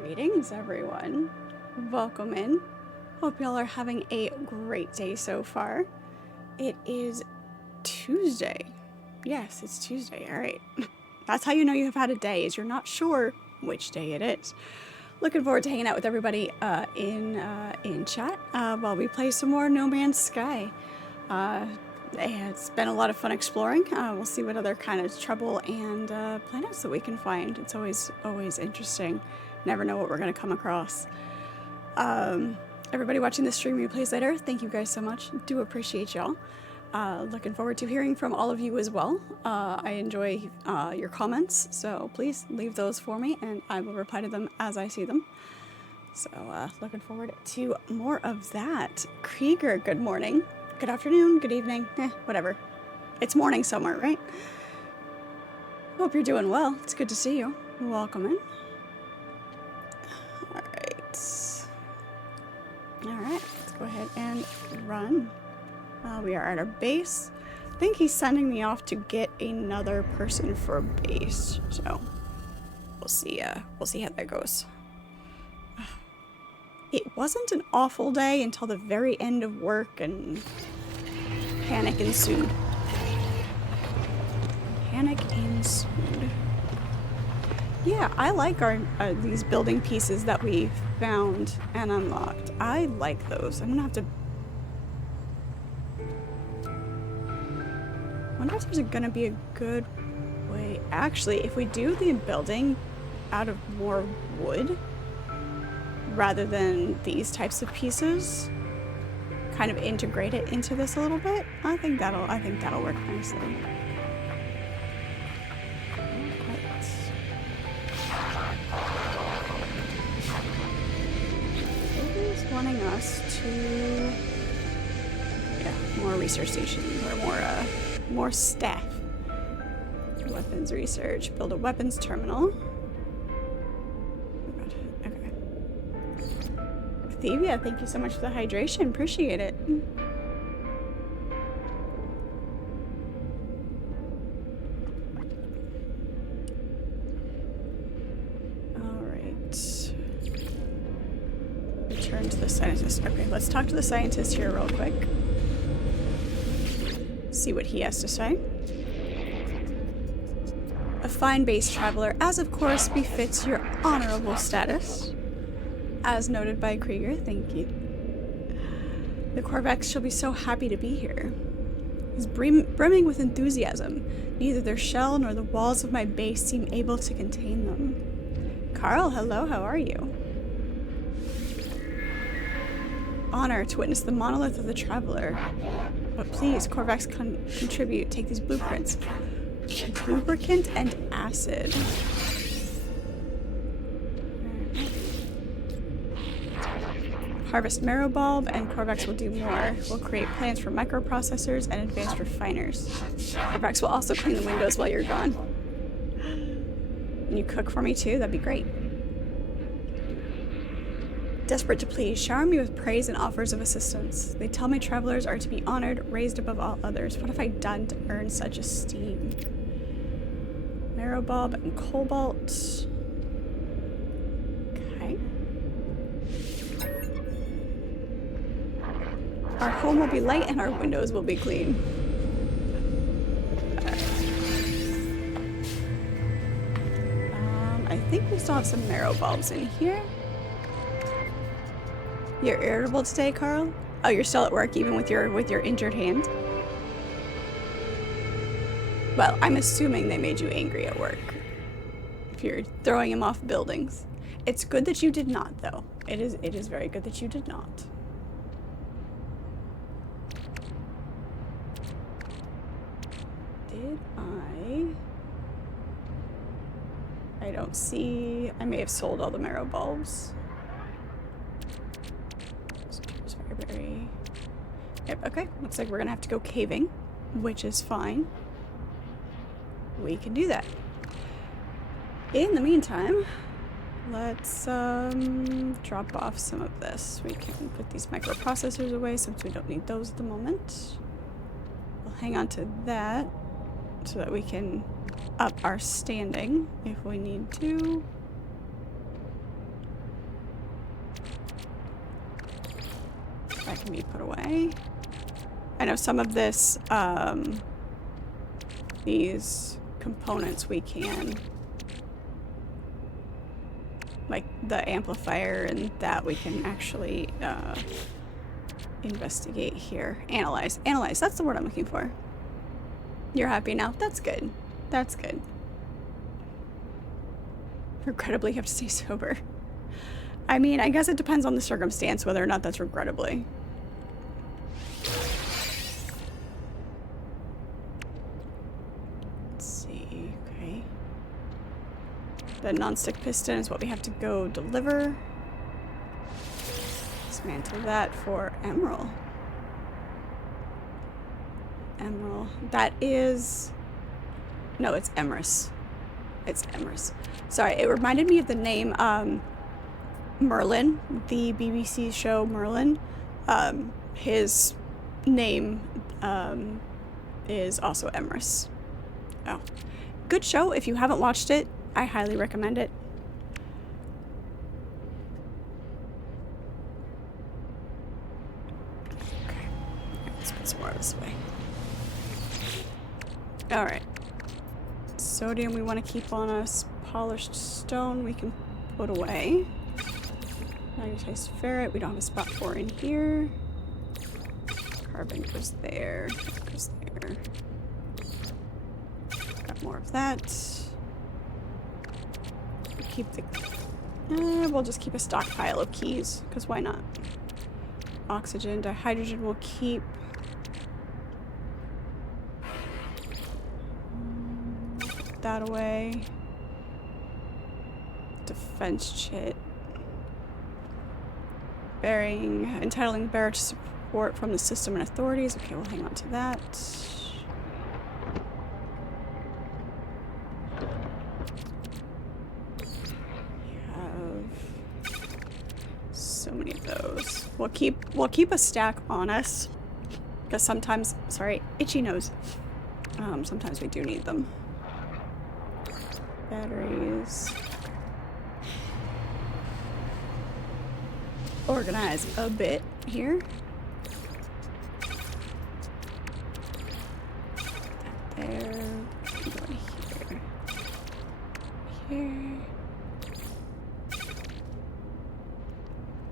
Greetings, everyone. Welcome in. Hope y'all are having a great day so far. It is Tuesday. Yes, it's Tuesday. All right. That's how you know you have had a day, is you're not sure which day it is. Looking forward to hanging out with everybody in chat while we play some more No Man's Sky. It's been a lot of fun exploring. We'll see what other kind of trouble and planets that we can find. It's always interesting. Never know what we're going to come across. Everybody watching the stream replays later, thank you guys so much. Do appreciate y'all. Looking forward to hearing from all of you as well. I enjoy your comments, so please leave those for me and I will reply to them as I see them. So looking forward to more of that. Krieger, good morning. Good afternoon, good evening, whatever. It's morning somewhere, right? Hope you're doing well. It's good to see you. Welcome in. Alright, let's go ahead and run. We are at our base. I think he's sending me off to get another person for a base, so we'll see how that goes. It wasn't an awful day until the very end of work and panic ensued. Panic ensued. Yeah, I like our these building pieces that we found and unlocked. I like those. I'm gonna have to... wonder if there's gonna be a good way... Actually, if we do the building out of more wood, rather than these types of pieces, kind of integrate it into this a little bit, I think that'll work nicely. Wanting us to, more research stations or more staff. Weapons research. Build a weapons terminal. Okay. Thevia, thank you so much for the hydration. Appreciate it. Return to the scientist. Okay, let's talk to the scientist here real quick. See what he has to say. A fine base traveler, as of course befits your honorable status. As noted by Krieger, thank you. The Corvex shall be so happy to be here. He's brimming with enthusiasm. Neither their shell nor the walls of my base seem able to contain them. Carl, hello, how are you? Honor to witness the monolith of the traveler. But please, Corvex contribute. Take these blueprints. Lubricant and acid. Harvest marrow bulb, and Corvex will do more. We'll create plans for microprocessors and advanced refiners. Corvex will also clean the windows while you're gone. And you cook for me too? That'd be great. Desperate to please, shower me with praise and offers of assistance. They tell me travelers are to be honored, raised above all others. What have I done to earn such esteem? Marrow bulb and cobalt. Okay. Our home will be light and our windows will be clean. I think we still have some marrow bulbs in here. You're irritable today, Carl? Oh, you're still at work even with your injured hand? Well, I'm assuming they made you angry at work. If you're throwing him off buildings. It's good that you did not, though. It is very good that you did not. Did I don't see... I may have sold all the marrow bulbs. Yep, okay. Looks like we're gonna have to go caving, which is fine. We can do that. In the meantime, let's drop off some of this. We can put these microprocessors away since we don't need those at the moment. We'll hang on to that so that we can up our standing if we need to. That can be put away. I know some of this, these components we can, like the amplifier and that we can actually investigate here. Analyze. Analyze. That's the word I'm looking for. You're happy now? That's good. That's good. Regrettably, you have to stay sober. I mean, I guess it depends on the circumstance whether or not that's regrettably. Let's see. Okay. The non-stick piston is what we have to go deliver. Dismantle that for Emerald. Emerald. That is... No, it's Emrys. It's Emrys. Sorry, it reminded me of the name Merlin, the BBC show Merlin. His name is also Emrys. Oh. Good show. If you haven't watched it, I highly recommend it. Okay. Let's put some more of this away. Alright. Sodium we want to keep on us. Polished stone we can put away. Magnetized ferret we don't have a spot for in here. Carbon goes there. That goes there. Got more of that. Keep the... we'll just keep a stockpile of keys, because why not? Oxygen, dihydrogen we'll keep. Put that away. Defense chit. Entitling the bearer to support from the system and authorities. Okay, we'll hang on to that. We have so many of those. We'll keep a stack on us because sometimes, sorry, itchy nose. Sometimes we do need them. Batteries. Organize a bit here. There. Go here. Here.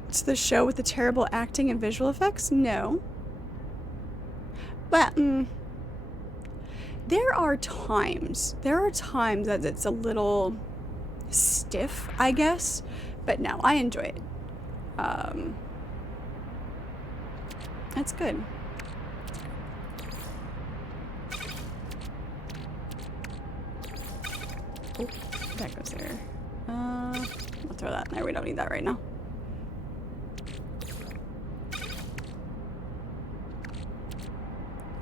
It's the show with the terrible acting and visual effects? No. But, there are times that it's a little stiff, I guess. But no, I enjoy it. That's good. Oh, that goes there. We'll throw that in there. We don't need that right now.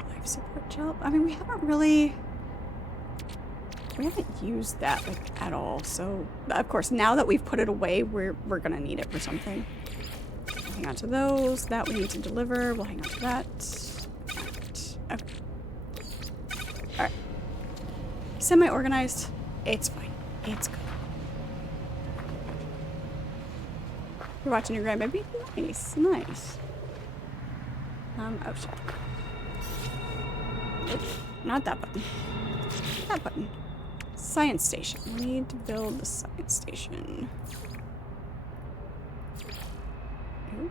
Life support gel. I mean, we haven't used that like at all. So, of course, now that we've put it away, we're gonna need it for something. We'll hang on to those. That we need to deliver. We'll hang on to that. Okay. All right. Semi-organized. It's fine. It's good. You're watching your grandbaby? Nice, nice. Oh shit. Nope. Not that button. That button. Science station. We need to build the science station. Ooh.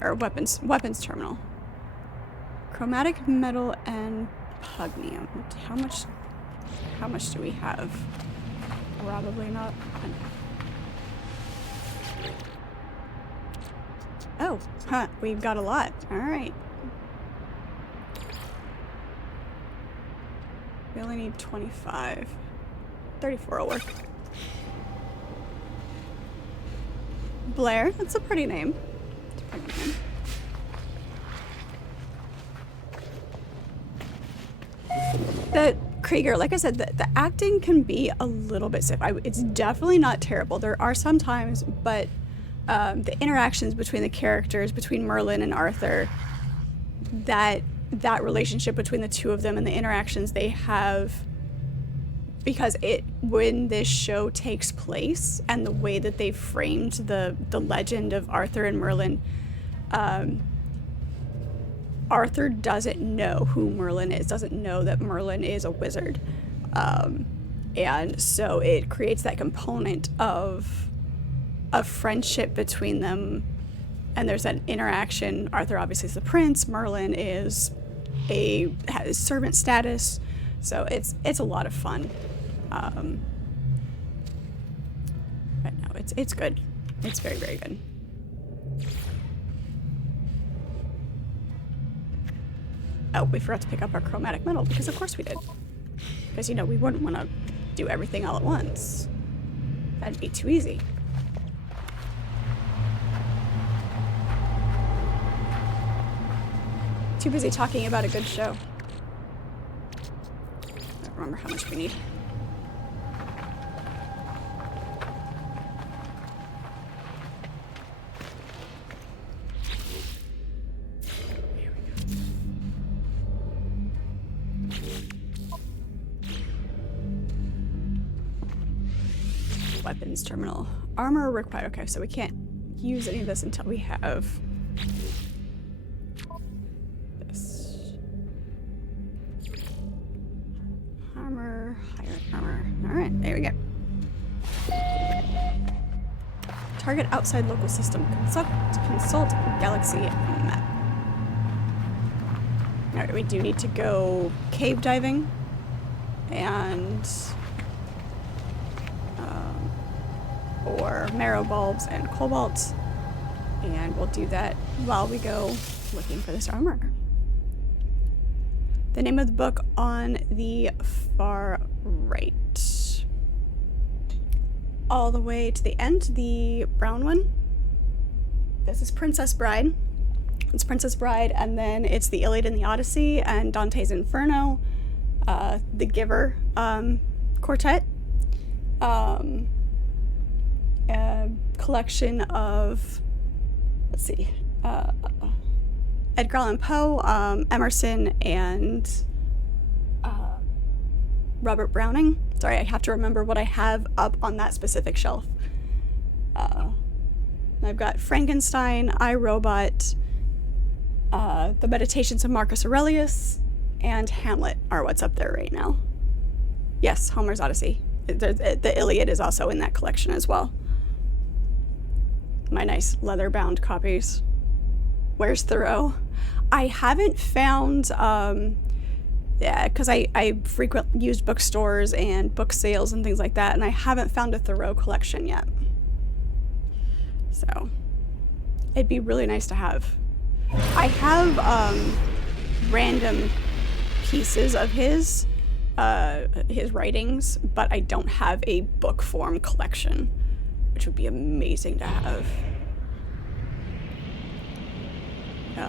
Or weapons terminal. Chromatic metal and pugnium. How much do we have? Probably not enough. Oh, huh, we've got a lot. All right. We only need 25. 34 will work. Blair, that's a pretty name. It's a pretty name. The Krieger, like I said, the acting can be a little bit stiff. It's definitely not terrible. There are some times, but the interactions between the characters, between Merlin and Arthur, that relationship between the two of them and the interactions they have, because when this show takes place and the way that they framed the legend of Arthur and Merlin, Arthur doesn't know who Merlin is, doesn't know that Merlin is a wizard. And so it creates that component of a friendship between them, and there's that interaction. Arthur obviously is the prince, Merlin has servant status, so it's a lot of fun. But no, it's good. It's very, very good. Oh, we forgot to pick up our chromatic metal, because of course we did. Because, you know, we wouldn't want to do everything all at once. That'd be too easy. Too busy talking about a good show. I don't remember how much we need. Weapons terminal. Armor required. Okay, so we can't use any of this until we have this. Armor, higher armor. Alright, there we go. Target outside local system. Consult galaxy map. Alright, we do need to go cave diving and or marrow bulbs and cobalt, and we'll do that while we go looking for this armor. The name of the book on the far right. All the way to the end, the brown one. This is Princess Bride. It's Princess Bride, and then it's the Iliad and the Odyssey and Dante's Inferno, the Giver quartet. A collection of, let's see, Edgar Allan Poe, Emerson, and Robert Browning. Sorry, I have to remember what I have up on that specific shelf. I've got Frankenstein, I, Robot, the Meditations of Marcus Aurelius, and Hamlet are what's up there right now. Yes, Homer's Odyssey. The Iliad is also in that collection as well. My nice leather-bound copies. Where's Thoreau? I haven't found, yeah, because I frequent used bookstores and book sales and things like that, and I haven't found a Thoreau collection yet. So, it'd be really nice to have. I have, random pieces of his writings, but I don't have a book form collection, which would be amazing to have.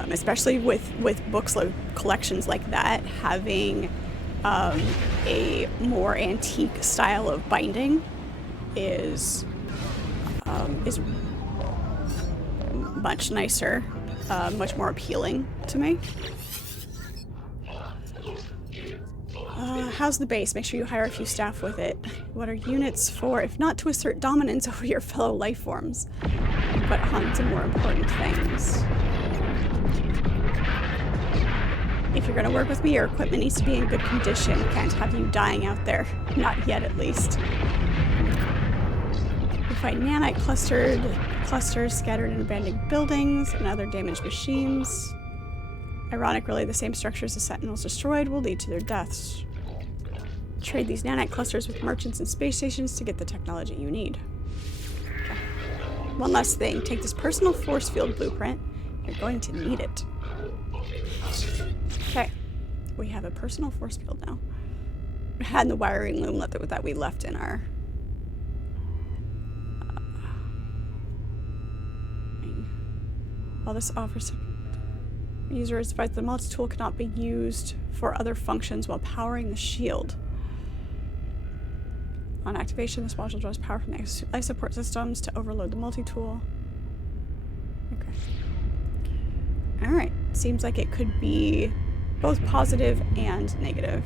Especially with books collections like that, having a more antique style of binding is much nicer, much more appealing to me. How's the base? Make sure you hire a few staff with it. What are units for, if not to assert dominance over your fellow life forms, but hunt some more important things? If you're gonna work with me, your equipment needs to be in good condition. Can't have you dying out there. Not yet, at least. We find nanite clusters scattered in abandoned buildings and other damaged machines. Ironic, really, the same structures the Sentinels destroyed will lead to their deaths. Trade these nanite clusters with merchants and space stations to get the technology you need. Okay. One last thing, take this personal force field blueprint. You're going to need it. Okay, we have a personal force field now. We had the wiring loom that we left in our... While this offers... User is advised the multi-tool cannot be used for other functions while powering the shield. On activation, this module draws power from the life support systems to overload the multi-tool. Okay. Alright, seems like it could be both positive and negative.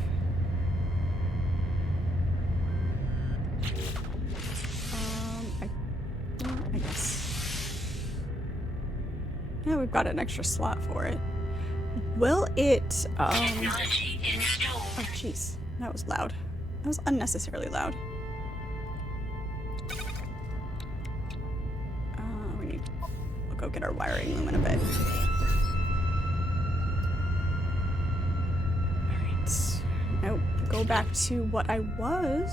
I guess. Yeah, we've got an extra slot for it. Will it, Technology installed. oh jeez, that was loud. That was unnecessarily loud. We'll go get our wiring loom in a bit. Alright. Nope. Go back to what I was.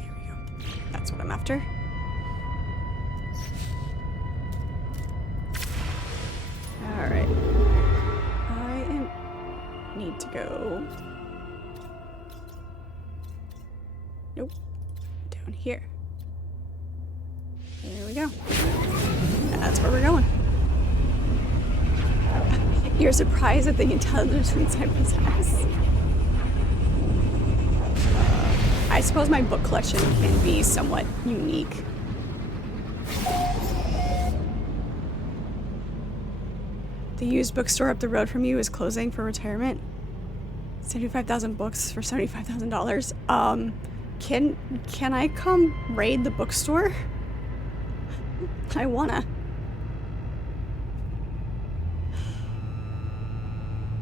Here we go. That's what I'm after. Alright. Need to go. Nope. Down here. There we go. That's where we're going. You're surprised at the intelligence I possess. I suppose my book collection can be somewhat unique. The used bookstore up the road from you is closing for retirement. 75,000 books for $75,000. Can I come raid the bookstore? I wanna.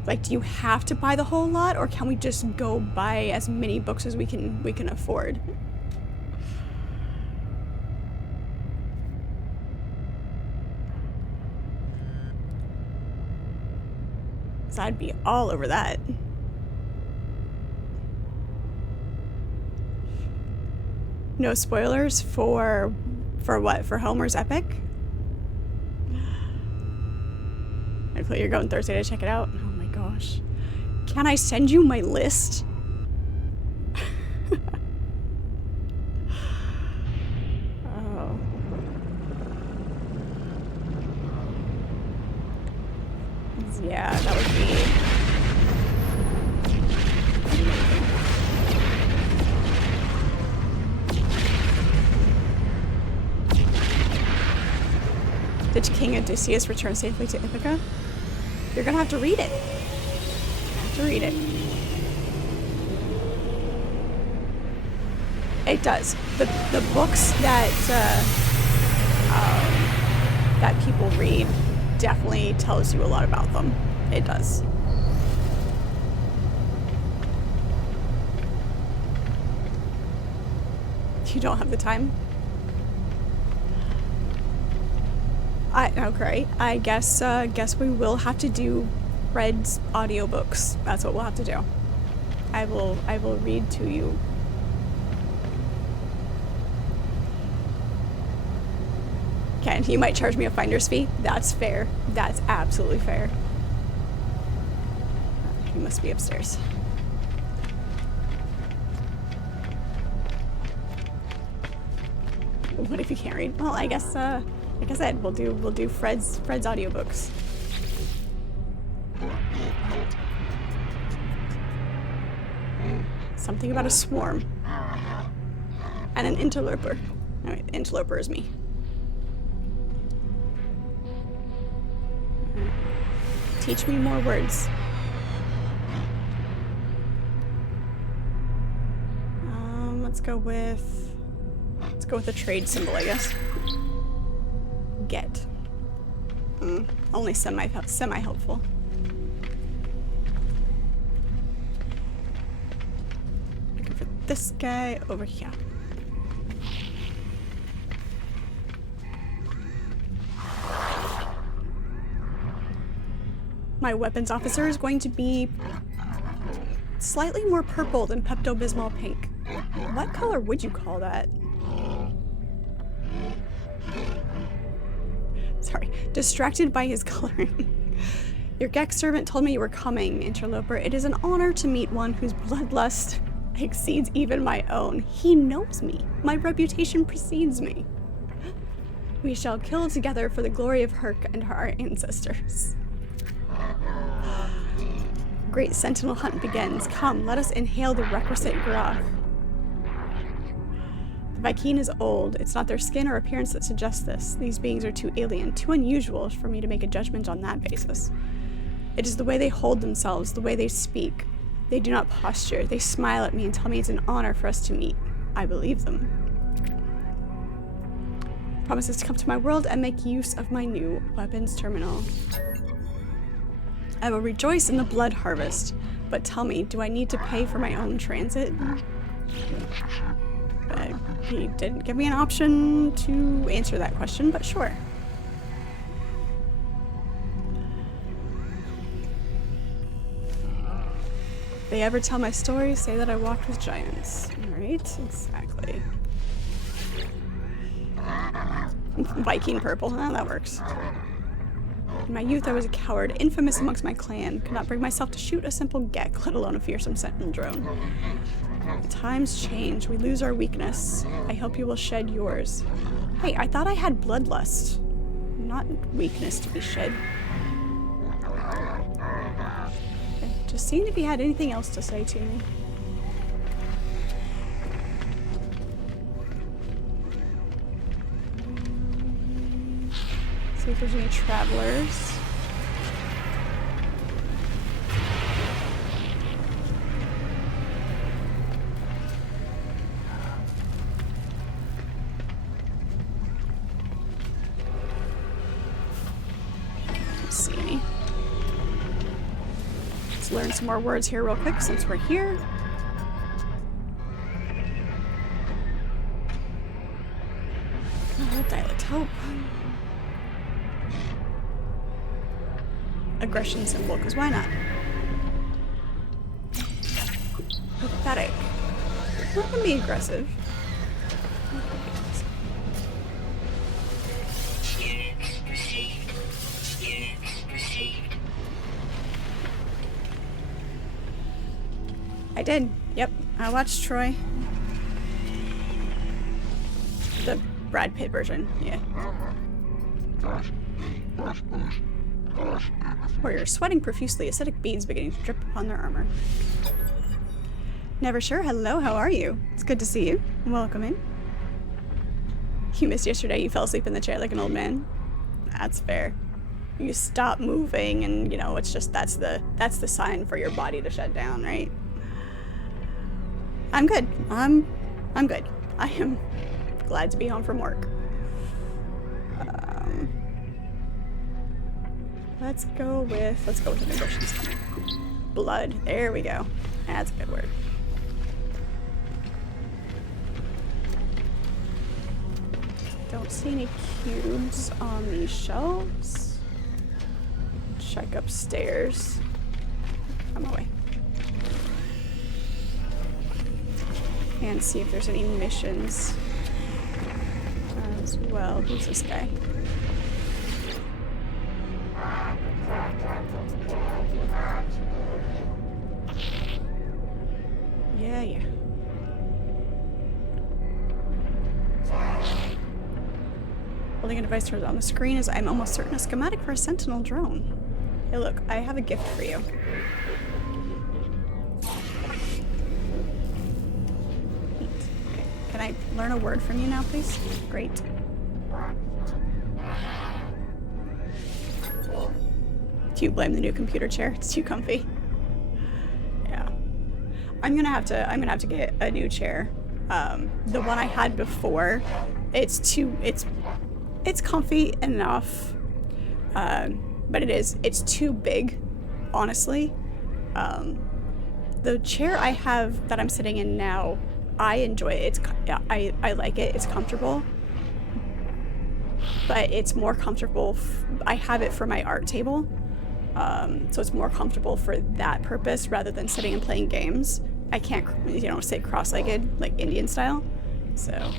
Like, do you have to buy the whole lot, or can we just go buy as many books as we can afford? So I'd be all over that. No spoilers for what? For Homer's Epic? I thought you're going Thursday to check it out. Oh my gosh. Can I send you my list? Oh. Yeah, that would be... Did King Odysseus return safely to Ithaca? You're gonna have to read it. It does. The books that that people read definitely tells you a lot about them. It does. You don't have the time? Okay. I guess we will have to do Fred's audiobooks. That's what we'll have to do. I will read to you. Okay, you might charge me a finder's fee. That's fair. That's absolutely fair. He must be upstairs. What if you can't read? Well, I guess like I said, we'll do Fred's audiobooks. Something about a swarm. And an interloper. Alright, the interloper is me. Teach me more words. Let's go with the trade symbol, I guess. Get. Only semi-helpful. Looking for this guy over here. My weapons officer is going to be slightly more purple than Pepto-Bismol pink. What color would you call that? Sorry, distracted by his coloring. Your Gex servant told me you were coming, interloper. It is an honor to meet one whose bloodlust exceeds even my own. He knows me. My reputation precedes me. We shall kill together for the glory of Herc and our ancestors. Great sentinel hunt begins. Come, let us inhale the requisite grog. The Vy'keen is old. It's not their skin or appearance that suggests this. These beings are too alien, too unusual for me to make a judgment on that basis. It is the way they hold themselves, the way they speak. They do not posture. They smile at me and tell me it's an honor for us to meet. I believe them. Promises to come to my world and make use of my new weapons terminal. I will rejoice in the blood harvest, but tell me, do I need to pay for my own transit? He didn't give me an option to answer that question, but sure. If they ever tell my story, say that I walked with giants. Right? Exactly. Viking purple. Oh, that works. In my youth, I was a coward, infamous amongst my clan. Could not bring myself to shoot a simple geck, let alone a fearsome sentinel drone. Times change. We lose our weakness. I hope you will shed yours. Hey, I thought I had bloodlust, not weakness to be shed. Just seeing if he had anything else to say to me. See if there's any travelers. Don't see any. Let's learn some more words here real quick since we're here. Oh, dilate hope. Aggression symbol, because why not? Pathetic. Not gonna be aggressive. Units received. Units received. I did. Yep. I watched Troy. The Brad Pitt version. Yeah. Warriors sweating profusely, acidic beads beginning to drip upon their armor. Never sure. Hello, how are you? It's good to see you. Welcome in. You missed yesterday. You fell asleep in the chair like an old man. That's fair. You stop moving, and you know it's just that's the sign for your body to shut down, right? I'm good. I'm good. I am glad to be home from work. Let's go with the negotiations. Blood. There we go. That's a good word. Don't see any cubes on these shelves. Check upstairs. I'm away. And see if there's any missions as well. Who's this guy? Yeah. Holding a device on the screen is, I'm almost certain, a schematic for a sentinel drone. Hey look, I have a gift for you. Neat. Okay. Can I learn a word from you now, please? Great. Do you blame the new computer chair? It's too comfy. Yeah. I'm gonna have to get a new chair. The one I had before, it's comfy enough, but it's too big, honestly. The chair I have that I'm sitting in now, I enjoy it. I like it. It's comfortable, but it's more comfortable. I have it for my art table, so it's more comfortable for that purpose rather than sitting and playing games. I can't, sit cross-legged like Indian style, so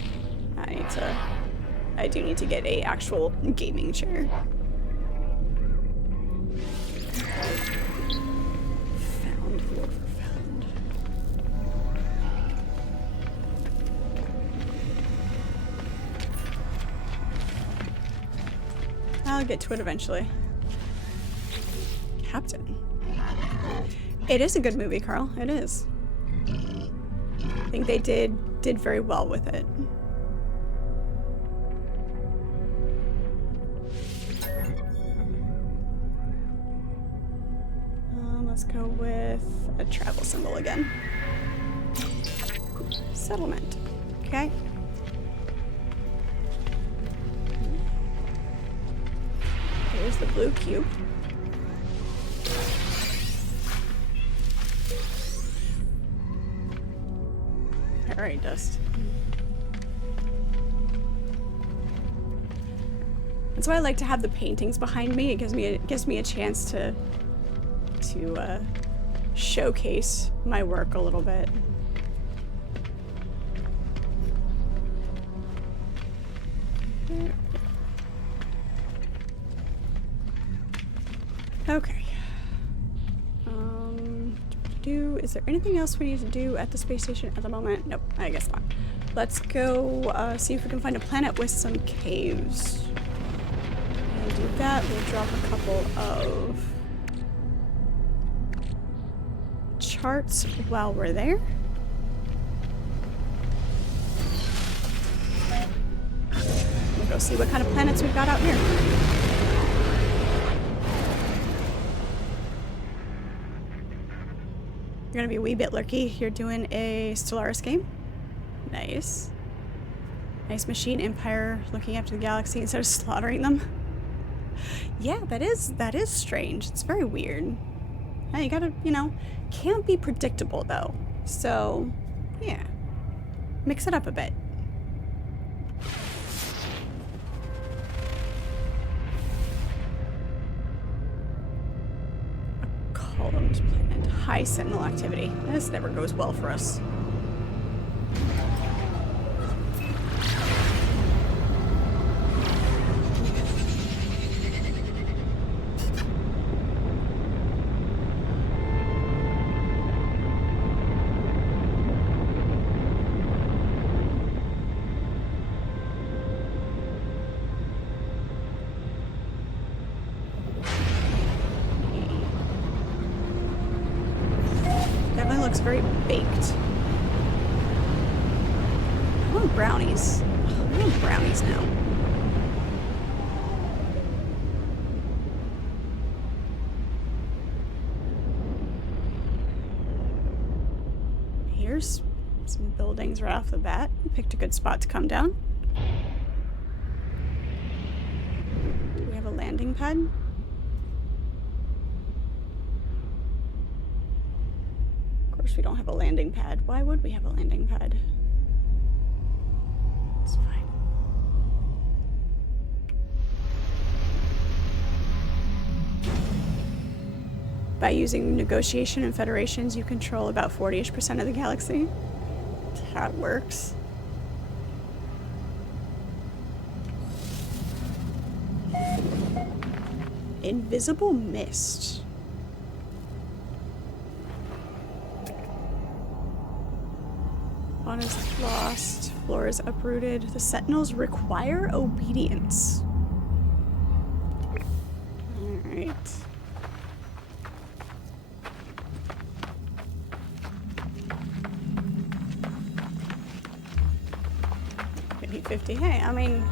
I do need to get a actual gaming chair. Found. I'll get to it eventually. Captain. It is a good movie, Carl. It is. I think they did very well with it. Let's go with a travel symbol again. Settlement. Okay. There's the blue cube. Alright, dust. That's why I like to have the paintings behind me. It gives me a chance to showcase my work a little bit. Okay. Is there anything else we need to do at the space station at the moment? Nope, I guess not. Let's go see if we can find a planet with some caves. And do that, we'll drop a couple of charts while we're there. We'll go see what kind of planets we've got out here. You're gonna be a wee bit lurky. You're doing a Stellaris game. Nice. Nice machine empire looking after the galaxy instead of slaughtering them. Yeah, that is strange. It's very weird. Hey, you gotta, can't be predictable though. So, yeah. Mix it up a bit. Columned planet. High sentinel activity. This never goes well for us. Looks very baked. I want brownies. I want brownies now. Here's some buildings right off the bat. We picked a good spot to come down. Do we have a landing pad? We don't have a landing pad. Why would we have a landing pad? It's fine. By using negotiation and federations, you control about 40-ish% of the galaxy. That's how it works. Invisible mist. Fauna is lost, floor is uprooted. The sentinels require obedience. Alright. $50-50. Hey, I mean,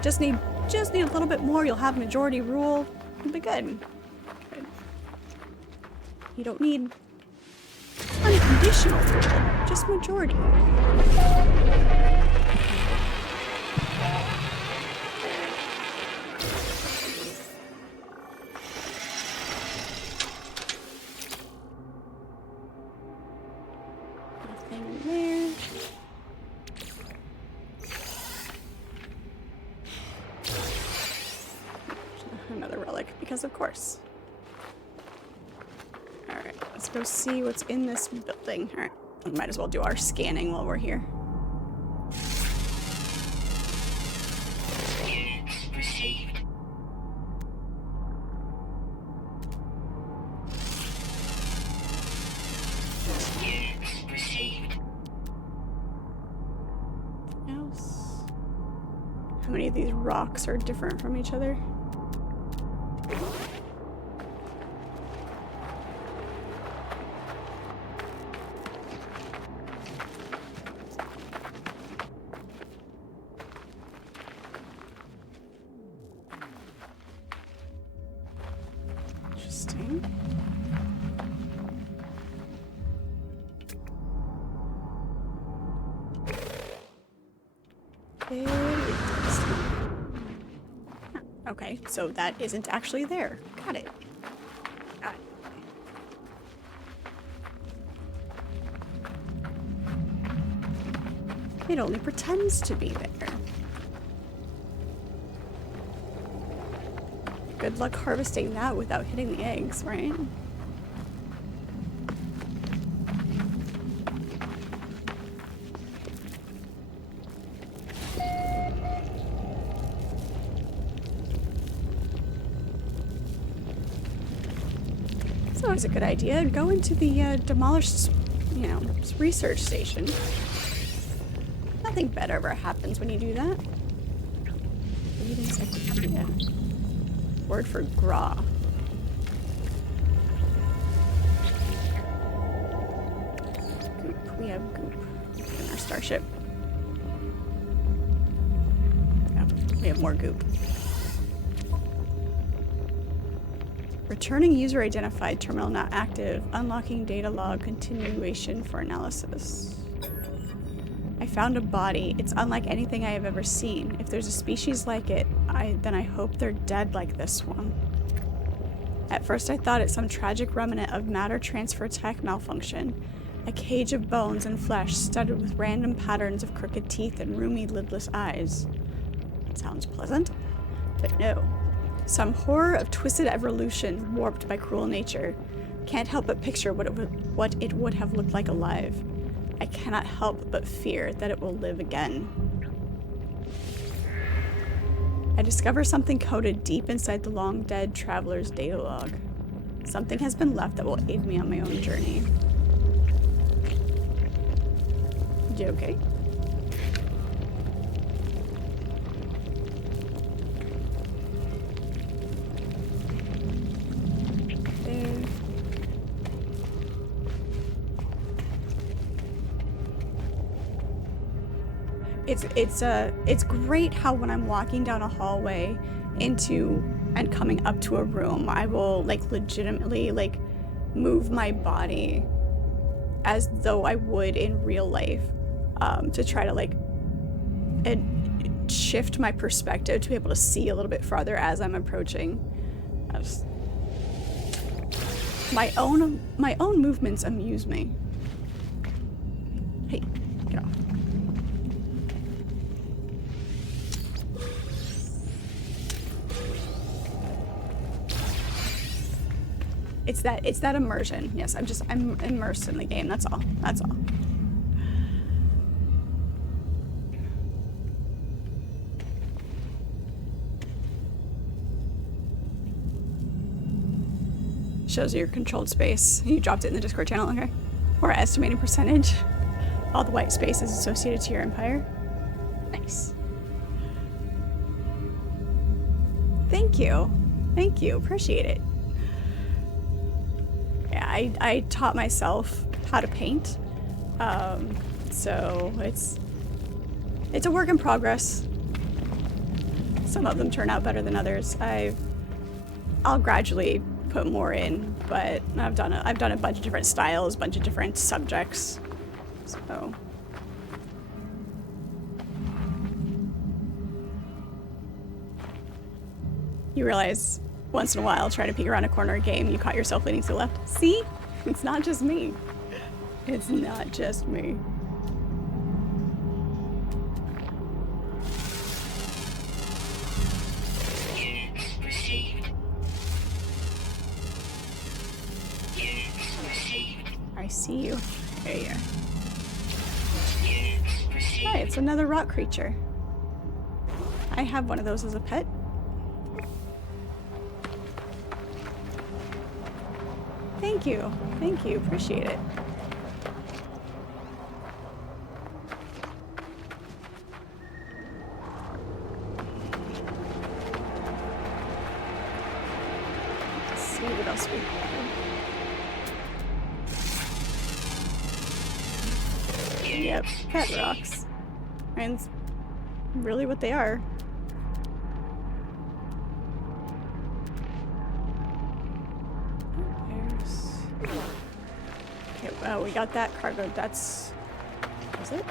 just need a little bit more. You'll have majority rule. You'll be good. Good. You don't need unconditional rule. Just majority. Nothing in there. Another relic, because of course. Alright, let's go see what's in this building. Alright. We might as well do our scanning while we're here. Units received. Units received. Else? How many of these rocks are different from each other? Interesting. Very interesting. Okay, so that isn't actually there. Got it. Got it. It only pretends to be there. Good luck harvesting that without hitting the eggs, right? It's always a good idea. Go into the demolished, research station. Nothing better ever happens when you do that. Read encyclopedia. Word for gra. Goop. We have goop in our starship. Yeah, we have more goop. Returning user identified, terminal not active, unlocking data log, continuation for analysis. I found a body. It's unlike anything I have ever seen. If there's a species like it, then I hope they're dead like this one. At first I thought it some tragic remnant of matter transfer tech malfunction. A cage of bones and flesh studded with random patterns of crooked teeth and roomy lidless eyes. Sounds pleasant, but no. Some horror of twisted evolution warped by cruel nature. Can't help but picture what it would have looked like alive. I cannot help but fear that it will live again. I discover something coded deep inside the long-dead traveler's data log. Something has been left that will aid me on my own journey. You okay? It's great how when I'm walking down a hallway into and coming up to a room, I will legitimately move my body as though I would in real life, to try to shift my perspective to be able to see a little bit farther as I'm approaching. My own movements amuse me. Hey, get off. It's that immersion. Yes, I'm immersed in the game. That's all. That's all. Shows you your controlled space. You dropped it in the Discord channel, okay? Or estimating percentage. All the white space is associated to your empire. Nice. Thank you. Thank you. Appreciate it. Yeah, I taught myself how to paint. So it's a work in progress. Some of them turn out better than others. I'll gradually put more in, but I've done a bunch of different styles, bunch of different subjects. So you realize once in a while trying to peek around a corner of a game, you caught yourself leaning to the left. See? It's not just me. It's not just me. I see you. There you are. Hey, it's another rock creature. I have one of those as a pet. Thank you. Thank you. Appreciate it. Let's see what else we have. Yep, pet rocks. And it's really what they are. Okay, well, we got that cargo. That's... is it?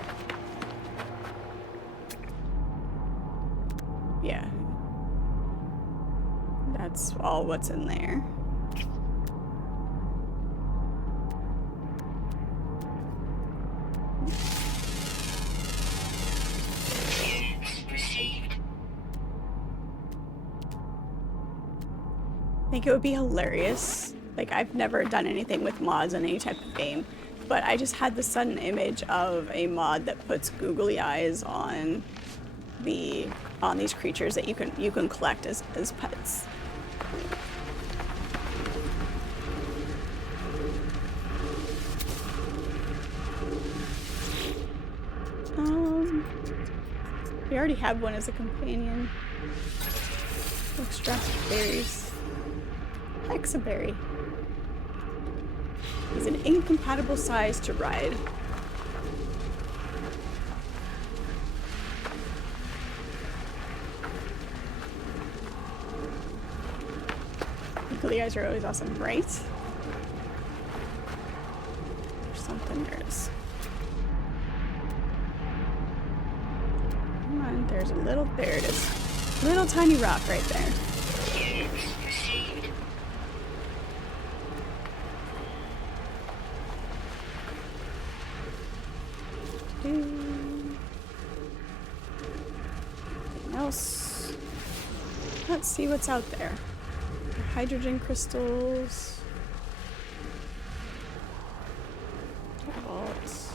Yeah. That's all what's in there. I think it would be hilarious. Like, I've never done anything with mods in any type of game, but I just had the sudden image of a mod that puts googly eyes on these creatures that you can collect as pets. We already have one as a companion. Extract berries. Hexaberry. He's an incompatible size to ride. Googly eyes are always awesome, right? There's something. There it is. Come on, there's a little. There it is. Little tiny rock right there. Anything else? Let's see what's out there. Hydrogen crystals. Vaults.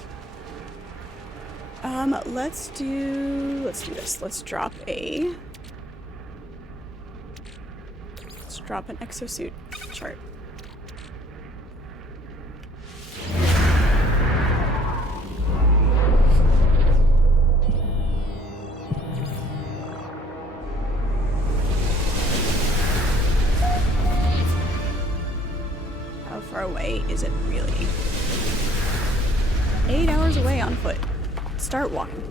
Let's do this. Let's drop an exosuit chart. How far away is it really? 8 hours away on foot. Start walking.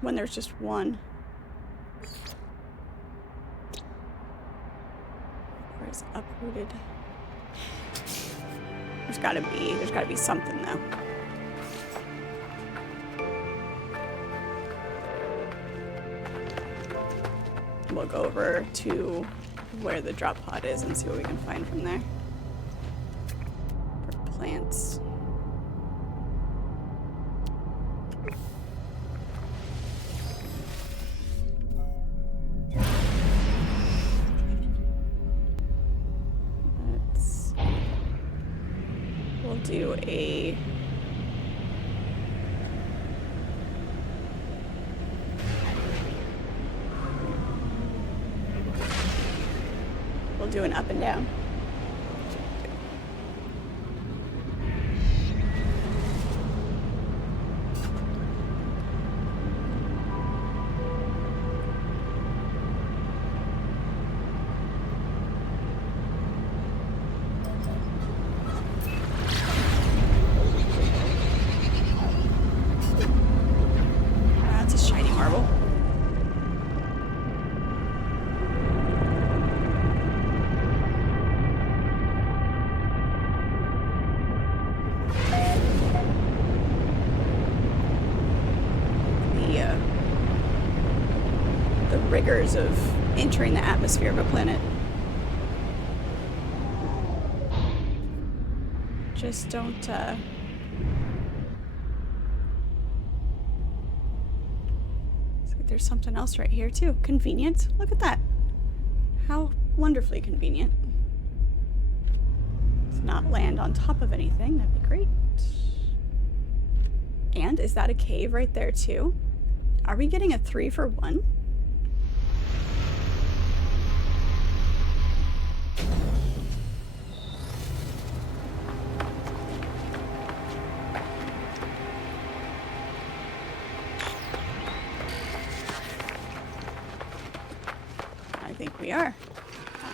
When there's just one. Where's uprooted? There's gotta be something though. We'll go over to where the drop pod is and see what we can find from there. For plants. We'll do an up and down. That's a shiny marble. Rigors of entering the atmosphere of a planet. Just don't, there's something else right here too. Convenient. Look at that. How wonderfully convenient. Let's not land on top of anything. That'd be great. And is that a cave right there too? Are we getting a 3-for-1? I think we are.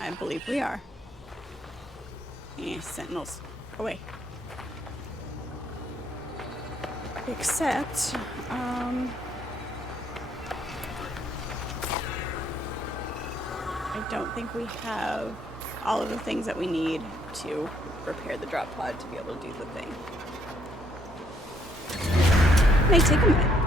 I believe we are. Sentinels. Away. I don't think we have all of the things that we need to repair the drop pod to be able to do the thing. It may take a minute.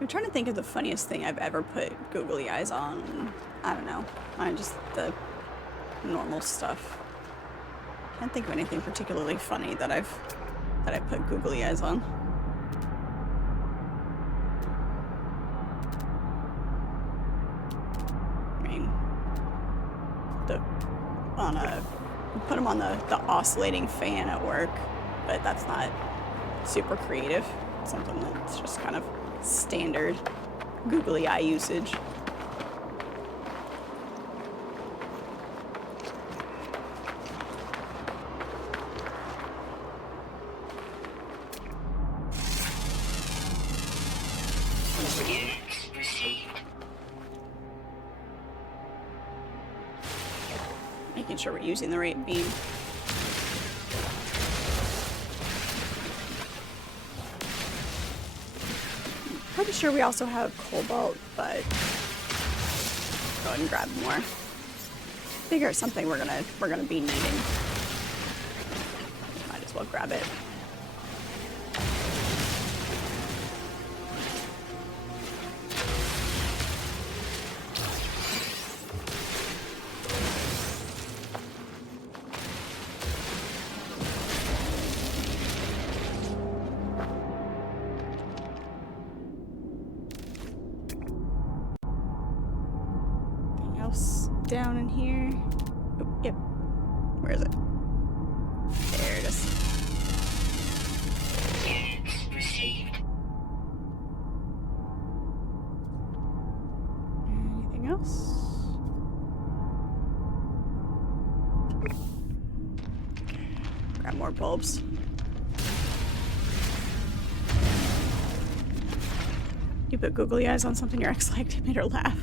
I'm trying to think of the funniest thing I've ever put googly eyes on. I don't know. Just the normal stuff. Can't think of anything particularly funny that I put googly eyes on. I mean, put them on the oscillating fan at work, but that's not super creative. It's something that's just kind of standard googly eye usage. Units received. Making sure we're using the right beam. Pretty sure we also have cobalt, but go ahead and grab more. Figure it's something we're gonna be needing. Might as well grab it. Down in here. Oh, yep. Where is it? There it is. Units received. Anything else? Grab more bulbs. You put googly eyes on something your ex liked, it made her laugh.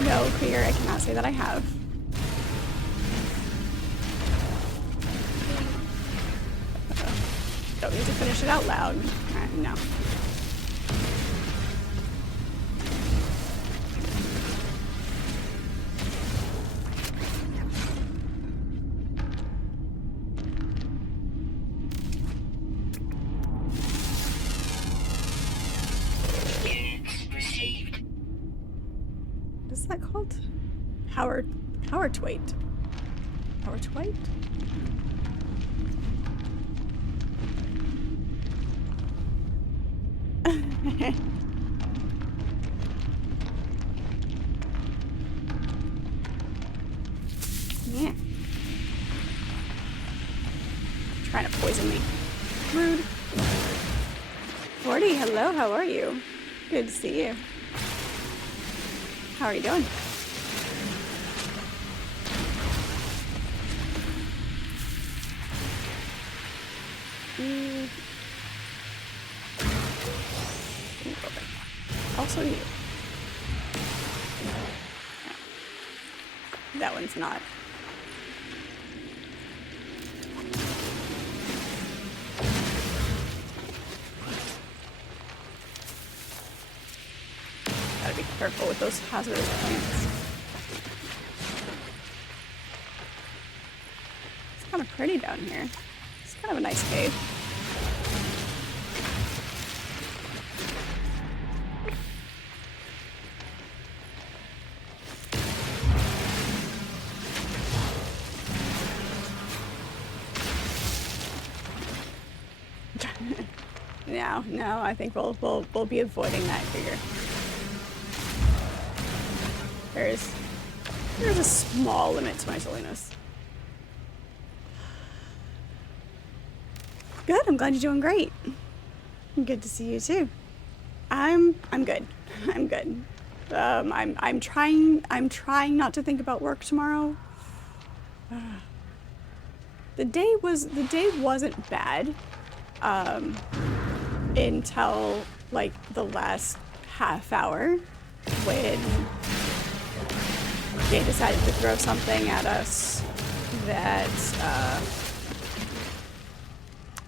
No, Krieger, I cannot say that I have. Don't need to finish it out loud. No. Units received. What's that called? Power twait. Power twait? Yeah. Trying to poison me. Rude. 40, hello, how are you? Good to see you. How are you doing? Also you. That one's not. Gotta be careful with those hazardous plants. It's kind of pretty down here. It's kind of a nice cave. No, I think we'll be avoiding that figure. There's a small limit to my silliness. Good, I'm glad you're doing great. Good to see you too. I'm good. I'm good. I'm trying not to think about work tomorrow. The day wasn't bad until like the last half hour when they decided to throw something at us that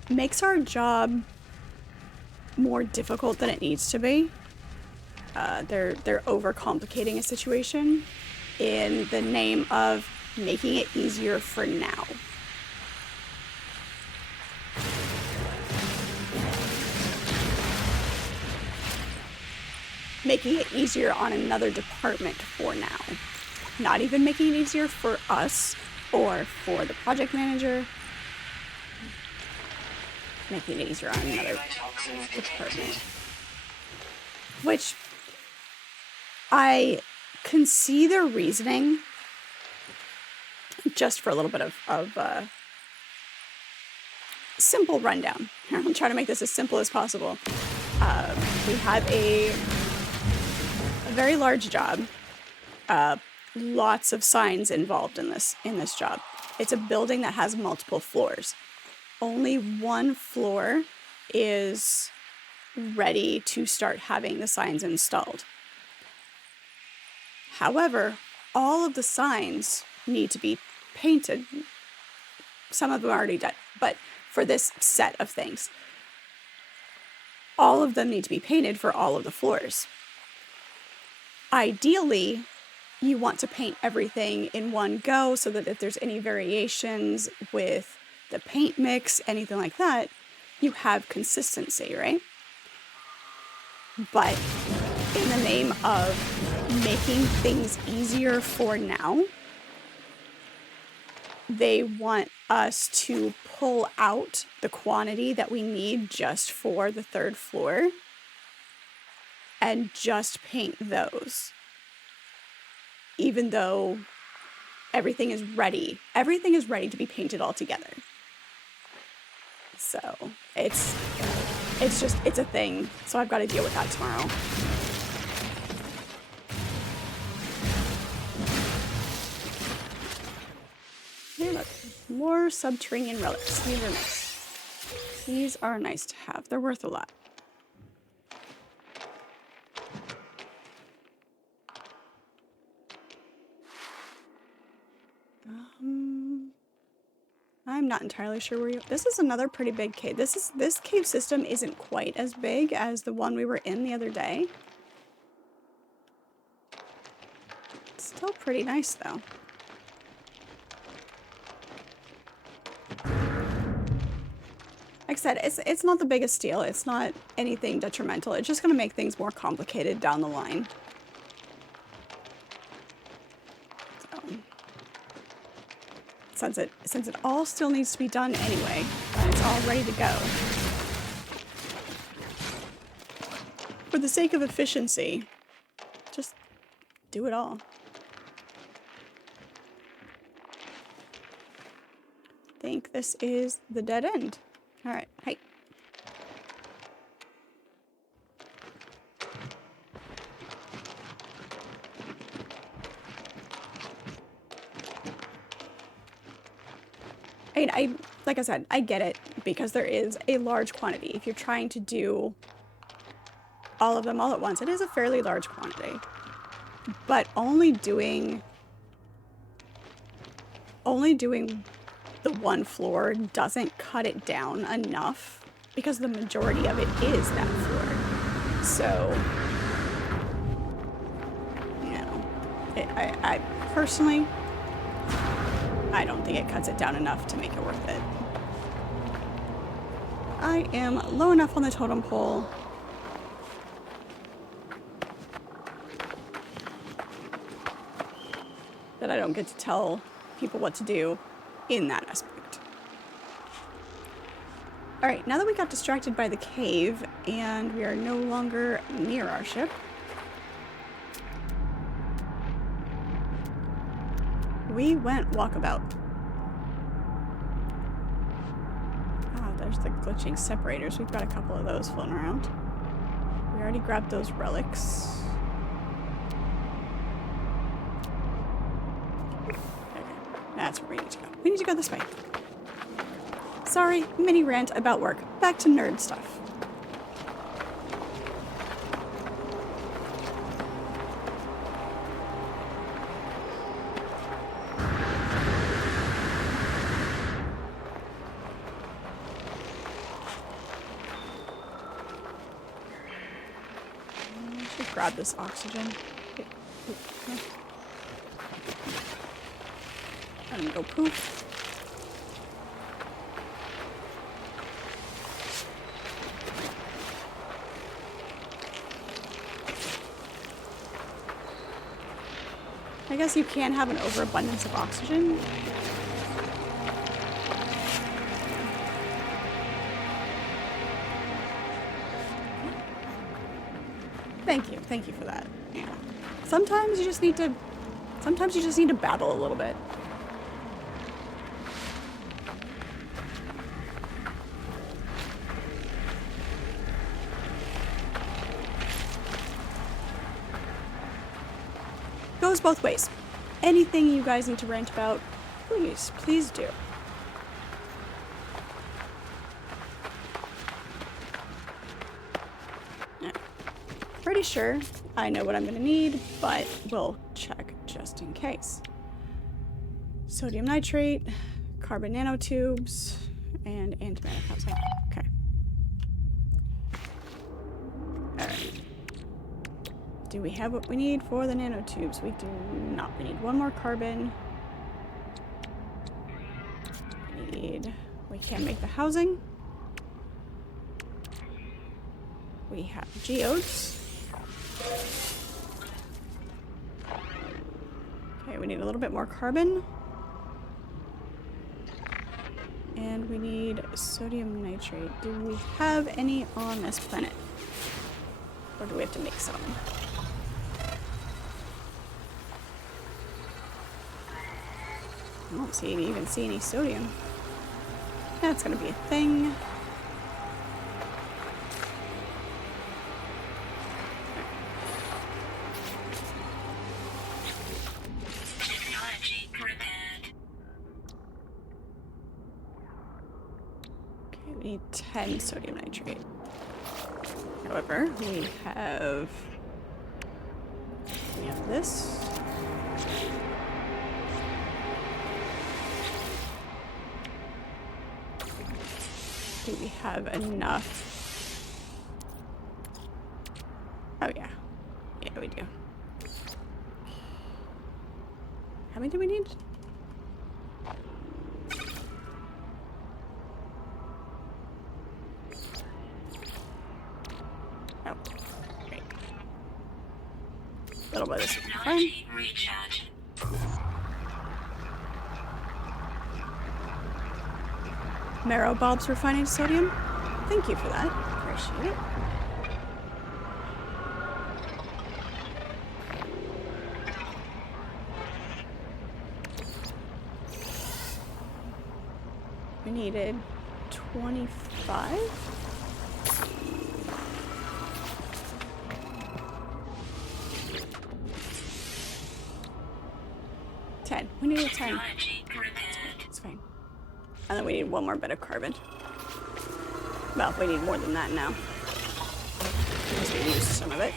makes our job more difficult than it needs to be. They're overcomplicating a situation in the name of making it easier for now. Making it easier on another department for now. Not even making it easier for us or for the project manager. Making it easier on another department. Which I can see their reasoning, just for a little bit of simple rundown. I'll try to make this as simple as possible. We have a very large job. Lots of signs involved in this job. It's a building that has multiple floors. Only one floor is ready to start having the signs installed. However, all of the signs need to be painted. Some of them are already done, but for this set of things, all of them need to be painted for all of the floors. Ideally, you want to paint everything in one go so that if there's any variations with the paint mix, anything like that, you have consistency, right? But in the name of making things easier for now, they want us to pull out the quantity that we need just for the third floor and just paint those. Even though everything is ready to be painted all together. So it's a thing. So I've got to deal with that tomorrow. Here, look, more subterranean relics. These are nice. These are nice to have. They're worth a lot. I'm not entirely sure where you... This is another pretty big cave. This cave system isn't quite as big as the one we were in the other day. It's still pretty nice, though. Like I said, it's not the biggest deal. It's not anything detrimental. It's just going to make things more complicated down the line. Since it all still needs to be done anyway, and it's all ready to go. For the sake of efficiency, just do it all. I think this is the dead end. All right, hey. Like I said, I get it, because there is a large quantity. If you're trying to do all of them all at once, it is a fairly large quantity. But only doing the one floor doesn't cut it down enough, because the majority of it is that floor. So, you know, I personally, I don't think it cuts it down enough to make it worth it. I am low enough on the totem pole that I don't get to tell people what to do in that aspect. Alright, now that we got distracted by the cave and we are no longer near our ship, we went walkabout. Ah, there's the glitching separators. We've got a couple of those floating around. We already grabbed those relics. Okay, that's where we need to go. We need to go this way. Sorry, mini rant about work. Back to nerd stuff. Grab this oxygen. And go poof. I guess you can have an overabundance of oxygen. Thank you for that. Yeah. Sometimes you just need to babble a little bit. Goes both ways. Anything you guys need to rant about, please do. Pretty sure I know what I'm gonna need, but we'll check just in case. Sodium nitrate, carbon nanotubes, and antimatter housing. Okay. Alright. Do we have what we need for the nanotubes? We do not. We need one more carbon. We can make the housing. We have geodes. Okay, we need a little bit more carbon. And we need sodium nitrate. Do we have any on this planet? Or do we have to make some? I don't even see any sodium. That's gonna be a thing. We need 10 sodium nitrate. However, we have this. Do we have enough? Oh yeah. Yeah, we do. How many do we need? Oh, great. A little bit of this is fine. Marrow bulbs refining sodium. Thank you for that. Appreciate it. We needed 25. 10. We needed 10. It's fine. And then we need one more bit of carbon. Well, we need more than that now. Because we used some of it.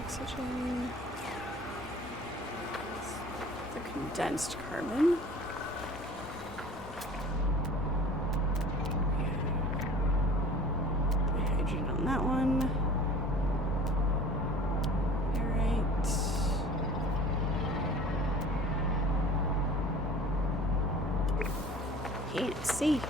Oxygen. The condensed carbon. Hydrogen on that one. Can't see.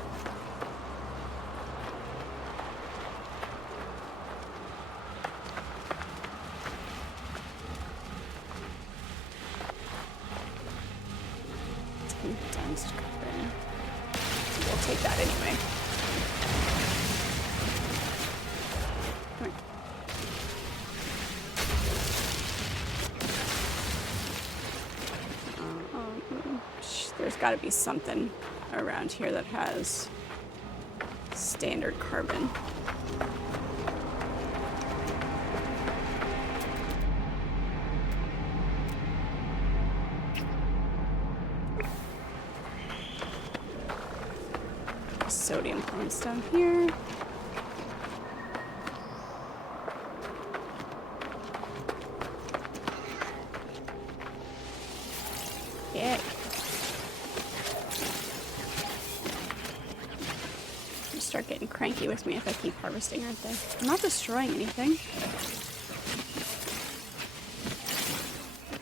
It's condensed carbon. So we'll take that anyway. There's got got to be something around here that has standard carbon. Sodium plants down here. Yeah. They'll start getting cranky with me if I keep harvesting, aren't they? I'm not destroying anything.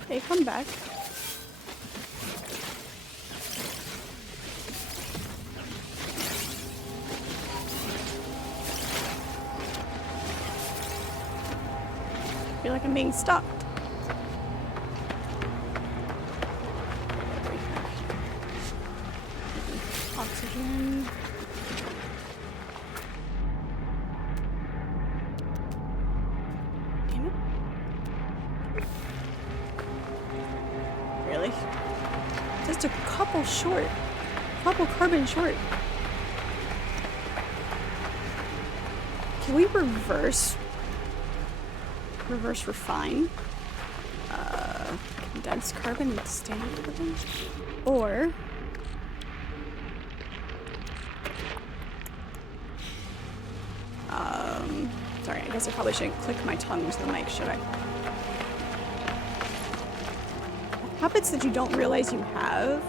They come back. I feel like I'm being stopped. Oxygen. Damn it. Really? Just a couple short. Couple carbon short. Can we reverse refine? Condensed carbon and standard carbon? Or sorry, I guess I probably shouldn't click my tongue into the mic, should I? Habits that you don't realize you have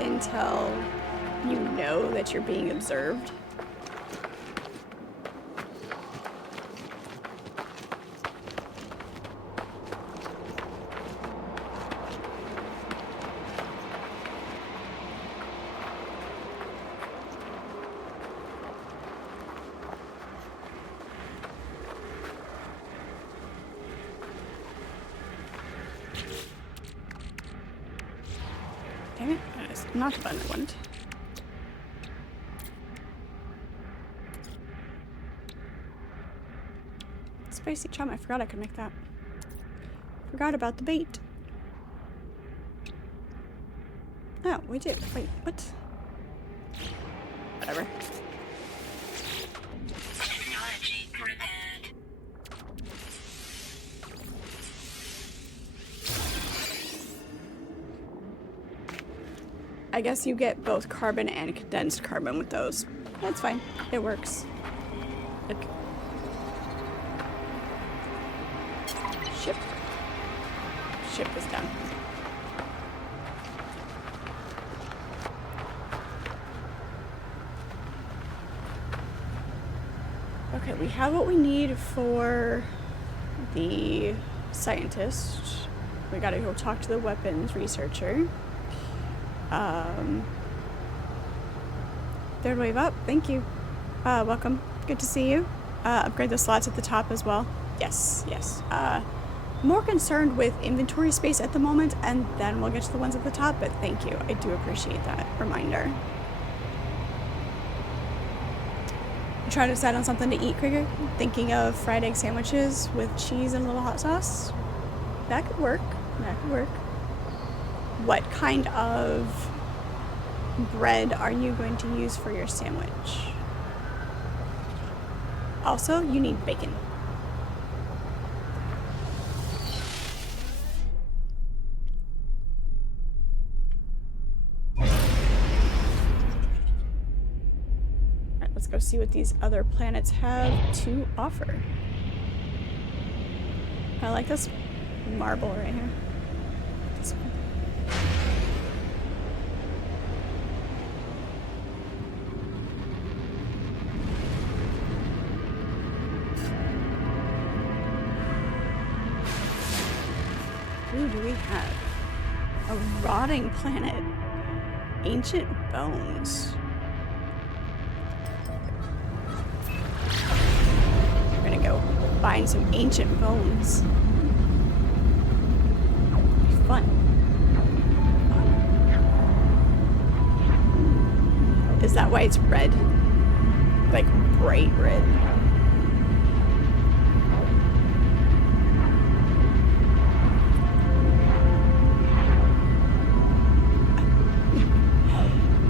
until you know that you're being observed. Damn it, that is not the button I wanted. Spicy chum, I forgot I could make that. Forgot about the bait. Oh, we did. Wait, what? Whatever. Technology prepared. I guess you get both carbon and condensed carbon with those. That's fine. It works. Okay. Ship. Ship is done. Okay, we have what we need for the scientist. We gotta go talk to the weapons researcher. Third wave up, thank you. Welcome, good to see you. Upgrade the slots at the top as well. Yes, yes. More concerned with inventory space at the moment, and then we'll get to the ones at the top, but thank you. I do appreciate that reminder. You trying to decide on something to eat, Krieger? Thinking of fried egg sandwiches with cheese and a little hot sauce? That could work. That could work. What kind of bread are you going to use for your sandwich? Also, you need bacon. Alright, let's go see what these other planets have to offer. I like this marble right here. This one. Who do we have? A rotting planet. Ancient bones. We're gonna go find some ancient bones. Be fun. Is that why it's red? Like bright red?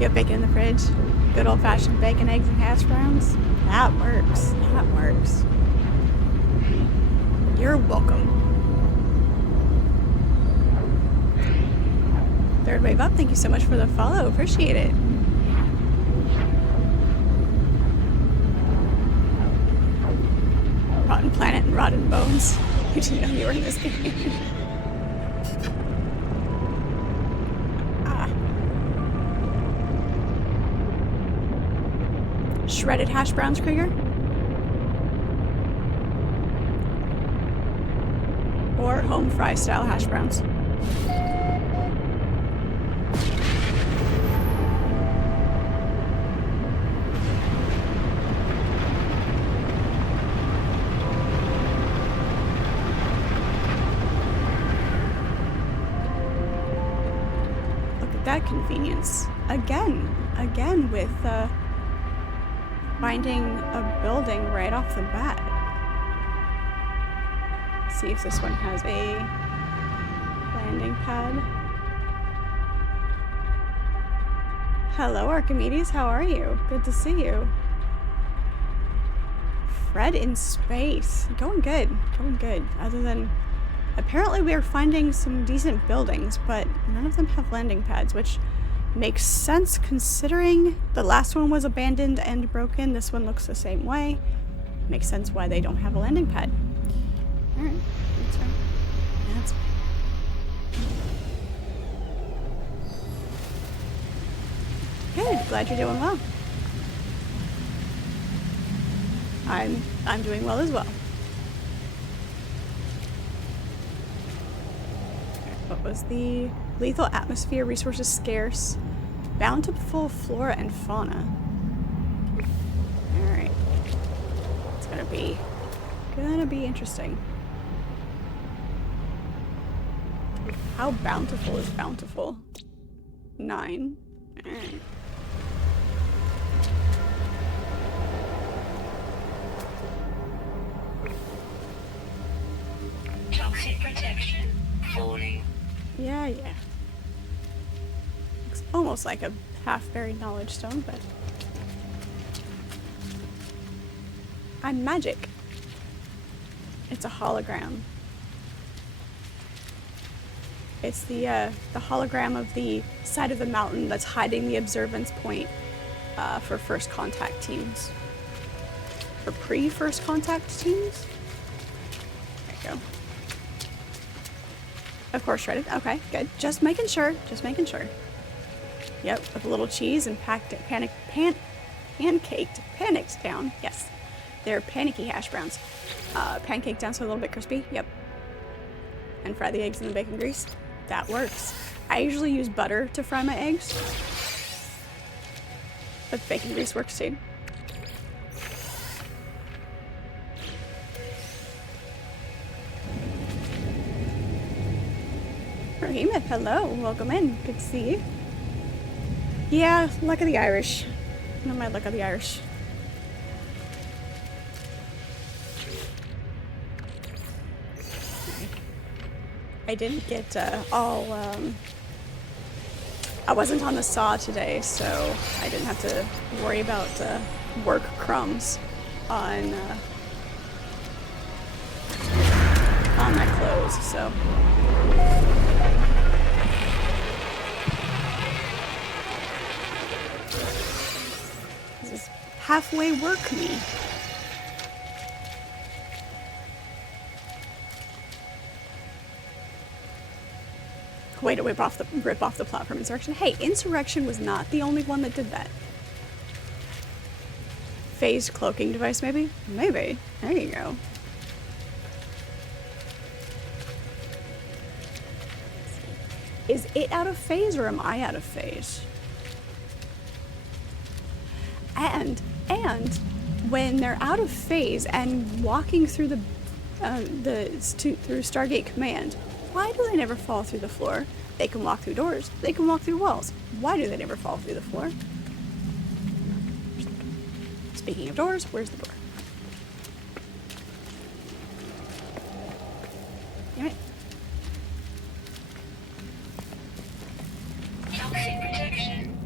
You have bacon in the fridge? Good old-fashioned bacon, eggs, and hash browns? That works. That works. You're welcome. Third wave up, thank you so much for the follow. Appreciate it. Rotten Planet and Rotten Bones. You didn't know you were in this game. Shredded hash browns, Krieger? Or home fry style hash browns? Look at that convenience. Again with finding a building right off the bat. See if this one has a landing pad. Hello, Archimedes. How are you? Good to see you. Fred in space. Going good. Going good. Other than... apparently we are finding some decent buildings, but none of them have landing pads, which makes sense considering the last one was abandoned and broken. This one looks the same way. Makes sense why they don't have a landing pad. Alright, that's right. That's fine. Good, glad you're doing well. I'm doing well as well. What was the lethal atmosphere, resources scarce, bountiful flora and fauna? Alright. It's gonna be interesting. How bountiful is bountiful? 9. Alright. Toxic protection falling. Yeah. Looks almost like a half-buried knowledge stone, but... I'm magic. It's a hologram. It's the hologram of the side of the mountain that's hiding the observance point for first contact teams. For pre-first contact teams? There you go. Of course, shredded. Okay, good. Just making sure. Yep, with a little cheese and pancaked down. Yes, they're panicky hash browns. Pancaked down so a little bit crispy. Yep. And fry the eggs in the bacon grease. That works. I usually use butter to fry my eggs, but bacon grease works too. Rahima, hello, welcome in. Good to see you. Yeah, luck of the Irish. Not my luck of the Irish. I didn't get I wasn't on the saw today, so I didn't have to worry about work crumbs on my clothes, so. This is halfway work me. Way to rip off the platform insurrection. Hey, insurrection was not the only one that did that. Phased cloaking device, maybe? Maybe. There you go. Is it out of phase or am I out of phase? And when they're out of phase and walking through through Stargate Command, why do they never fall through the floor? They can walk through doors. They can walk through walls. Why do they never fall through the floor? Speaking of doors, where's the door? Damn it. Toxic protection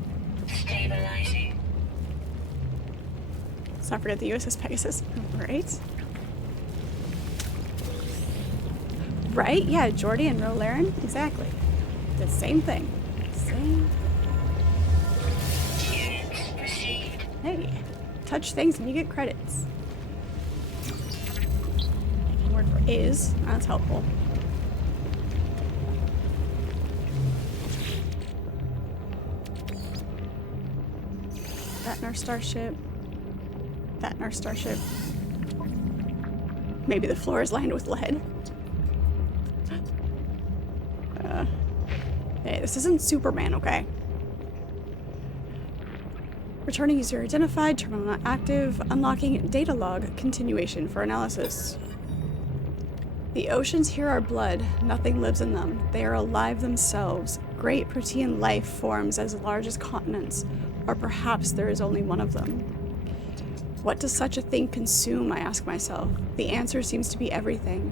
forget the USS Pegasus. Right? Right? Yeah, Geordie and Rolaren. Exactly. The same thing. Same. Hey, touch things and you get credits. Word for is. That's helpful. That in our starship. That in our starship. Maybe the floor is lined with lead. Hey, this isn't Superman, okay? Returning user identified, terminal not active, unlocking data log continuation for analysis. The oceans here are blood. Nothing lives in them. They are alive themselves. Great protean life forms as large as continents, or perhaps there is only one of them. What does such a thing consume, I ask myself. The answer seems to be everything.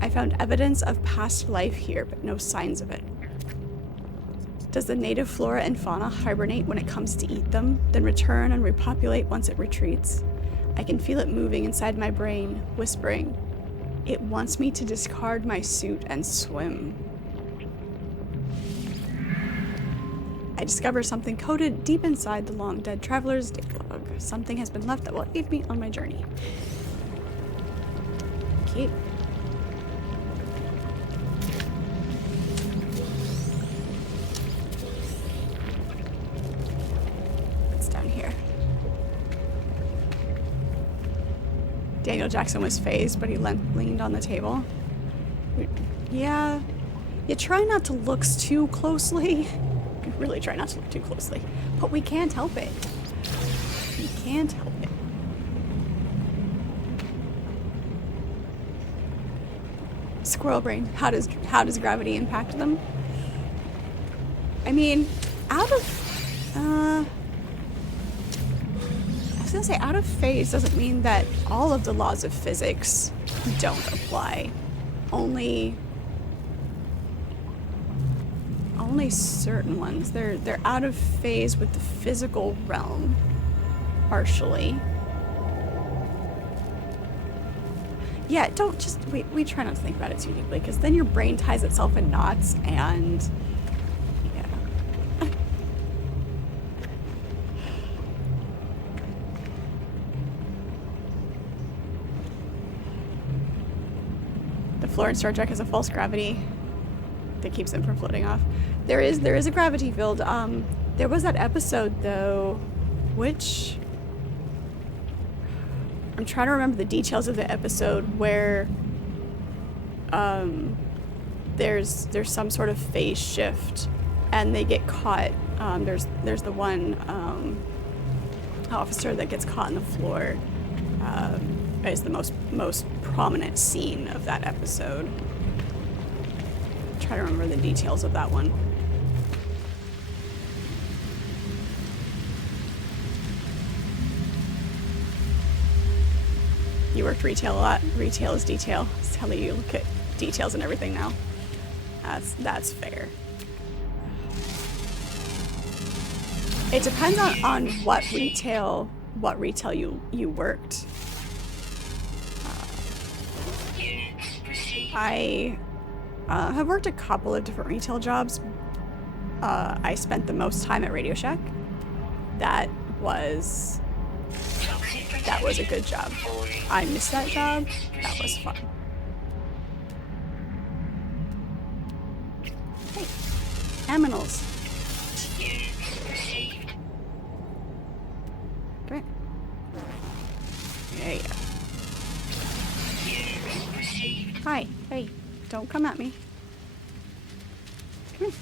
I found evidence of past life here, but no signs of it. Does the native flora and fauna hibernate when it comes to eat them, then return and repopulate once it retreats? I can feel it moving inside my brain, whispering. It wants me to discard my suit and swim. I discover something coded deep inside the long-dead traveler's data log. Something has been left that will aid me on my journey. Okay. What's down here? Daniel Jackson was phased, but he leaned on the table. Yeah. You try not to look too closely. You really try not to look too closely. But we can't help it. We can't help it. Squirrel brain. How does gravity impact them? I mean, out of I was gonna say out of phase doesn't mean that all of the laws of physics don't apply. Only certain ones. They're out of phase with the physical realm, partially. Yeah, don't just we try not to think about it too deeply, because then your brain ties itself in knots, and yeah. The floor in Star Trek has a false gravity that keeps them from floating off. There is a gravity field. There was that episode though, which I'm trying to remember the details of the episode where there's some sort of phase shift and they get caught. There's the one officer that gets caught on the floor. Is the most prominent scene of that episode. Try to remember the details of that one. You worked retail a lot. Retail is detail. It's how you look at details and everything now. That's fair. It depends on what retail you worked. I have worked a couple of different retail jobs. I spent the most time at Radio Shack. That was a good job. I missed that job. That was fun. Hey, aminals. Come here. Yeah. Hi. Hey. Don't come at me. Come here.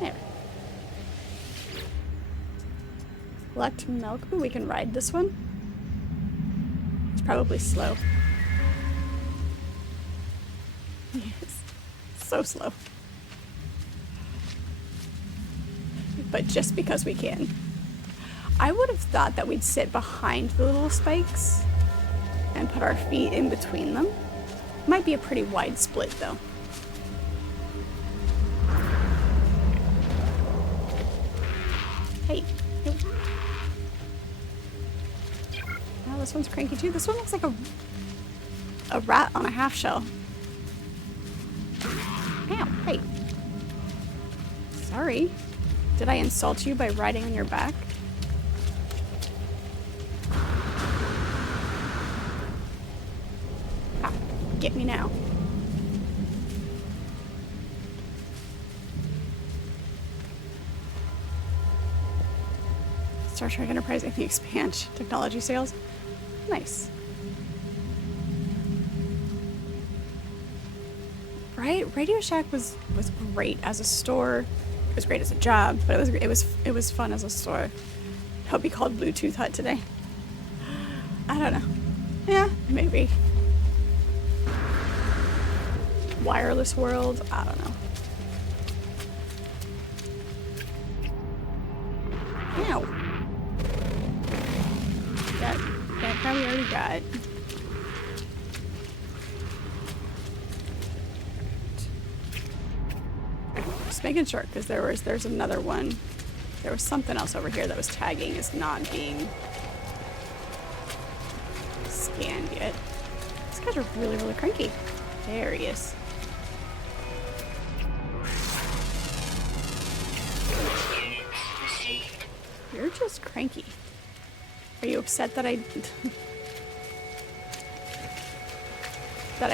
There. Collect milk. Ooh, we can ride this one. It's probably slow. Yes. So slow. But just because we can. I would have thought that we'd sit behind the little spikes and put our feet in between them. Might be a pretty wide split, though. Hey. this one's cranky too. This one looks like a rat on a half shell. Ow, hey. Sorry. Did I insult you by riding on your back? Ah, get me now. Star Trek Enterprise Amy Expand technology sales. Nice. Right? Radio Shack was great as a store. It was great as a job, but it was fun as a store. Hope he called Bluetooth Hut today. I don't know. Yeah, maybe. Wireless World. I don't know. Ow. That guy we already got. Just making sure, because there's another one. There was something else over here that was tagging as not being scanned yet. These guys are really, really cranky. There he is. You're just cranky. Are you upset that I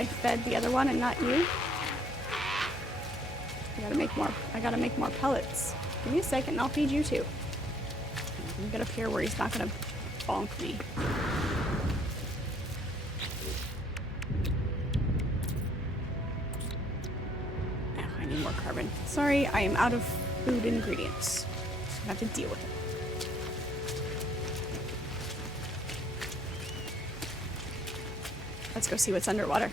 fed the other one and not you? I gotta make more pellets. Give me a second and I'll feed you too. Let me get up here where he's not gonna bonk me. Oh, I need more carbon. Sorry, I am out of food ingredients. So I have to deal with it. Let's go see what's underwater.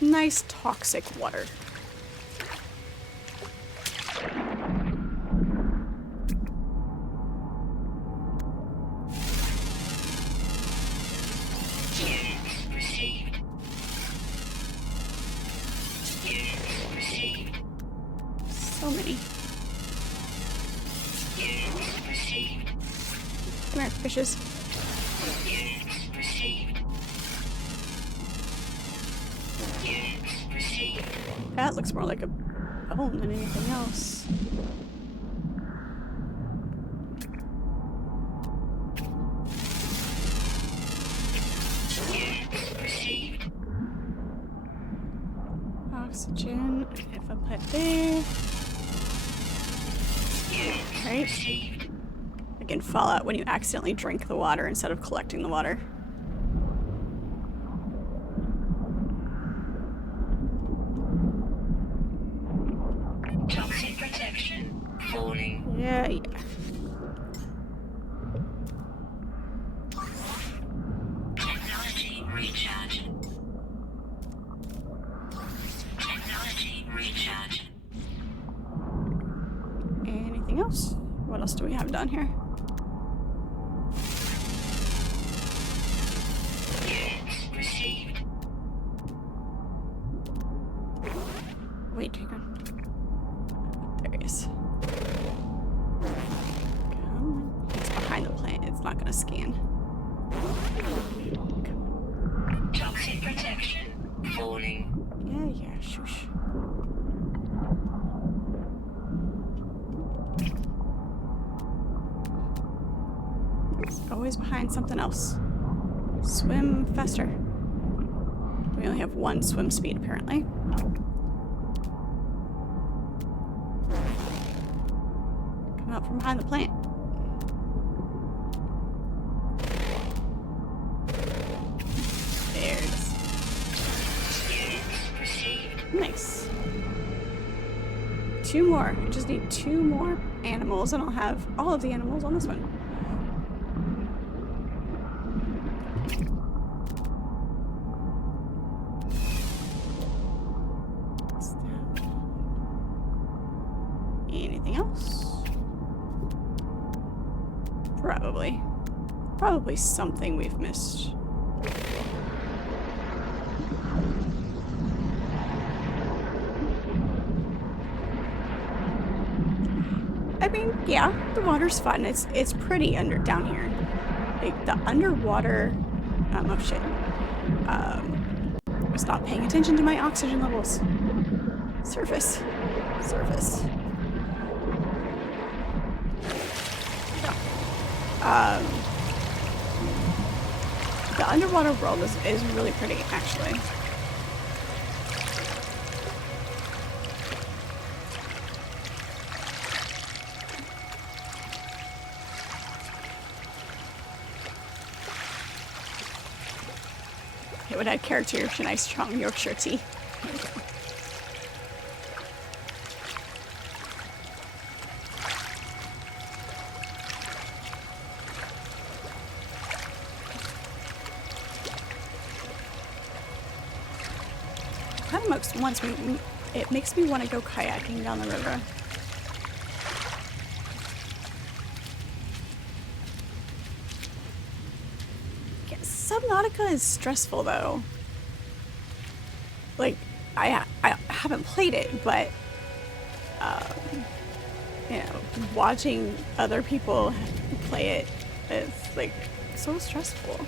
Nice toxic water. So many. Come here, fishes. That looks more like a bone than anything else. Oxygen. If I put there. Right. Again, fallout when you accidentally drink the water instead of collecting the water. Toxic protection falling. Yeah. Technology recharge. Technology recharge. Anything else? What else do we have down here? Units received. Wait, hang on. There he is. Come on. It's behind the plant. It's not gonna scan. Toxic protection falling. Yeah, shush. It's always behind something else. Swim faster. We only have one swim speed, apparently. Come out from behind the plant. There it is. Units received. Nice. Two more. I just need two more animals and I'll have all of the animals on this one. Anything else? Probably something we've missed. I mean, yeah, the water's fun. It's pretty down here. like the underwater, oh shit, was not paying attention to my oxygen levels. Surface. The underwater world is really pretty, actually. It would add character to nice strong Yorkshire tea. It makes me want to go kayaking down the river. Yeah, Subnautica is stressful though. Like I haven't played it, but you know, watching other people play it is like so stressful.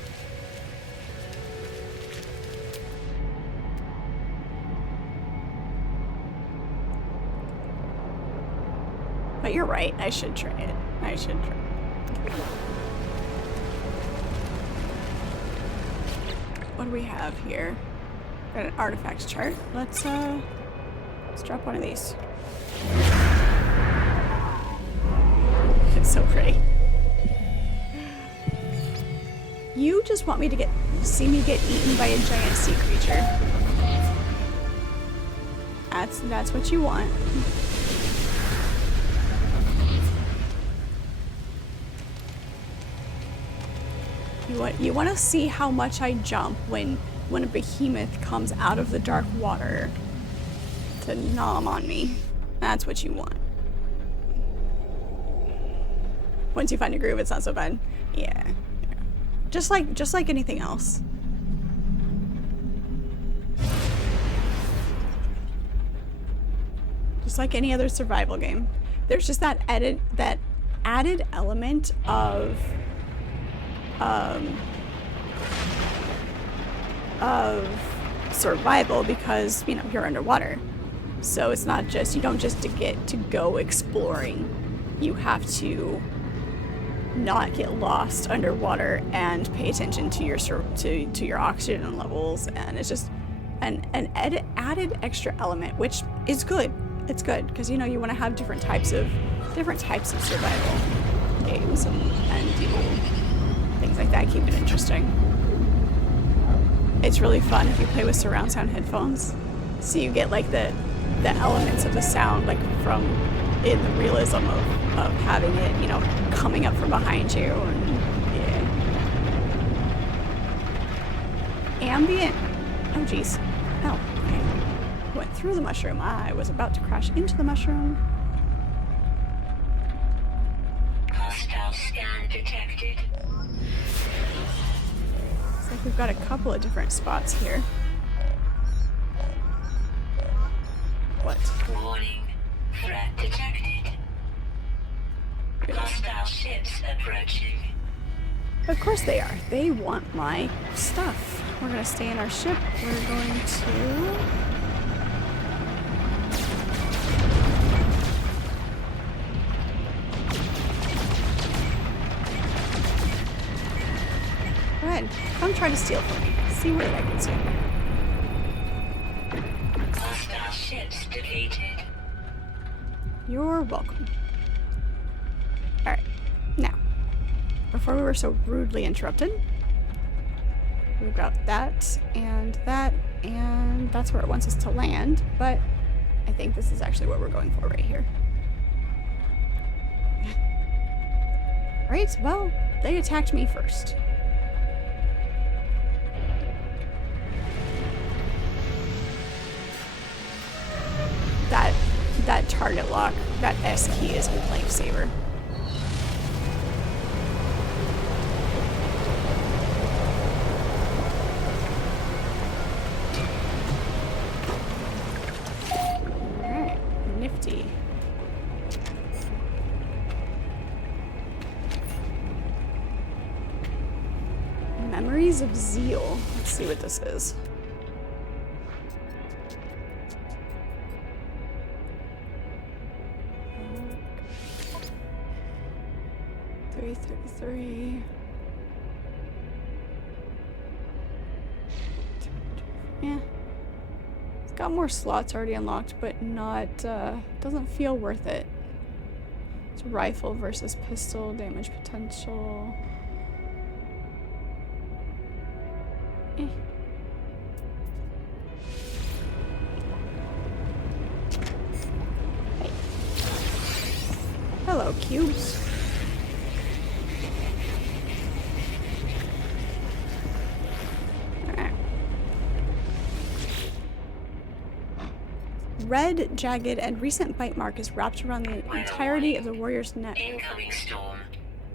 But you're right, I should try it. What do we have here? Got an artifacts chart. Let's drop one of these. It's so pretty. You just want me to see me get eaten by a giant sea creature. That's what you want. You want to see how much I jump when a behemoth comes out of the dark water to nom on me. That's what you want. Once you find a groove, it's not so bad. Yeah. Just like anything else. Just like any other survival game. There's just that added element of survival because, you know, you're underwater. So it's not just, you don't just get to go exploring. You have to not get lost underwater and pay attention to your oxygen levels, and it's just an added extra element, which is good. It's good because, you know, you want to have different types of survival games and do things like that. Keep it interesting. It's really fun if you play with surround sound headphones, so you get like the elements of the sound, like from in the realism of having it, you know, coming up from behind you, and yeah. Ambient. Oh geez. Oh, okay. Went through the mushroom. I was about to crash into the mushroom. Hostile scan detected. Looks like we've got a couple of different spots here. What? Warning. Threat detected. Hostile ships approaching. Of course they are. They want my stuff. We're gonna stay in our ship. We're going to... Go ahead. Come try to steal from me. See where that gets you. Hostile ships defeated. You're welcome. Alright. Now, before we were so rudely interrupted, we've got that, and that's where it wants us to land, but I think this is actually what we're going for right here. Right, well, they attacked me first. That target lock, that S key is a lifesaver. Alright, nifty. Memories of Zeal. Let's see what this is. $333. Yeah. It's got more slots already unlocked, but not, doesn't feel worth it. It's rifle versus pistol, damage potential. Eh. Hey. Hello, cubes. Red, jagged, and recent bite mark is wrapped around the entirety of the warrior's neck. Incoming storm.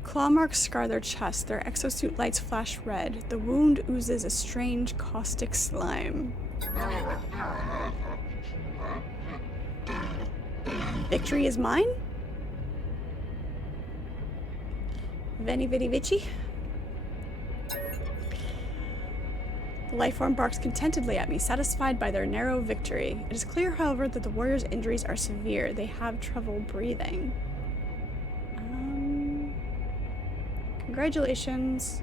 Claw marks scar their chest. Their exosuit lights flash red. The wound oozes a strange, caustic slime. Victory is mine? Veni vidi vici? The lifeform barks contentedly at me, satisfied by their narrow victory. It is clear, however, that the warrior's injuries are severe. They have trouble breathing. Congratulations.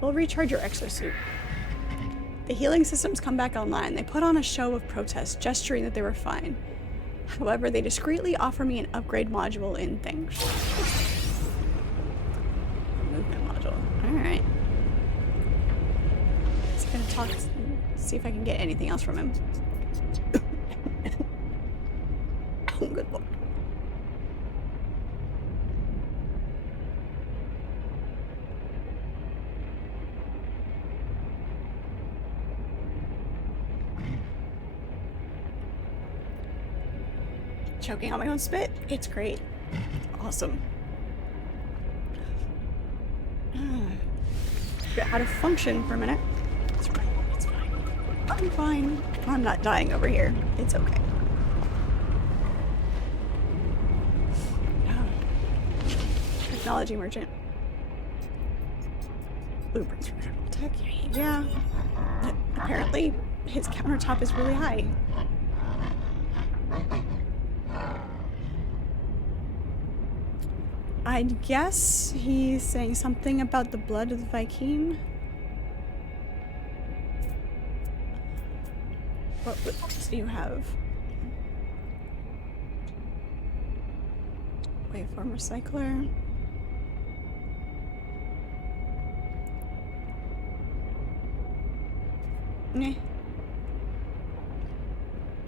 We'll recharge your exosuit. The healing systems come back online. They put on a show of protest, gesturing that they were fine. However, they discreetly offer me an upgrade module in things. Movement module. Alright. Just gonna talk, see if I can get anything else from him. Oh, good lord. Choking on my own spit. It's great. Awesome. Forget how to function for a minute. It's fine. It's fine. I'm fine. I'm not dying over here. It's okay. Technology merchant. Blueprints from General Tech. Yeah. Apparently, his countertop is really high. I guess he's saying something about the blood of the Viking. What do you have? Waveform recycler. Meh.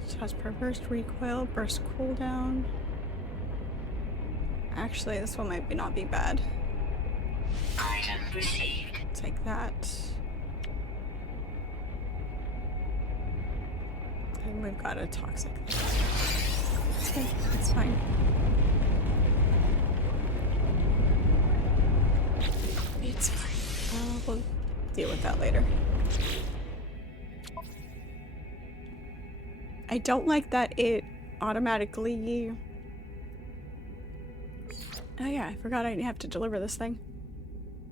It has perverse recoil, burst cooldown. Actually, this one might not be bad. Item received. Take that. And we've got a toxic. It's good. It's fine. It's fine. We'll deal with that later. I don't like that it automatically... Oh yeah, I forgot I have to deliver this thing.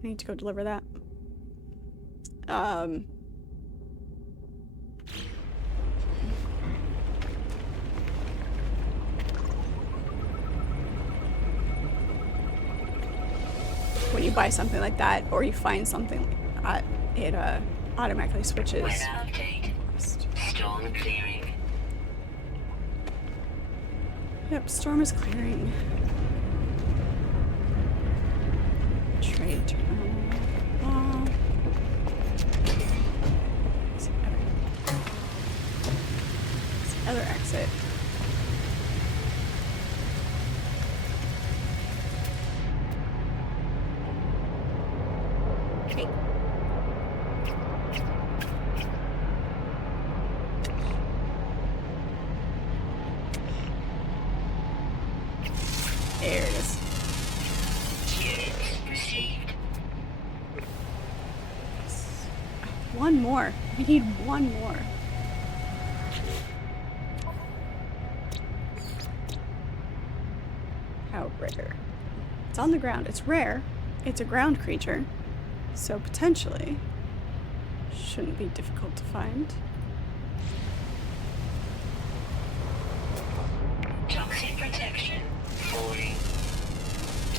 I need to go deliver that. When you buy something like that, or you find something like that, it automatically switches. Weather update. Storm clearing. Yep, storm is clearing. Trade terminal. Other exit. Okay. There it is. One more. We need one more. How rare. It's on the ground. It's rare. It's a ground creature, so potentially shouldn't be difficult to find. Toxic protection. Falling.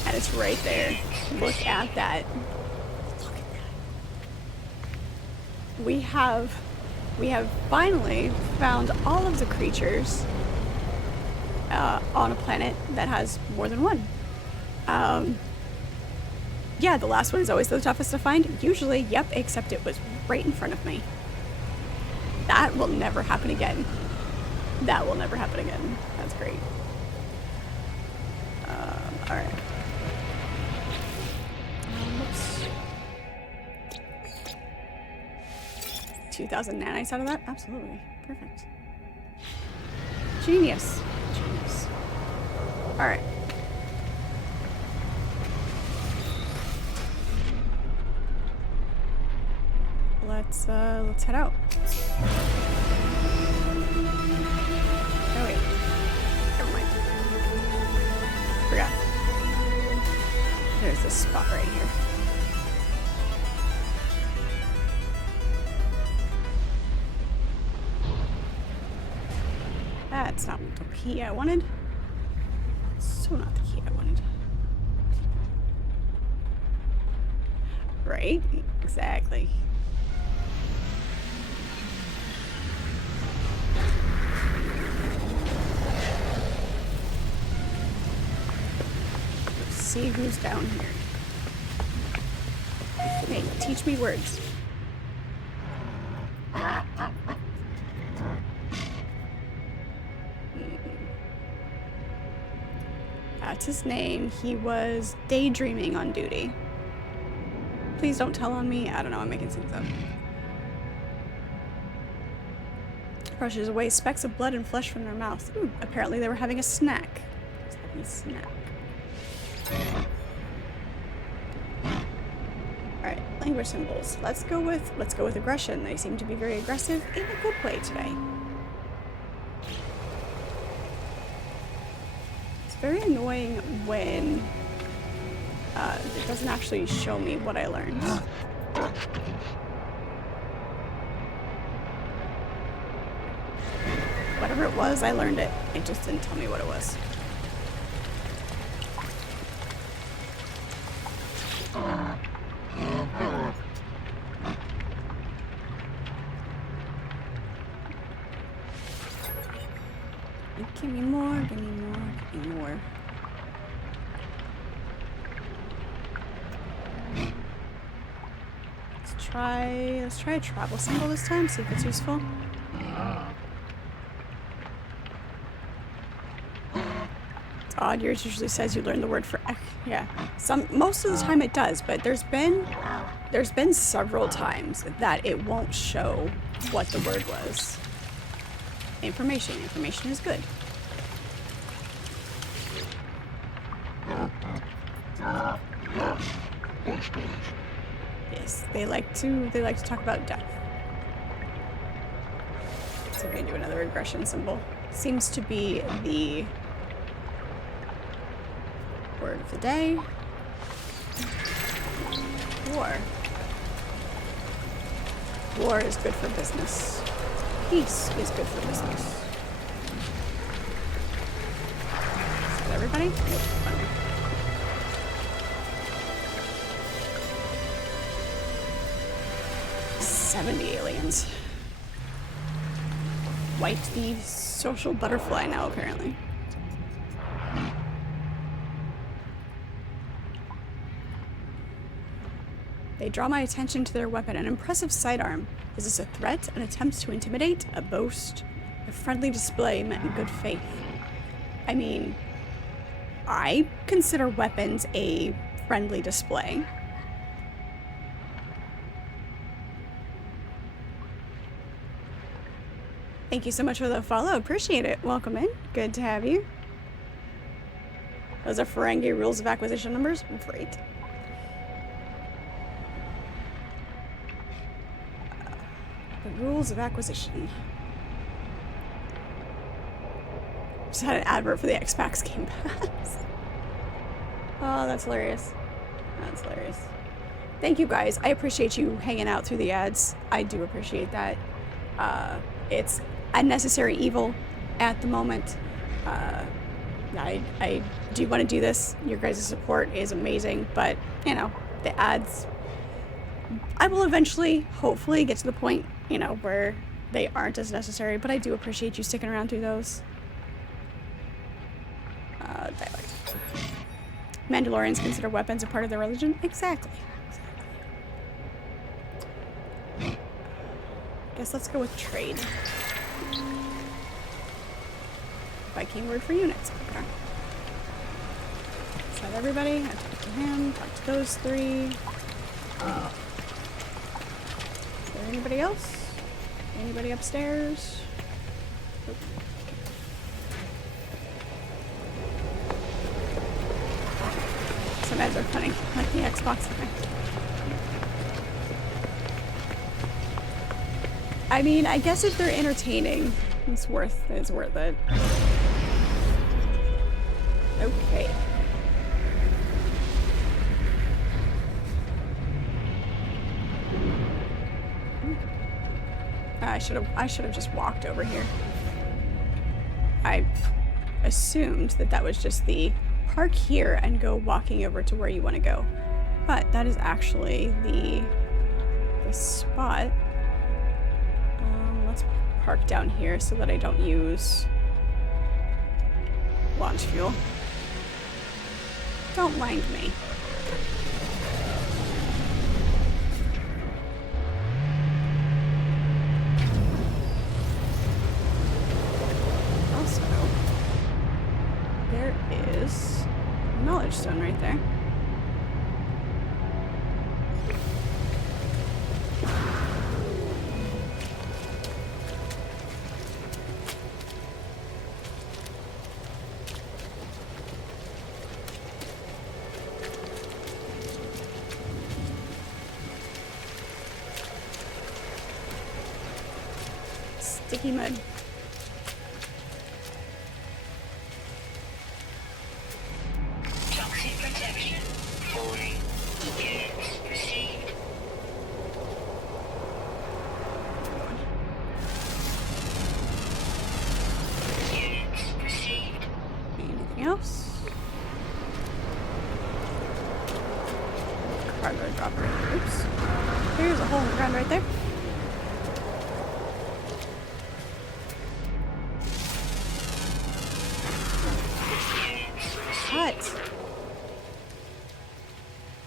And it's right there. Look at that. Look at that. We have finally found all of the creatures on a planet that has more than one. Yeah, the last one is always the toughest to find. Usually, yep, except it was right in front of me. That will never happen again. That will never happen again. That's great. Alright. Whoops. 2,000 nanites out of that? Absolutely. Perfect. Genius. Genius. Alright. Let's head out. Oh wait. Never mind. Forgot. There's this spot right here. That's not the key I wanted. So not the key I wanted. Right? Exactly. See who's down here. Hey, teach me words. That's his name. He was daydreaming on duty. Please don't tell on me. I don't know, I'm making things up. Brushes away specks of blood and flesh from their mouth. Ooh, apparently they were having a snack. Just having a snack. Alright, language symbols. Let's go with aggression. They seem to be very aggressive in a good way today. It's very annoying when it doesn't actually show me what I learned. Whatever it was, I learned it. It just didn't tell me what it was. Give me more, give me more, give me more. Let's try a travel symbol this time, see if it's useful. It's odd, yours usually says you learn the word for yeah. Most of the time it does, but there's been several times that it won't show what the word was. Information is good. Yes, they like to talk about death. So we're gonna do another aggression symbol. Seems to be the word of the day. War. War is good for business. Peace is good for business. Is that everybody? Nope. 70 aliens. White the social butterfly now, apparently. They draw my attention to their weapon, an impressive sidearm. Is this a threat, an attempt to intimidate, a boast, a friendly display meant in good faith? I mean, I consider weapons a friendly display. Thank you so much for the follow. Appreciate it. Welcome in. Good to have you. Those are Ferengi rules of acquisition numbers. Great. The rules of acquisition. Just had an advert for the Xbox Game Pass. Oh, that's hilarious. That's hilarious. Thank you guys. I appreciate you hanging out through the ads. I do appreciate that. It's a necessary evil at the moment. I do want to do this. Your guys' support is amazing, but you know, the ads, I will eventually, hopefully, get to the point, you know, where they aren't as necessary, but I do appreciate you sticking around through those. Dialect. Mandalorians consider weapons a part of their religion? Exactly. Guess let's go with trade. Viking word for units. Okay. Is that everybody? I talked to him, talked to those three. Is there anybody else? Anybody upstairs? Nope. Some ads are funny, like the Xbox thing. I mean, I guess if they're entertaining, it's worth it. Okay. I should have just walked over here. I assumed that was just the park here and go walking over to where you want to go. But that is actually the spot. Let's park down here so that I don't use launch fuel. Don't mind me. Also, there is a knowledge stone right there. Sticky mud. Toxic protection. Falling. Units received. Units received. Anything else? Cargo dropper. Oops. There's a hole in the ground right there. Cut.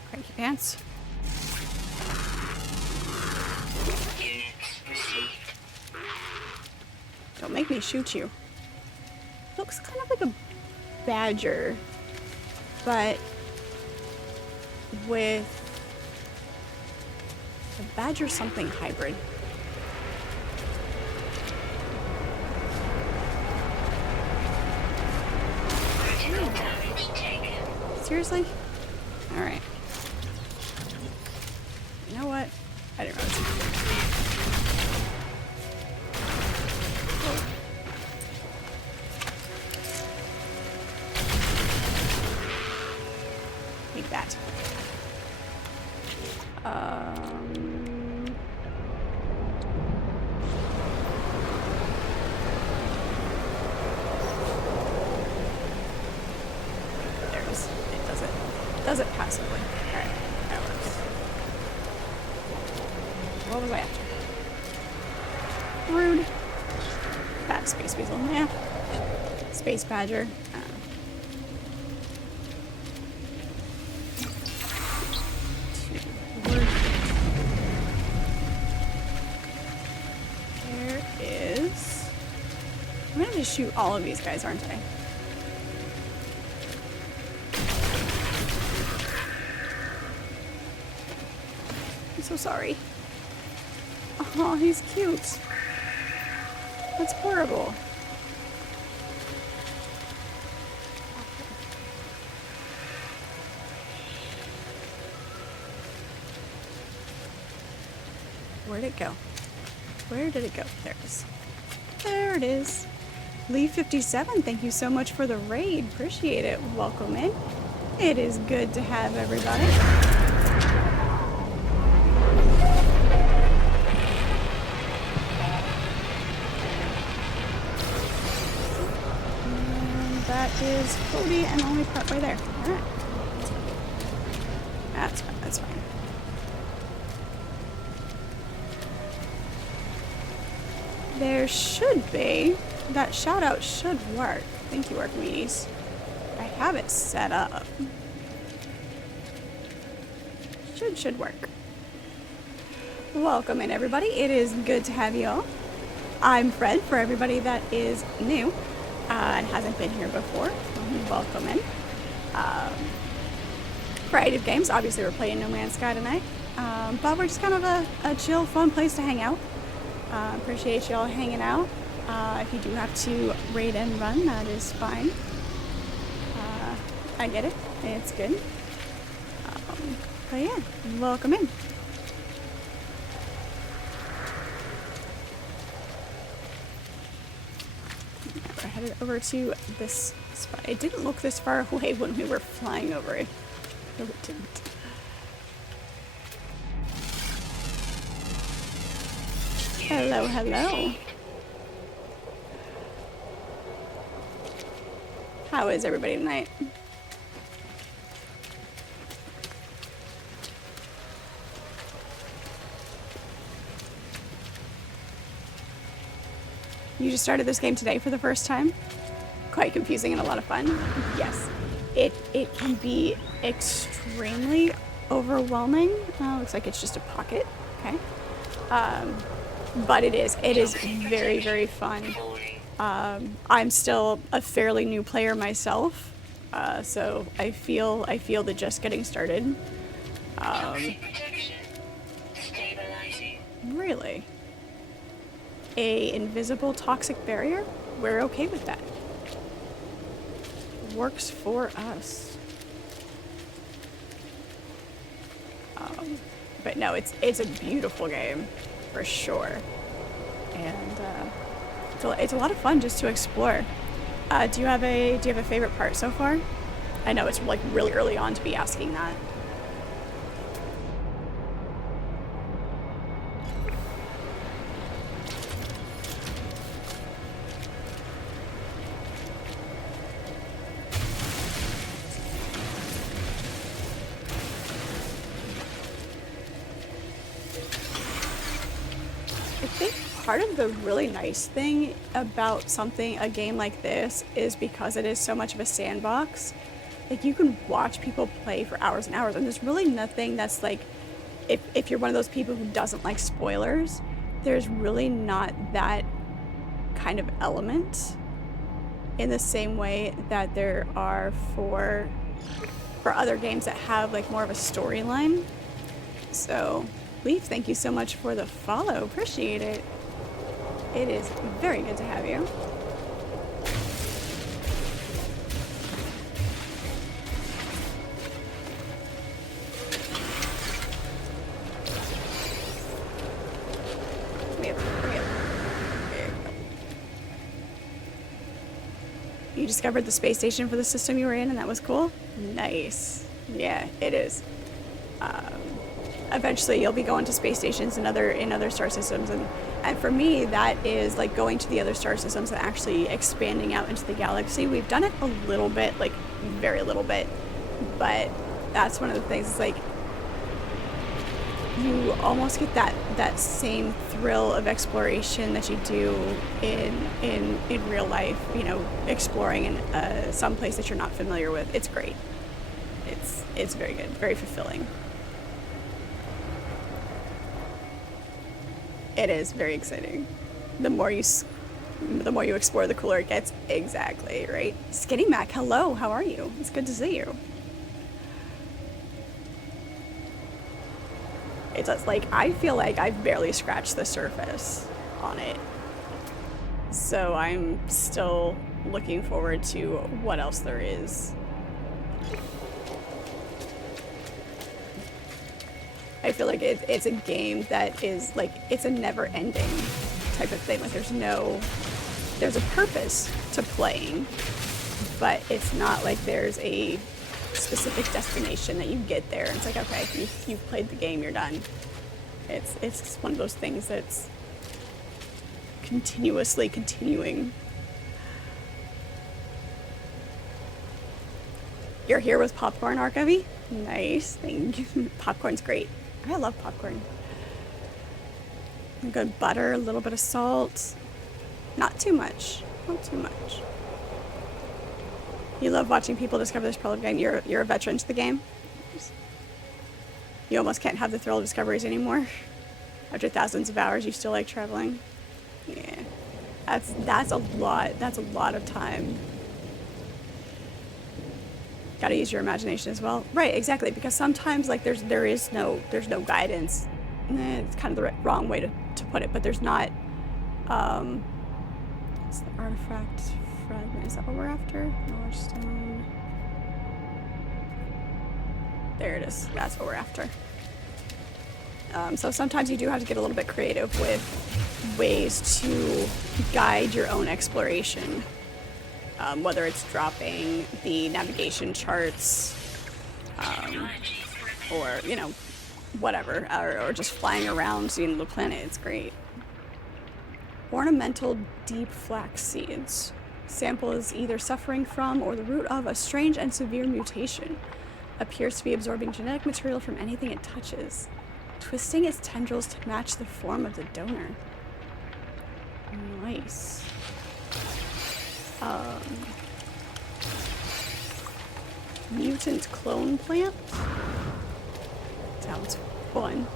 Cranky pants. Units received. Don't make me shoot you. Looks kind of like a badger, but with a badger something hybrid. Critical damage taken. Seriously? Alright. You know what? I didn't realize. Take that. There's, it does it passively. Alright, that works. What was I after? Rude. Bad space weasel, yeah. Space badger. There is... I'm gonna just shoot all of these guys, aren't I? I'm so sorry. Oh, he's cute. That's horrible. Where'd it go? Where did it go? There it is. There it is. Lee57, thank you so much for the raid. Appreciate it. Welcome in. It is good to have everybody. And that is Cody and only partway there. Alright. That's fine, that's fine. There should be. That shout out should work. Thank you, Archimedes. I have it set up. Should work. Welcome in, everybody. It is good to have you all. I'm Fred, for everybody that is new and hasn't been here before. Welcome in. Creative games. Obviously, we're playing No Man's Sky tonight. But we're just kind of a chill, fun place to hang out. Appreciate y'all hanging out. If you do have to raid and run, that is fine. I get it. It's good. But yeah, welcome in. We're headed over to this spot. It didn't look this far away when we were flying over it. No, it didn't. Hello, hello. How is everybody tonight? You just started this game today for the first time? Quite confusing and a lot of fun. Yes, it can be extremely overwhelming. Looks like it's just a pocket. Okay. But it is very, very fun. I'm still a fairly new player myself, so I feel that just getting started. Really? A invisible toxic barrier? We're okay with that. Works for us. But no, it's a beautiful game, for sure. And it's a lot of fun just to explore. Do you have a favorite part so far? I know it's like really early on to be asking that. Part of the really nice thing about a game like this is because it is so much of a sandbox, like you can watch people play for hours and hours, and there's really nothing that's like, if you're one of those people who doesn't like spoilers, there's really not that kind of element in the same way that there are for other games that have like more of a storyline. So, Leaf, thank you so much for the follow. Appreciate it. It is very good to have you. Come here. There you go. You discovered the space station for the system you were in, and that was cool? Nice. Yeah, it is. Eventually you'll be going to space stations in other star systems, and for me that is like going to the other star systems and actually expanding out into the galaxy. We've done it a little bit, like very little bit, but that's one of the things. It's like you almost get that same thrill of exploration that you do in real life, you know, exploring in some place that you're not familiar with. It's great. It's very good, very fulfilling. It is very exciting. The more you explore, the cooler it gets. Exactly, right? Skinny Mac, hello, how are you? It's good to see you. It's just like, I feel like I've barely scratched the surface on it. So I'm still looking forward to what else there is. I feel like it's a game that is like, it's a never-ending type of thing. Like there's a purpose to playing, but it's not like there's a specific destination that you get there. And it's like, okay, you've played the game, you're done. It's just one of those things that's continuously continuing. You're here with popcorn, Arkavi? Nice, thank you. Popcorn's great. I love popcorn. Good butter, a little bit of salt. Not too much. Not too much. You love watching people discover this part of the game. You're a veteran to the game. You almost can't have the thrill of discoveries anymore. After thousands of hours, you still like traveling. Yeah, that's a lot. That's a lot of time. Gotta use your imagination as well. Right, exactly. Because sometimes like there's no guidance. It's kind of the wrong way to put it, but there's not. It's the artifact fragment. Is that what we're after? Knowledge stone. There it is. That's what we're after. So sometimes you do have to get a little bit creative with ways to guide your own exploration. Whether it's dropping the navigation charts, or, you know, whatever, or just flying around seeing the planet. It's great. Ornamental deep flax seeds. Sample is either suffering from or the root of a strange and severe mutation. Appears to be absorbing genetic material from anything it touches, twisting its tendrils to match the form of the donor. Nice. Mutant clone plant? Sounds fun.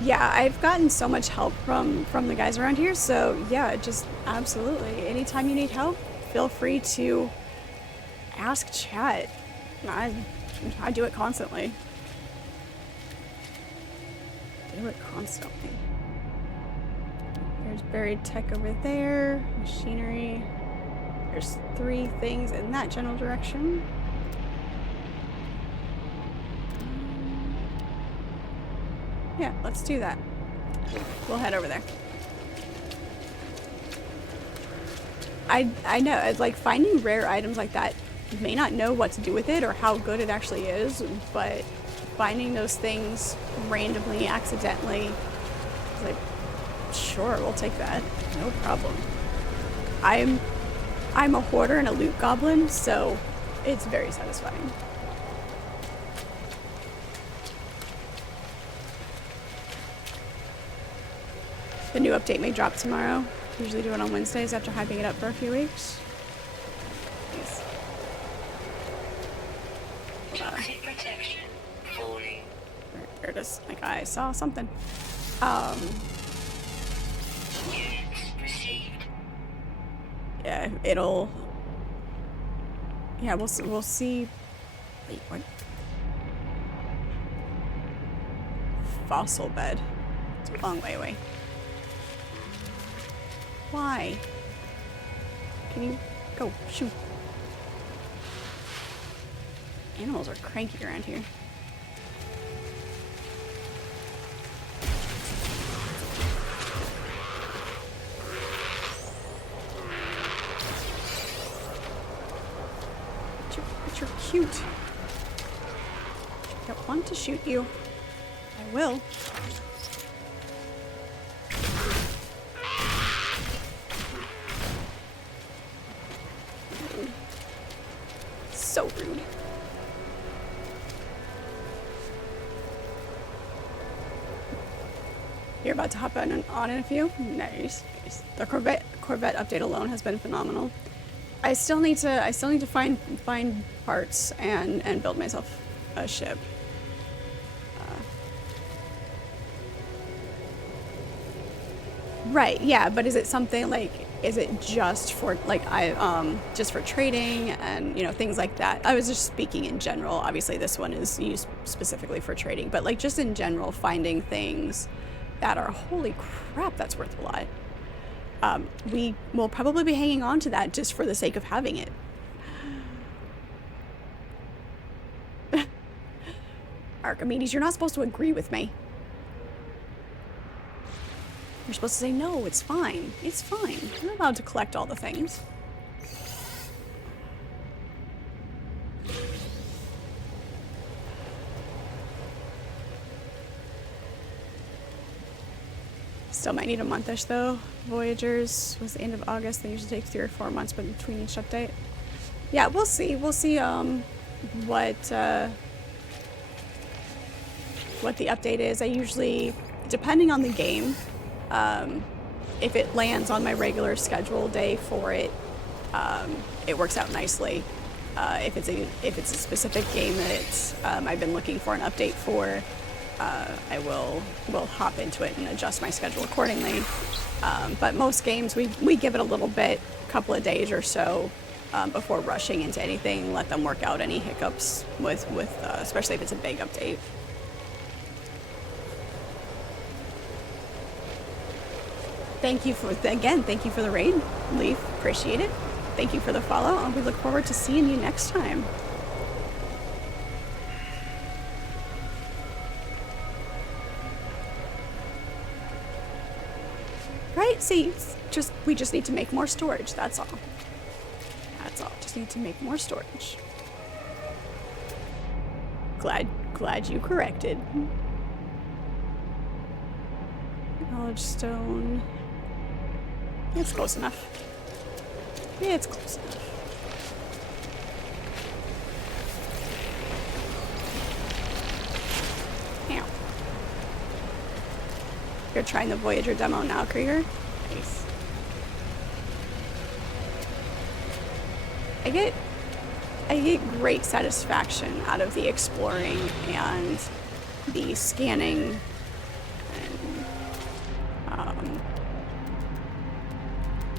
Yeah, I've gotten so much help from the guys around here, so yeah, just absolutely. Anytime you need help, feel free to ask chat. I do it constantly. Do it constantly. There's buried tech over there, machinery. There's 3 things in that general direction. Yeah, let's do that. We'll head over there. I know, it's like finding rare items like that, you may not know what to do with it or how good it actually is, but finding those things randomly, accidentally, it's like, sure, we'll take that. No problem. I'm a hoarder and a loot goblin, so it's very satisfying. The new update may drop tomorrow. Usually do it on Wednesdays after hyping it up for a few weeks. Nice. Toxic protection falling. There it is. Like I saw something. Units received. Yeah, it'll. Yeah, we'll see. Wait, what? Fossil bed. It's a long way away. Why? Can you go shoot? Animals are cranky around here. But you're cute. I don't want to shoot you. I will. So rude. You're about to hop on in a few? Nice. The Corvette update alone has been phenomenal. I still need to find parts and build myself a ship. Right, yeah, but is it something like, is it just for like just for trading and, you know, things like that? I was just speaking in general. Obviously this one is used specifically for trading, but like just in general finding things that are, holy crap, that's worth a lot. We will probably be hanging on to that just for the sake of having it. Archimedes, you're not supposed to agree with me. You're supposed to say, no, it's fine. It's fine. You're allowed to collect all the things. Still might need a monthish though. Voyagers was the end of August. They usually take 3 or 4 months between each update. Yeah, we'll see. We'll see what the update is. I usually, depending on the game, if it lands on my regular schedule day for it, it works out nicely. If it's a specific game that I've been looking for an update for, I will hop into it and adjust my schedule accordingly. But most games, we give it a little bit, a couple of days or so, before rushing into anything. Let them work out any hiccups with especially if it's a big update. Thank you for the raid, Leaf. Appreciate it. Thank you for the follow, and we look forward to seeing you next time. Right? See, we just need to make more storage. That's all. That's all. Just need to make more storage. Glad you corrected. Knowledge stone. It's close enough. It's close enough. Ow. You're trying the Voyager demo now, Krieger? Nice. I get great satisfaction out of the exploring and the scanning.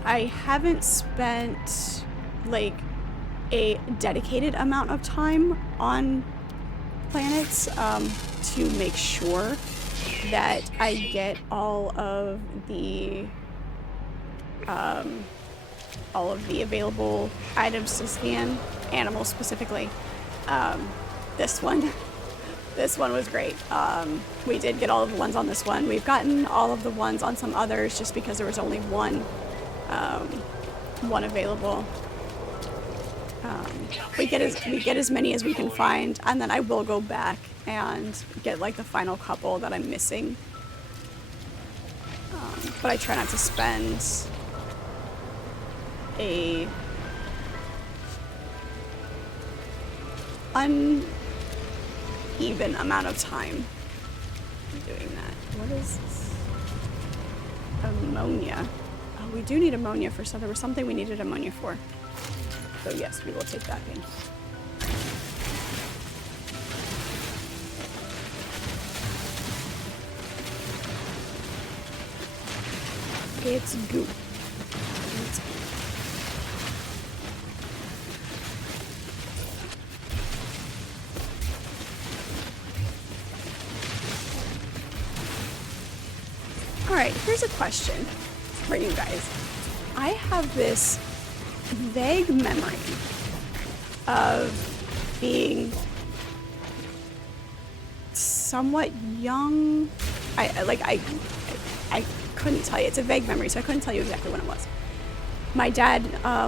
I haven't spent like a dedicated amount of time on planets to make sure that I get all of the available items to scan, animals specifically. This one was great. We did get all of the ones on this one. We've gotten all of the ones on some others just because there was only one available. We get as many as we can find, and then I will go back and get like the final couple that I'm missing. But I try not to spend a uneven amount of time doing that. What is this? Ammonia. Oh, we do need ammonia for something. There was something we needed ammonia for. So yes, we will take that in. It's goop. It's goop. Alright, here's a question for you guys. I have this vague memory of being somewhat young. I couldn't tell you. It's a vague memory, so I couldn't tell you exactly when it was. My dad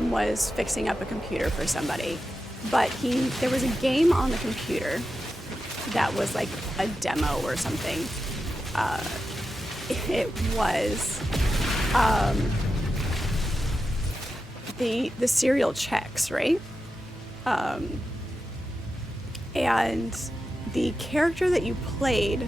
was fixing up a computer for somebody, but there was a game on the computer that was like a demo or something. It was the serial checks, right? And the character that you played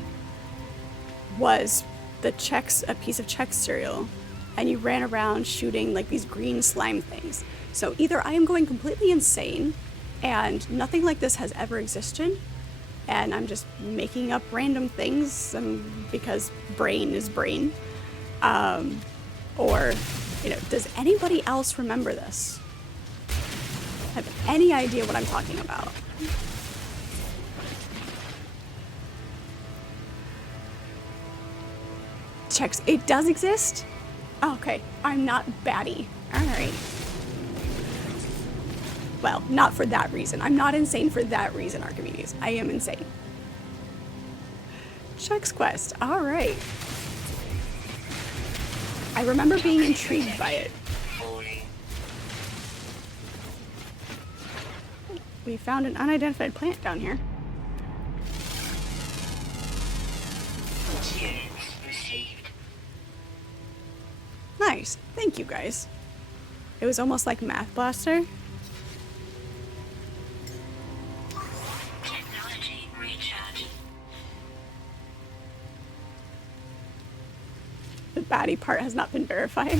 was the checks, a piece of check cereal, and you ran around shooting like these green slime things. So either I am going completely insane and nothing like this has ever existed, and I'm just making up random things because brain is brain, or does anybody else remember this? Have any idea what I'm talking about? Checks. It does exist? Oh, okay. I'm not batty. Alright. Well, not for that reason. I'm not insane for that reason, Archimedes. I am insane. Chex Quest. Alright. I remember being intrigued by it. Falling. We found an unidentified plant down here. Units received. Nice. Thank you, guys. It was almost like Math Blaster. Technology recharge. The baddie part has not been verified.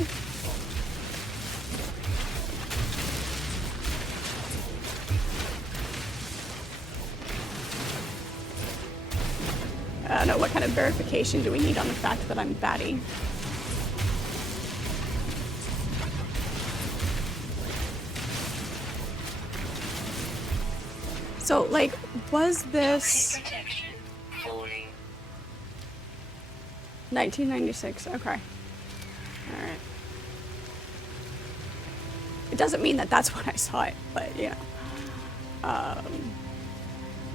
I don't know, what kind of verification do we need on the fact that I'm baddie? So, like, was this Protection. Falling. 1996? Okay. Alright. It doesn't mean that that's when I saw it, but, you know.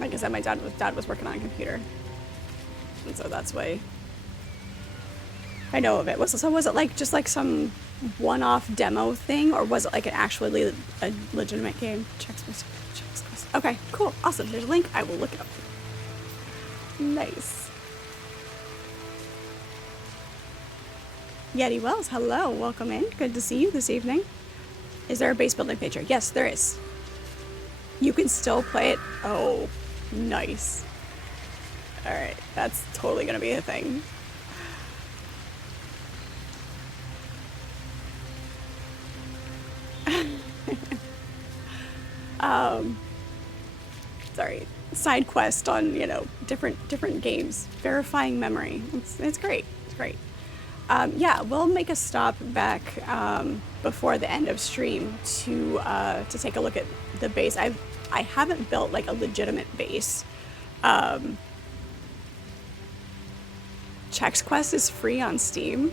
Like I said, my dad was working on a computer. And so that's why I know of it. Was it like just like some one-off demo thing, or was it like an actually a legitimate game? Checks. Okay, cool, awesome. There's a link. I will look it up. Nice. Yeti Wells, hello, welcome in. Good to see you this evening. Is there a base building feature? Yes, there is. You can still play it. Oh, nice. All right, that's totally gonna be a thing. Sorry, side quest on, you know, different games, verifying memory. It's great. It's great. Yeah, we'll make a stop back before the end of stream to take a look at the base. I haven't built like a legitimate base. Chex Quest is free on Steam.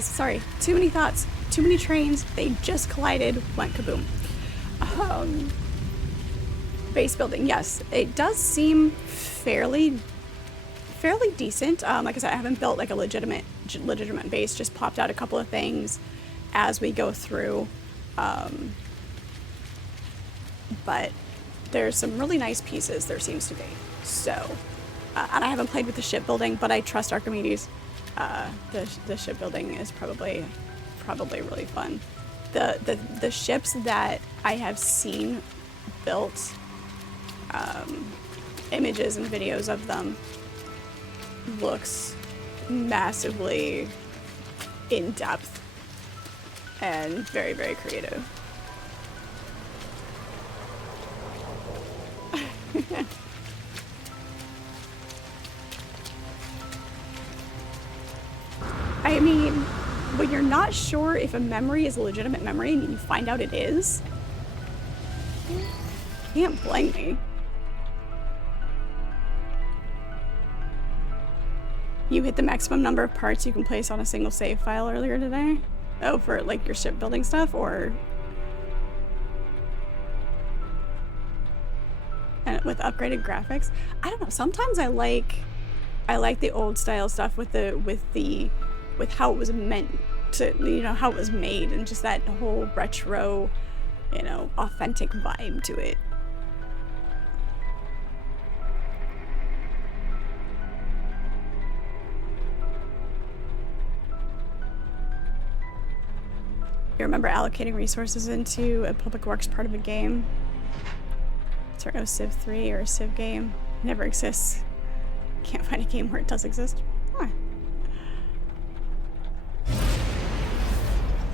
Sorry, too many thoughts, too many trains. They just collided, went kaboom. Base building, yes, it does seem fairly decent. Like I said, I haven't built like a legitimate base. Just popped out a couple of things as we go through. But there's some really nice pieces, there seems to be. So, and I haven't played with the shipbuilding, but I trust Archimedes. The shipbuilding is probably really fun. The ships that I have seen built, images and videos of them, looks massively in depth and very, very creative. I mean, when you're not sure if a memory is a legitimate memory and you find out it is, you can't blame me. You hit the maximum number of parts you can place on a single save file earlier today? Oh, for like your shipbuilding stuff, or... And with upgraded graphics? I don't know, sometimes I like the old style stuff with how it was meant to, you know, how it was made, and just that whole retro, you know, authentic vibe to it. You remember allocating resources into a public works part of a game? There no Civ 3 or a Civ game. It never exists. Can't find a game where it does exist. Huh.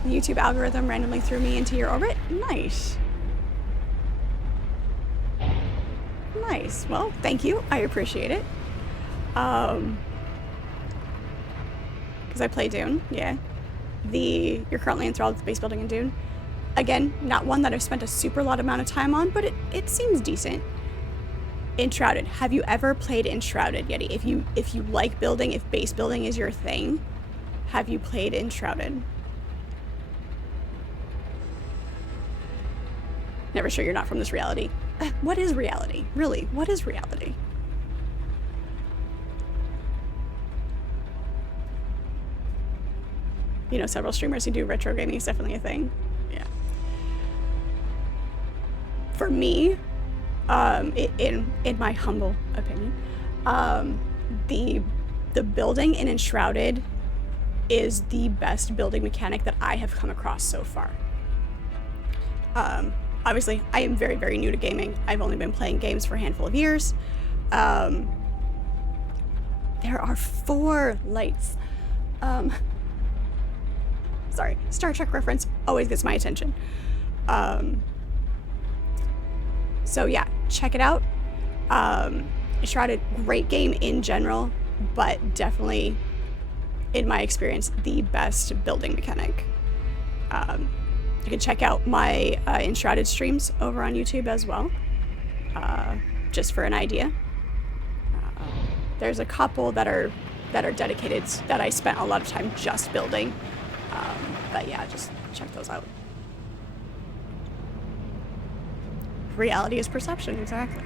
The YouTube algorithm randomly threw me into your orbit? Nice. Nice. Well, thank you. I appreciate it. Because I play Dune, yeah. You're currently enthralled with base building in Dune. Again, not one that I've spent a super lot amount of time on, but it seems decent. Enshrouded. Have you ever played Enshrouded, Yeti? If you like building, if base building is your thing, have you played Enshrouded? Never sure you're not from this reality. what is reality? Really, what is reality? You know, several streamers who do retro gaming is definitely a thing. Yeah. For me, in my humble opinion, the building in Enshrouded is the best building mechanic that I have come across so far. Obviously, I am very, very new to gaming. I've only been playing games for a handful of years. There are 4 lights. Sorry, Star Trek reference always gets my attention. So yeah, check it out. Enshrouded, great game in general, but definitely, in my experience, the best building mechanic. You can check out my Enshrouded streams over on YouTube as well, just for an idea. There's a couple that are dedicated that I spent a lot of time just building. But yeah, just check those out. Reality is perception, exactly.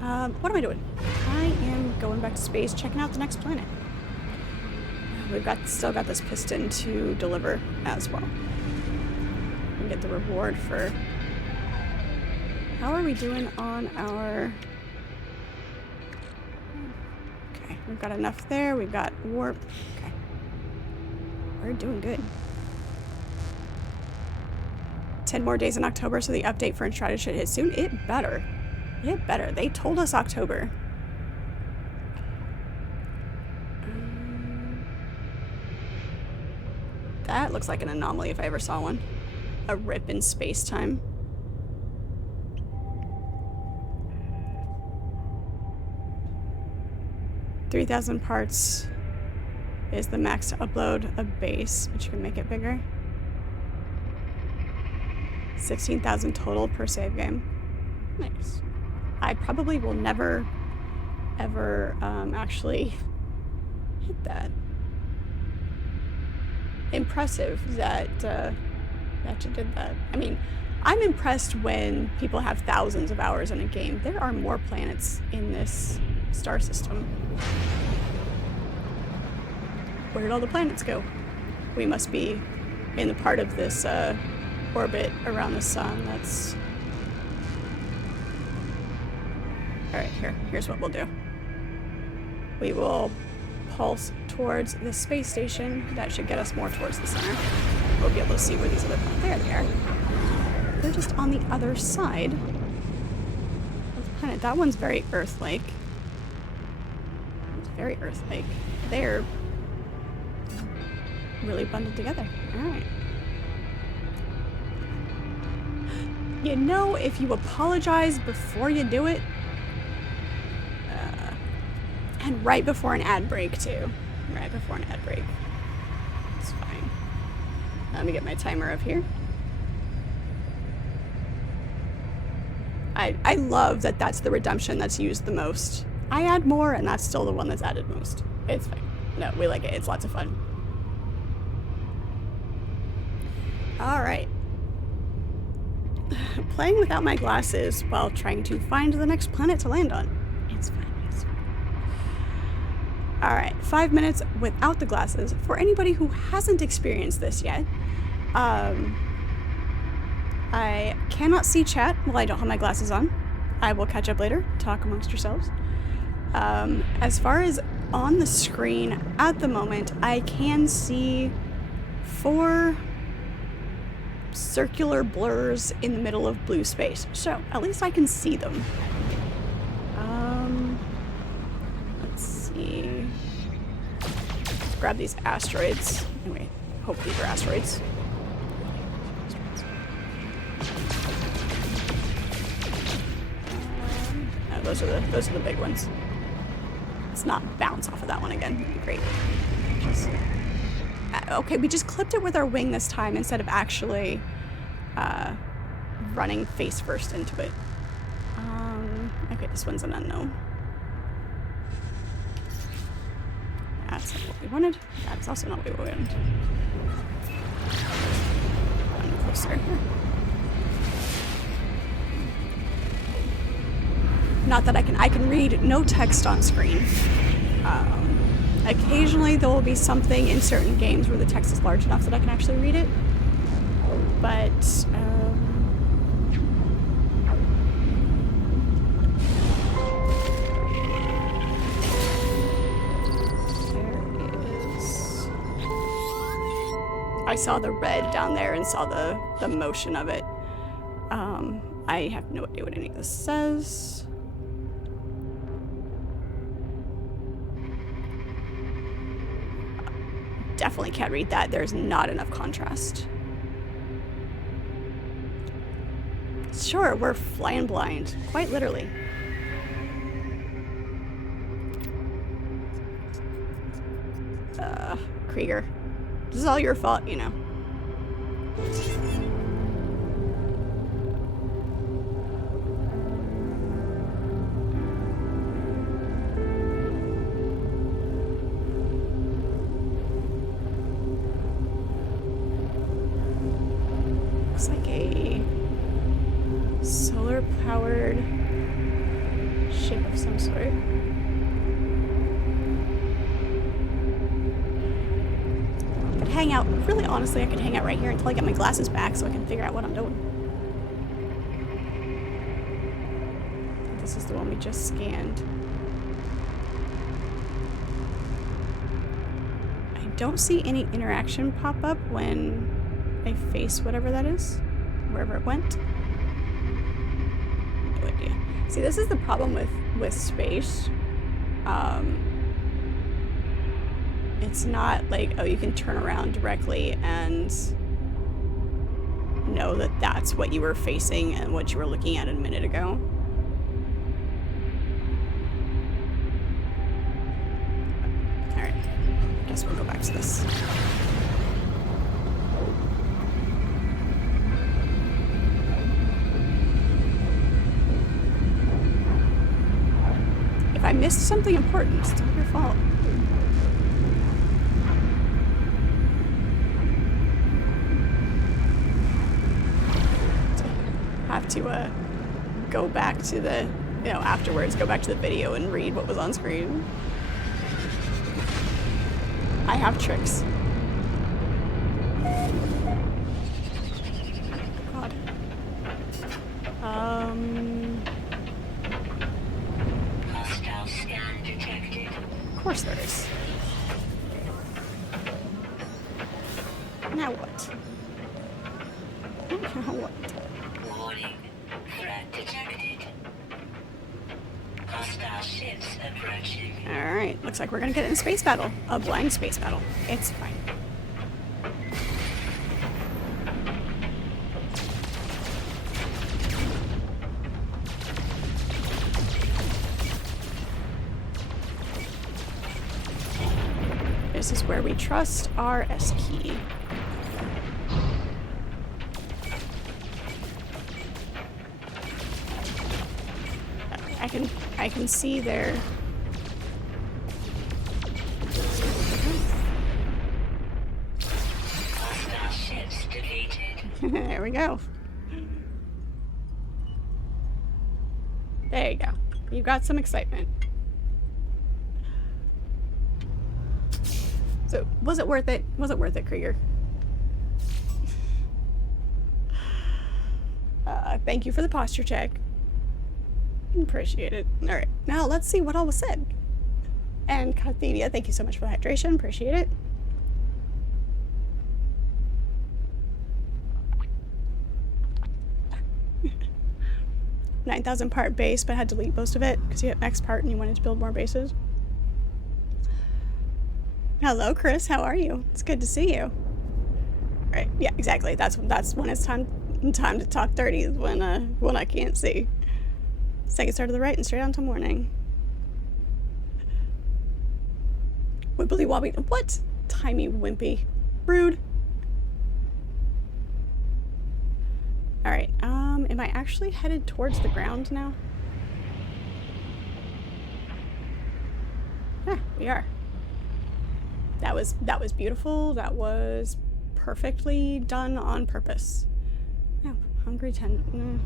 What am I doing? I am going back to space, checking out the next planet. We've still got this piston to deliver as well. And get the reward for... How are we doing on our... Okay, we've got enough there. We've got warp. Okay. We're doing good. 10 more days in October, so the update for Enshrouded should hit soon. It better. It better. They told us October. That looks like an anomaly if I ever saw one. A rip in space-time. $3,000 parts is the max to upload a base, but you can make it bigger. 16,000 total per save game. Nice. I probably will never, ever actually hit that. Impressive that you did that. I mean, I'm impressed when people have thousands of hours in a game. There are more planets in this star system. Where did all the planets go? We must be in the part of this orbit around the sun that's... Alright, here's what we'll do. We will pulse towards the space station. That should get us more towards the center. We'll be able to see where these other... There they are. They're just on the other side of the planet. That one's very Earth-like. It's very Earth-like. They're really bundled together. Alright. You know, if you apologize before you do it, and right before an ad break, too. Right before an ad break. It's fine. Let me get my timer up here. I love that that's the redemption that's used the most. I add more, and that's still the one that's added most. It's fine. No, we like it. It's lots of fun. Alright. Playing without my glasses while trying to find the next planet to land on. It's fine. Alright, 5 minutes without the glasses. For anybody who hasn't experienced this yet, I cannot see chat while I don't have my glasses on. I will catch up later, talk amongst yourselves. As far as on the screen, at the moment, I can see 4 circular blurs in the middle of blue space. So, at least I can see them. Let's see. Let's grab these asteroids. Anyway, hope these are asteroids. No, those are the big ones. Let's not bounce off of that one again. That'd be great. Okay, we just clipped it with our wing this time instead of actually running face first into it. Okay, this one's an unknown. That's not what we wanted. That's also not what we wanted. One closer. Not that I can read no text on screen. Occasionally there will be something in certain games where the text is large enough that I can actually read it. But, I saw the red down there and saw the motion of it. I have no idea what any of this says. Definitely can't read that. There's not enough contrast. Sure, we're flying blind. Quite literally. Krieger. This is all your fault, you know. Looks like a solar-powered ship of some sort. Hang out. Really, honestly, I could hang out right here until I get my glasses back so I can figure out what I'm doing. This is the one we just scanned. I don't see any interaction pop up when I face whatever that is, wherever it went. No idea. See, this is the problem with space. It's not like, oh, you can turn around directly and know that that's what you were facing and what you were looking at a minute ago. Alright, guess we'll go back to this. If I missed something important, it's not your fault. Have to go back to the, you know, afterwards, go back to the video and read what was on screen. I have tricks. God. Hostile scan detected. Of course there is. Now what? Now what? Warning. Threat detected. Hostile ships approaching. Alright, looks like we're gonna get in a space battle. A blind space battle. It's fine. This is where we trust our S key. I can see there. Hostile ships defeated. There we go. There you go. You got some excitement. So, was it worth it? Was it worth it, Krieger? Thank you for the posture check. Appreciate it. Alright, now let's see what all was said. And Kathevia, thank you so much for the hydration. Appreciate it. $9,000 part base, but had to delete most of it because you hit max part and you wanted to build more bases. Hello, Chris. How are you? It's good to see you. Right? Yeah, exactly. That's when it's time to talk dirty. Is when I can't see. Second star to the right and straight on to morning. Wibbly wobbly. What? Timey wimpy. Rude. Alright, am I actually headed towards the ground now? Yeah, we are. That was beautiful. That was perfectly done on purpose. No, hungry 10. No.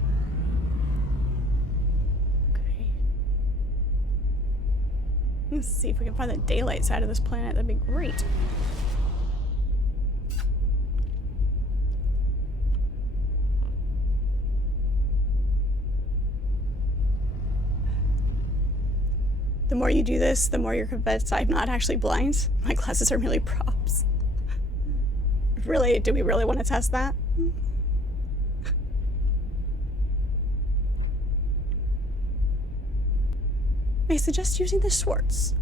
Okay. Let's see if we can find the daylight side of this planet. That'd be great. The more you do this, the more you're convinced I'm not actually blind. My glasses are merely props. Really? Do we really want to test that? I suggest using the Schwartz.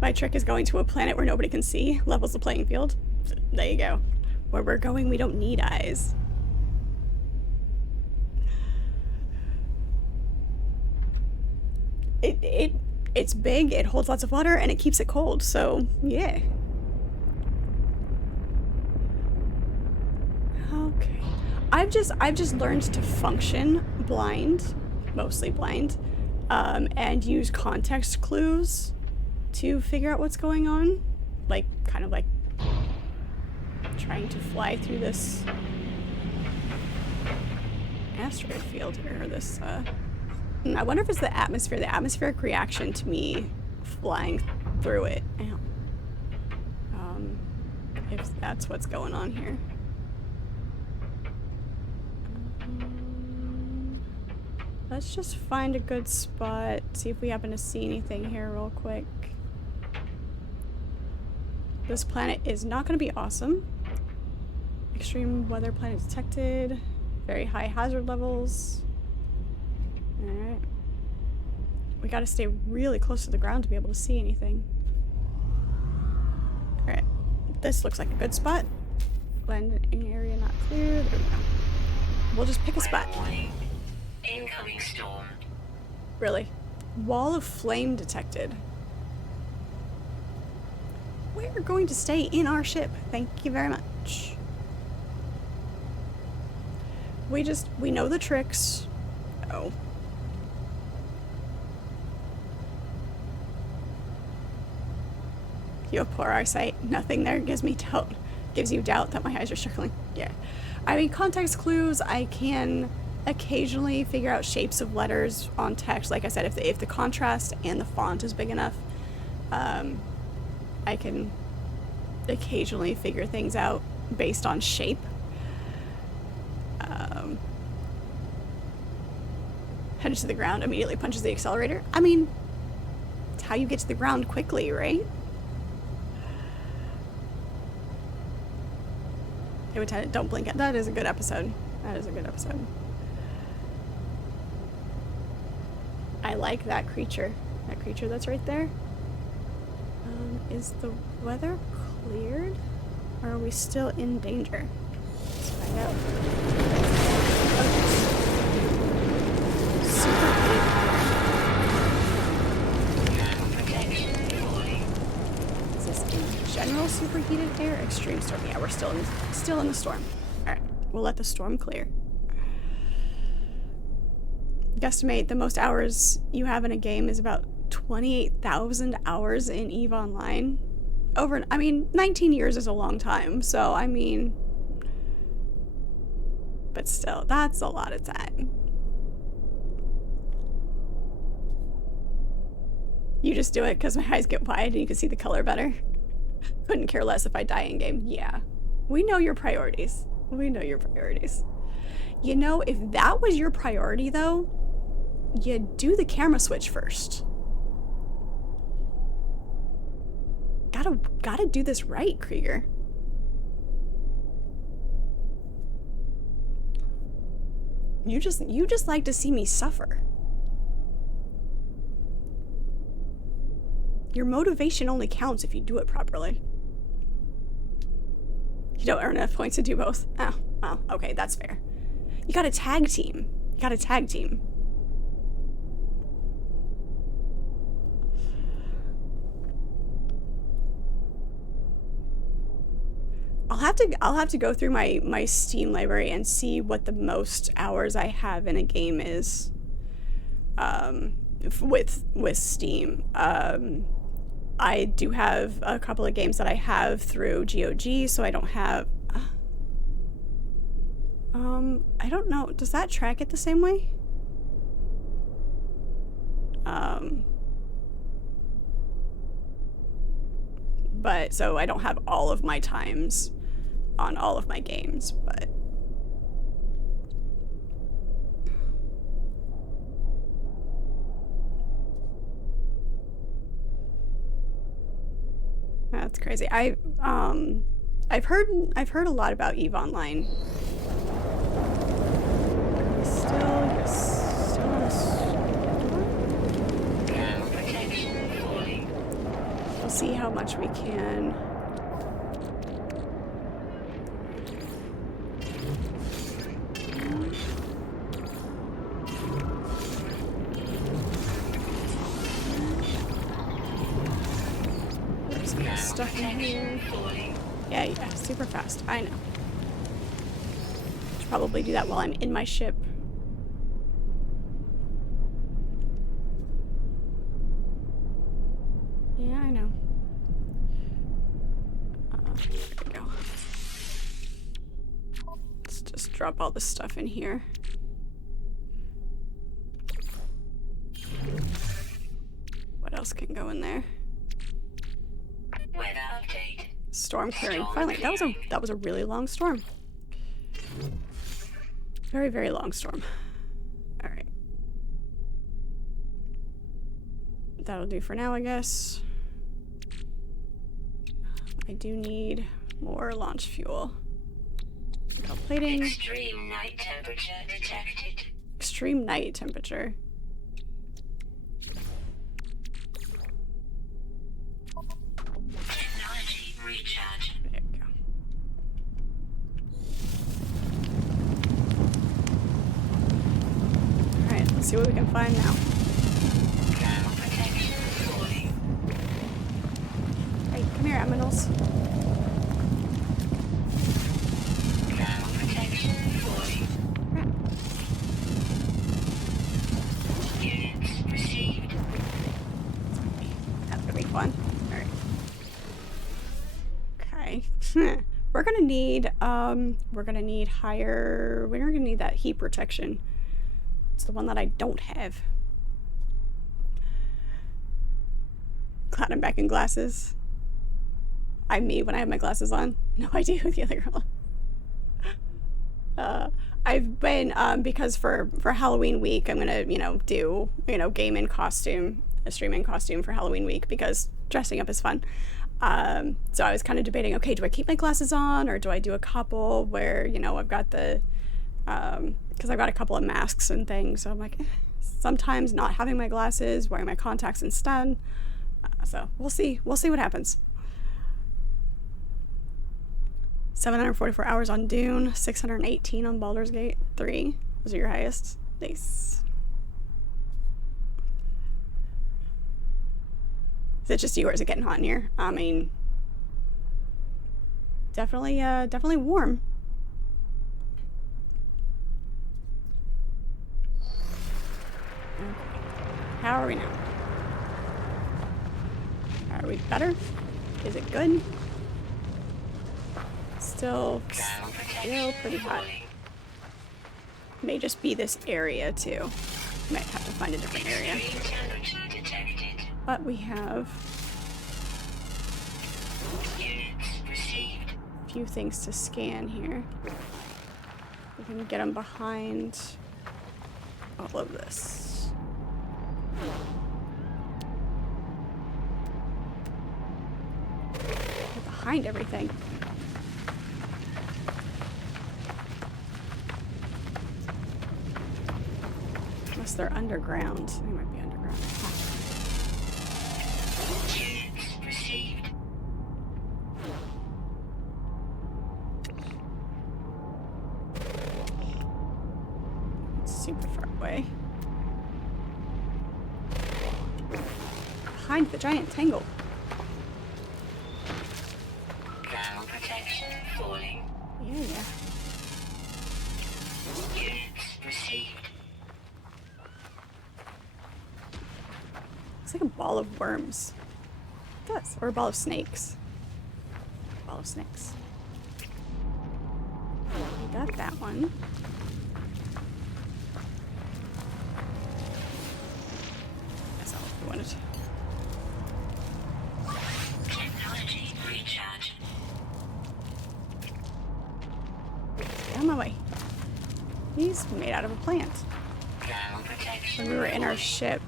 My trick is going to a planet where nobody can see. Levels the playing field. There you go. Where we're going, we don't need eyes. It's big, it holds lots of water, and it keeps it cold, so yeah. Okay. I've just learned to function blind, mostly blind, and use context clues to figure out what's going on. Like, kind of like trying to fly through this asteroid field here, or this, I wonder if it's the atmospheric reaction to me flying through it. Ow. If that's what's going on here. Let's just find a good spot, see if we happen to see anything here real quick. This planet is not going to be awesome. Extreme weather planet detected. Very high hazard levels. Alright. We gotta stay really close to the ground to be able to see anything. Alright. This looks like a good spot. Landing area not clear. There we go. We'll just pick a spot. Incoming storm. Really? Wall of flame detected. We're going to stay in our ship. Thank you very much. We know the tricks. Oh. You have poor eyesight. Nothing there gives me doubt. Gives you doubt that my eyes are struggling. Yeah. I mean, context clues, I can occasionally figure out shapes of letters on text. Like I said, if the contrast and the font is big enough, I can occasionally figure things out based on shape. Heads to the ground, immediately punches the accelerator. I mean, it's how you get to the ground quickly, right? Hey, Lieutenant, don't blink at that. Is a good episode. That is a good episode. I like that creature. That creature that's right there. Is the weather cleared? Or are we still in danger? Let's find out. Okay. Is this in general superheated air? Extreme storm. Yeah, we're still in the storm. Alright, we'll let the storm clear. Guesstimate the most hours you have in a game is about 28,000 hours in EVE Online. 19 years is a long time, so I mean, but still, that's a lot of time. You just do it because my eyes get wide and you can see the color better. Couldn't care less if I die in game. Yeah, we know your priorities. We know your priorities. You know, if that was your priority though, you do the camera switch first. Gotta do this right, Krieger. You just like to see me suffer. Your motivation only counts if you do it properly. You don't earn enough points to do both. Oh, well, okay, that's fair. You gotta tag team. I'll have to go through my Steam library and see what the most hours I have in a game is. With Steam. I do have a couple of games that I have through GOG, so I don't have... I don't know. Does that track it the same way? But, so I don't have all of my times on all of my games, but... That's crazy. I've heard a lot about EVE Online. Still on a storm? We'll see how much we can. There's some stuff in here. Yeah, super fast. I know. Should probably do that while I'm in my ship. Yeah, I know. There we go. Let's just drop all this stuff in here. What else can go in there? Weather update. Storm clearing. Finally, that was a really long storm. Very, very long storm. All right. That'll do for now, I guess. I do need more launch fuel. Metal plating. Extreme night temperature detected. Extreme night temperature. Technology recharge. There we go. Alright, let's see what we can find now. Thermal protection falling. Hey, come here, Aminals. Thermal protection falling. Units received. That's gonna be fun. Alright. Okay. We're gonna need higher, we're gonna need that heat protection. It's the one that I don't have. Glad I'm back in glasses. I'm me when I have my glasses on. No idea who the other girl is. I've been, because for Halloween week, I'm gonna, do, game in costume, a stream in costume for Halloween week, because dressing up is fun. So I was kind of debating, okay, do I keep my glasses on, or do I do a couple where, I've got the, because I've got a couple of masks and things, so I'm like, sometimes not having my glasses, wearing my contacts instead. So we'll see what happens. 744 hours on Dune, 618 on Baldur's Gate 3. Those are your highest. Nice. Is it just you, or is it getting hot in here? I mean, definitely warm. Okay. How are we now? Are we better? Is it good? Still pretty hot. May just be this area too. Might have to find a different area. But we have a few things to scan here. We can get them behind all of this. Get behind everything. Unless they're underground. They might be underground. It's super far away. Behind the giant tangle. Thermal protection falling. Yeah. Units received. It's like a ball of worms. It does. Or a ball of snakes. Ball of snakes. There we got that one. That's all we wanted. Technology recharge. Get on my way. He's made out of a plant. Ground protection. When we were in our ship.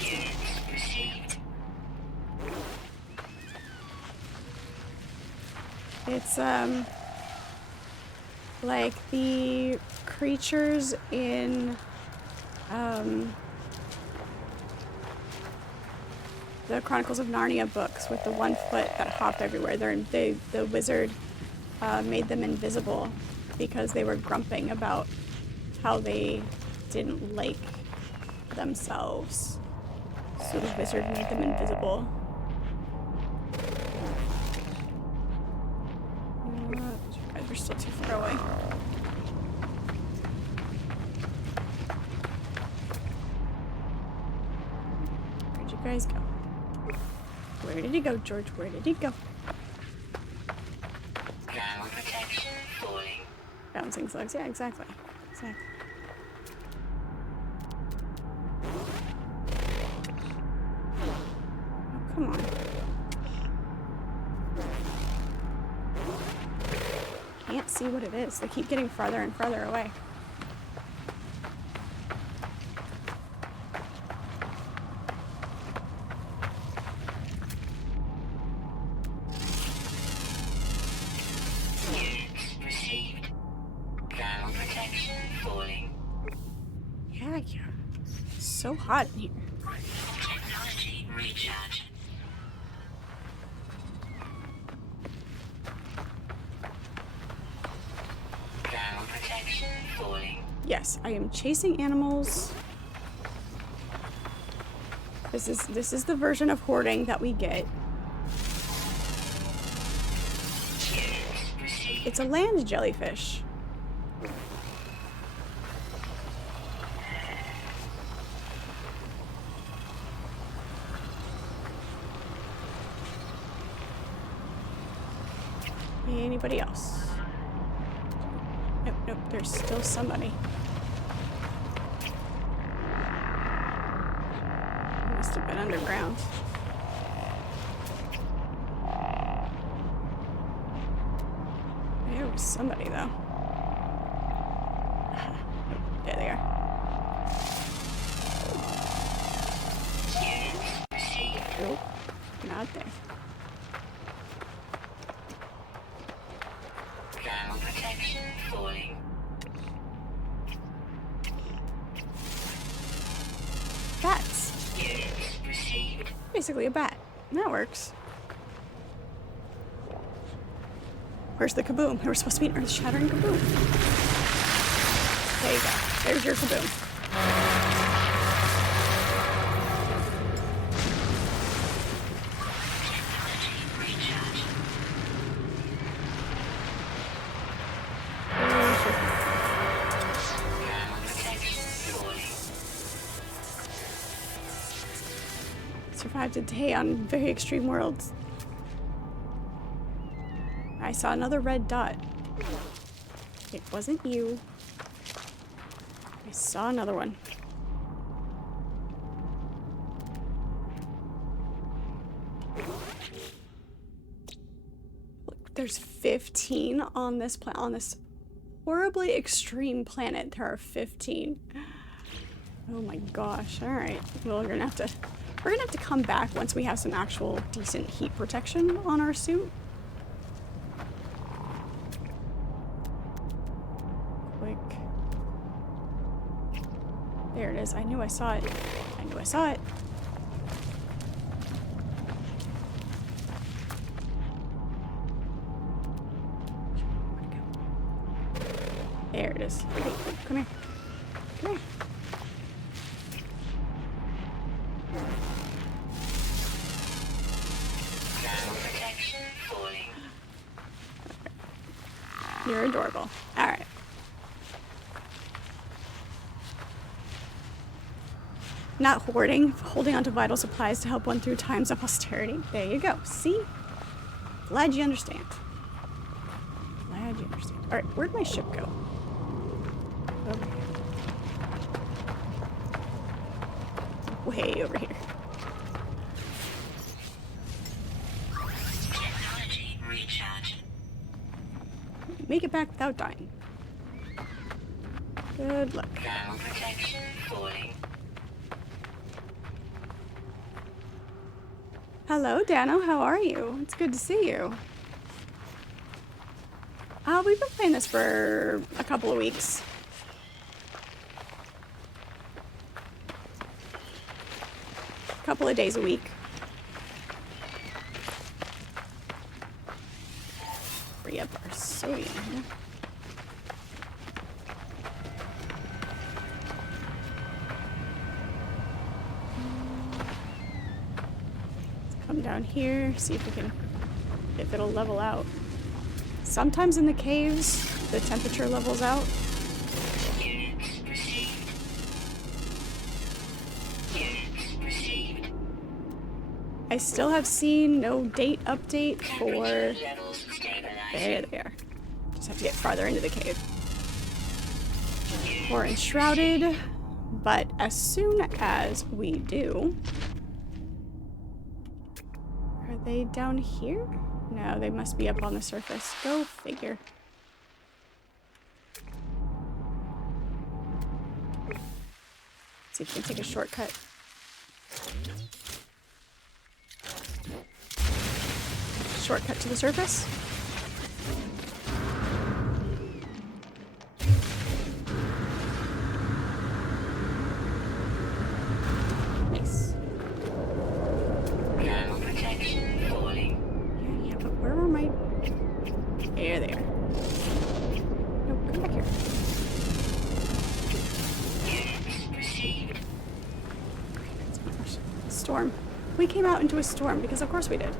Units received. It's, like the creatures in, the Chronicles of Narnia books with the one foot that hop everywhere. The wizard made them invisible because they were grumping about how they didn't like themselves. So the wizard made them invisible. You guys are still too far away. Where'd you guys go? Where did he go, George? Where did he go? Ground protection falling. Bouncing slugs. Yeah, exactly. Exactly. Oh, come on. Can't see what it is. They keep getting farther and farther away. Units received. Ground protection falling. Yeah. It's so hot in here. Technology recharge. Ground protection falling. Yes, I am chasing animals. This is the version of hoarding that we get. Units received. It's a land jellyfish. Anybody else? Nope, there's still somebody. Must have been underground. There was somebody, though. There they are. Units received. Nope, not there. Ground protection falling. Bats. Units received. Basically a bat. That works. Where's the kaboom? There was supposed to be an earth-shattering kaboom. There you go. There's your kaboom. Technology recharge. Ground protection falling. Survived a day on very extreme worlds. I saw another red dot. It wasn't you. I saw another one. Look, there's 15 on this on this horribly extreme planet. There are 15. Oh my gosh. All right. Well, we're gonna have to come back once we have some actual decent heat protection on our suit. Quick. There it is. I knew I saw it. I knew I saw it. Where'd it go? There it is. Wait, come here. Come here. Ground protection falling. You're adorable. All right. Not hoarding, holding onto vital supplies to help one through times of austerity. There you go. See? Glad you understand. Glad you understand. Alright, where'd my ship go? Over here. Way over here. Technology recharge. Make it back without dying. Good luck. Thermal protection falling. Hello, Dano. How are you? It's good to see you. We've been playing this for a couple of weeks. A couple of days a week. Free up our sodium here. Let's come down here, see if it'll level out. Sometimes in the caves, the temperature levels out. Units received. Units received. I still have seen no date update for... Temperature levels stabilizing. There they are. Just have to get farther into the cave. We're enshrouded, but as soon as we do... Are they down here? No, they must be up on the surface. Go figure. See if we can take a shortcut. Shortcut to the surface. Nice. Thermal protection falling. Yeah, but where are my... There they are. No, come back here. Units received. Storm. We came out into a storm because of course we did.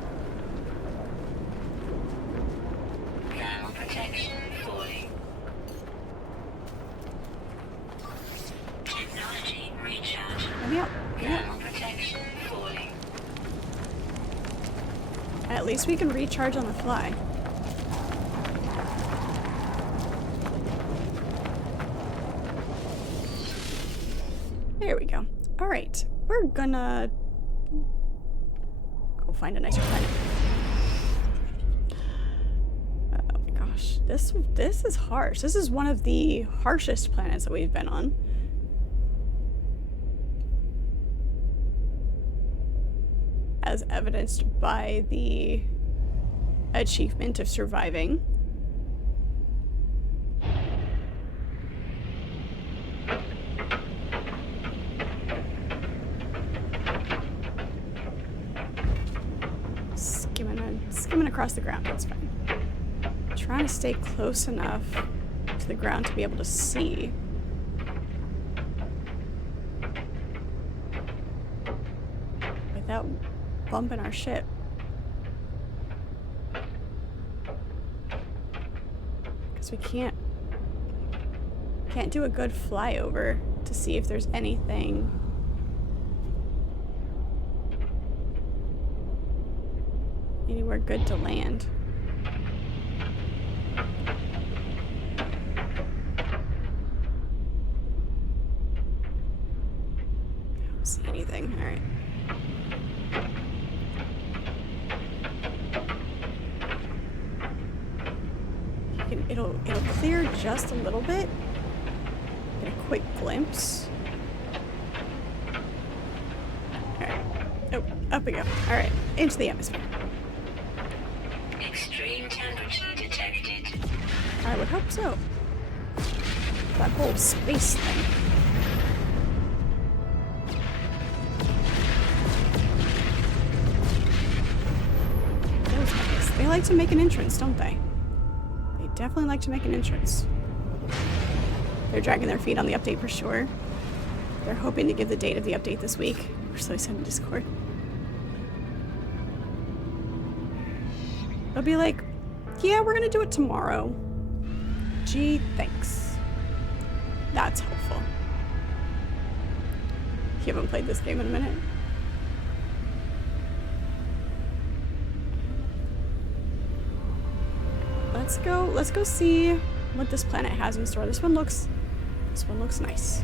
Thermal protection falling. Technology recharge. Let me out. Thermal protection falling. At least we can recharge on the fly. There we go. Alright. We're gonna go find a nicer planet. Oh my gosh. This is harsh. This is one of the harshest planets that we've been on. As evidenced by the achievement of surviving. Skimming across the ground, that's fine. Trying to stay close enough to the ground to be able to see. Without bumping our ship. Because we can't do a good flyover to see if there's anything anywhere good to land. I don't see anything. All right. It'll clear just a little bit. Get a quick glimpse. Alright. Oh, up we go. Alright, into the atmosphere. Extreme temperature detected. I would hope so. That whole space thing. Those guys, they like to make an entrance, don't they? Definitely like to make an entrance. They're dragging their feet on the update for sure. They're hoping to give the date of the update this week. Or so I said in Discord. They'll be like, yeah, we're gonna do it tomorrow. Gee, thanks. That's helpful. You haven't played this game in a minute? let's go see what this planet has in store. This one looks nice.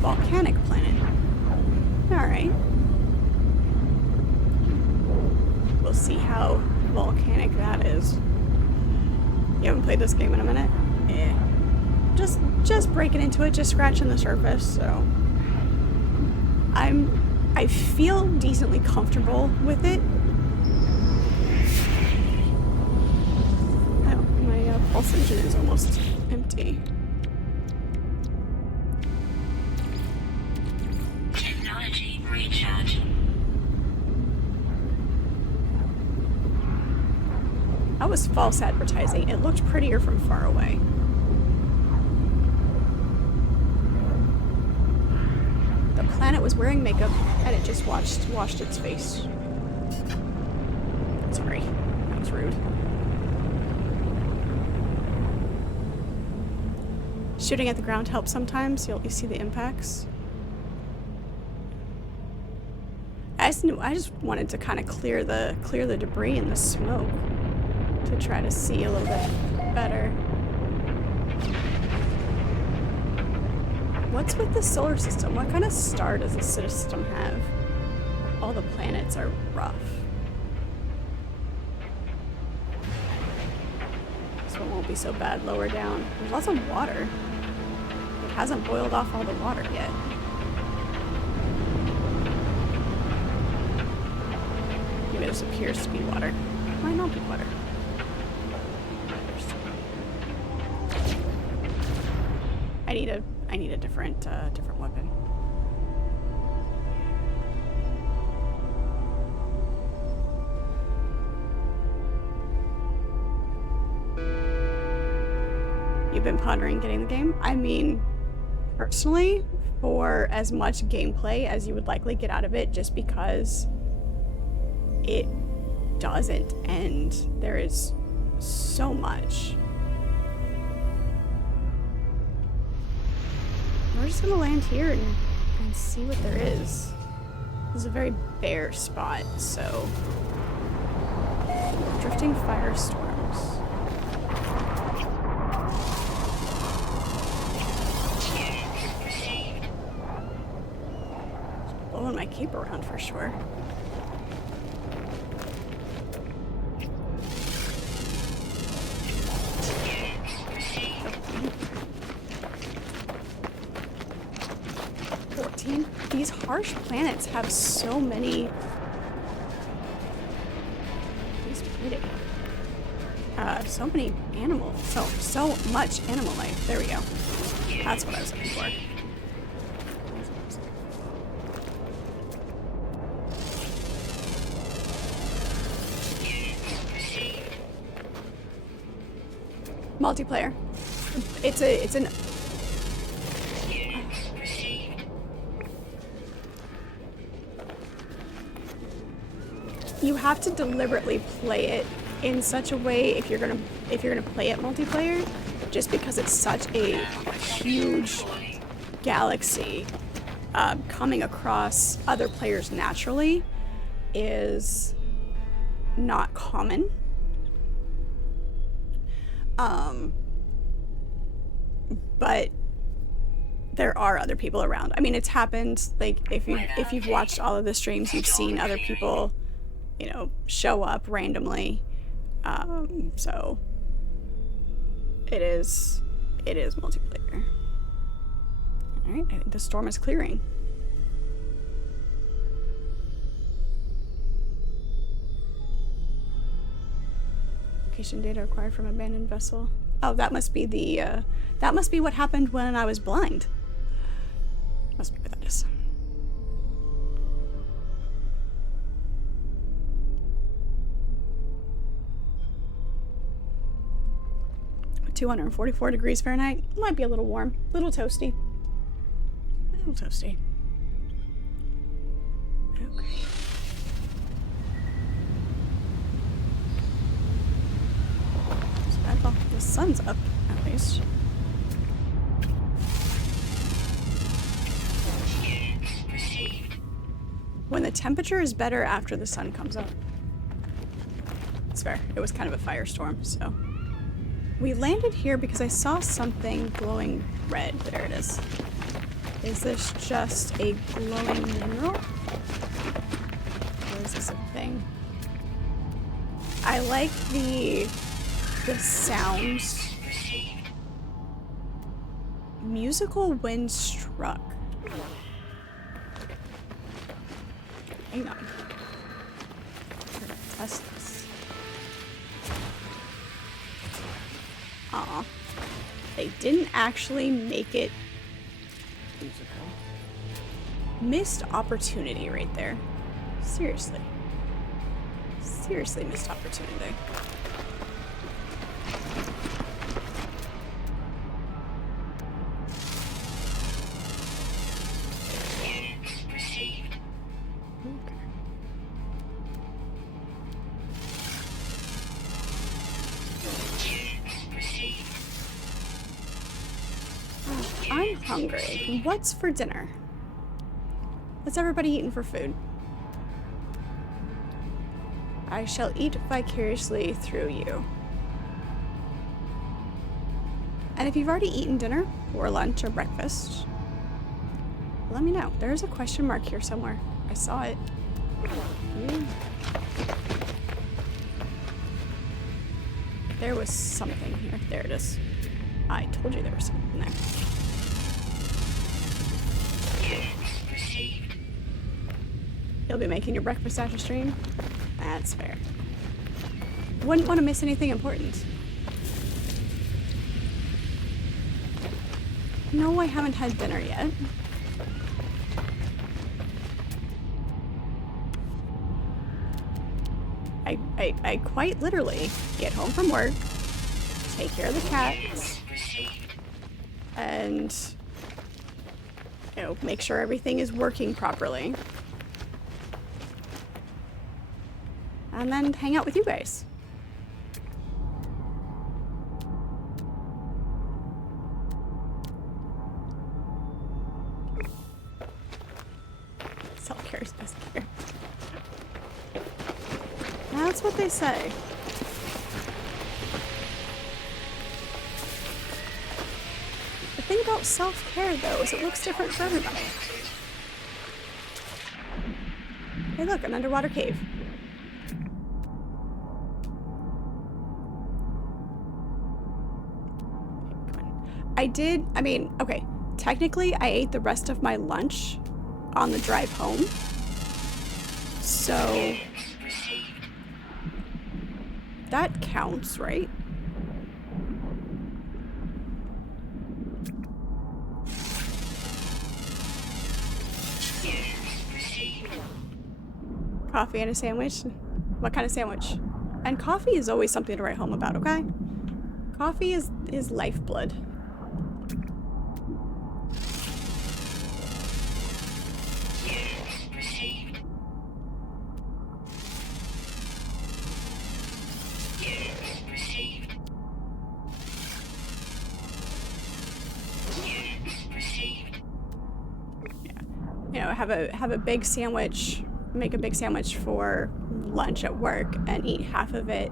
Volcanic planet. Alright. We'll see how volcanic that is. You haven't played this game in a minute? Yeah. Just breaking into it, just scratching the surface, so I feel decently comfortable with it. Oh, my pulse engine is almost empty. Technology recharge. That was false advertising. It looked prettier from far away. The planet was wearing makeup and it just washed its face. Sorry, that was rude. Shooting at the ground helps sometimes. You see the impacts. I just wanted to kind of clear the debris and the smoke to try to see a little bit better. What's with the solar system? What kind of star does the system have? All the planets are rough. This one won't be so bad lower down. There's lots of water. It hasn't boiled off all the water yet. Maybe this appears to be water. Might not be water. I need a different weapon. You've been pondering getting the game? I mean, personally, for as much gameplay as you would likely get out of it, just because it doesn't end. There is so much. We're just gonna land here and see what there is. This is a very bare spot, so... Drifting firestorms. Blowing my cape around for sure. These harsh planets have so many... These pretty. So many animals. So much animal life. There we go. That's what I was looking for. Multiplayer. It's an... You have to deliberately play it in such a way if you're gonna play it multiplayer, just because it's such a huge galaxy. Coming across other players naturally is not common. But there are other people around. I mean, it's happened, like, if you've watched all of the streams, you've seen other people, you know, show up randomly. So it is multiplayer. Alright, I think the storm is clearing. Location data acquired from abandoned vessel. Oh, that must be the, that must be what happened when I was blind. Must be what that is. (244 degrees Fahrenheit). Might be a little warm. Little toasty. A little toasty. Okay. It's bad. Well, the sun's up, at least. When the temperature is better after the sun comes up. It's fair. It was kind of a firestorm, so. We landed here because I saw something glowing red. There it is. Is this just a glowing mineral? Or is this a thing? I like the sounds. Musical wind struck. Hang on. We're gonna test this. Aw. They didn't actually make it musical. Missed opportunity right there. Seriously. Seriously missed opportunity. I'm hungry. What's for dinner? What's everybody eating for food? I shall eat vicariously through you. And if you've already eaten dinner, or lunch, or breakfast, let me know. There's a question mark here somewhere. I saw it. There was something here. There it is. I told you there was something there. You'll be making your breakfast after stream? That's fair. Wouldn't want to miss anything important. No, I haven't had dinner yet. I quite literally get home from work, take care of the cats, and, you know, make sure everything is working properly. And then hang out with you guys. Self-care is best care. That's what they say. The thing about self-care, though, is it looks different for everybody. Hey, look, an underwater cave. Okay, technically I ate the rest of my lunch on the drive home. So that counts, right? Coffee and a sandwich? What kind of sandwich? And coffee is always something to write home about, okay? Coffee is lifeblood. Have a big sandwich, make a big sandwich for lunch at work and eat half of it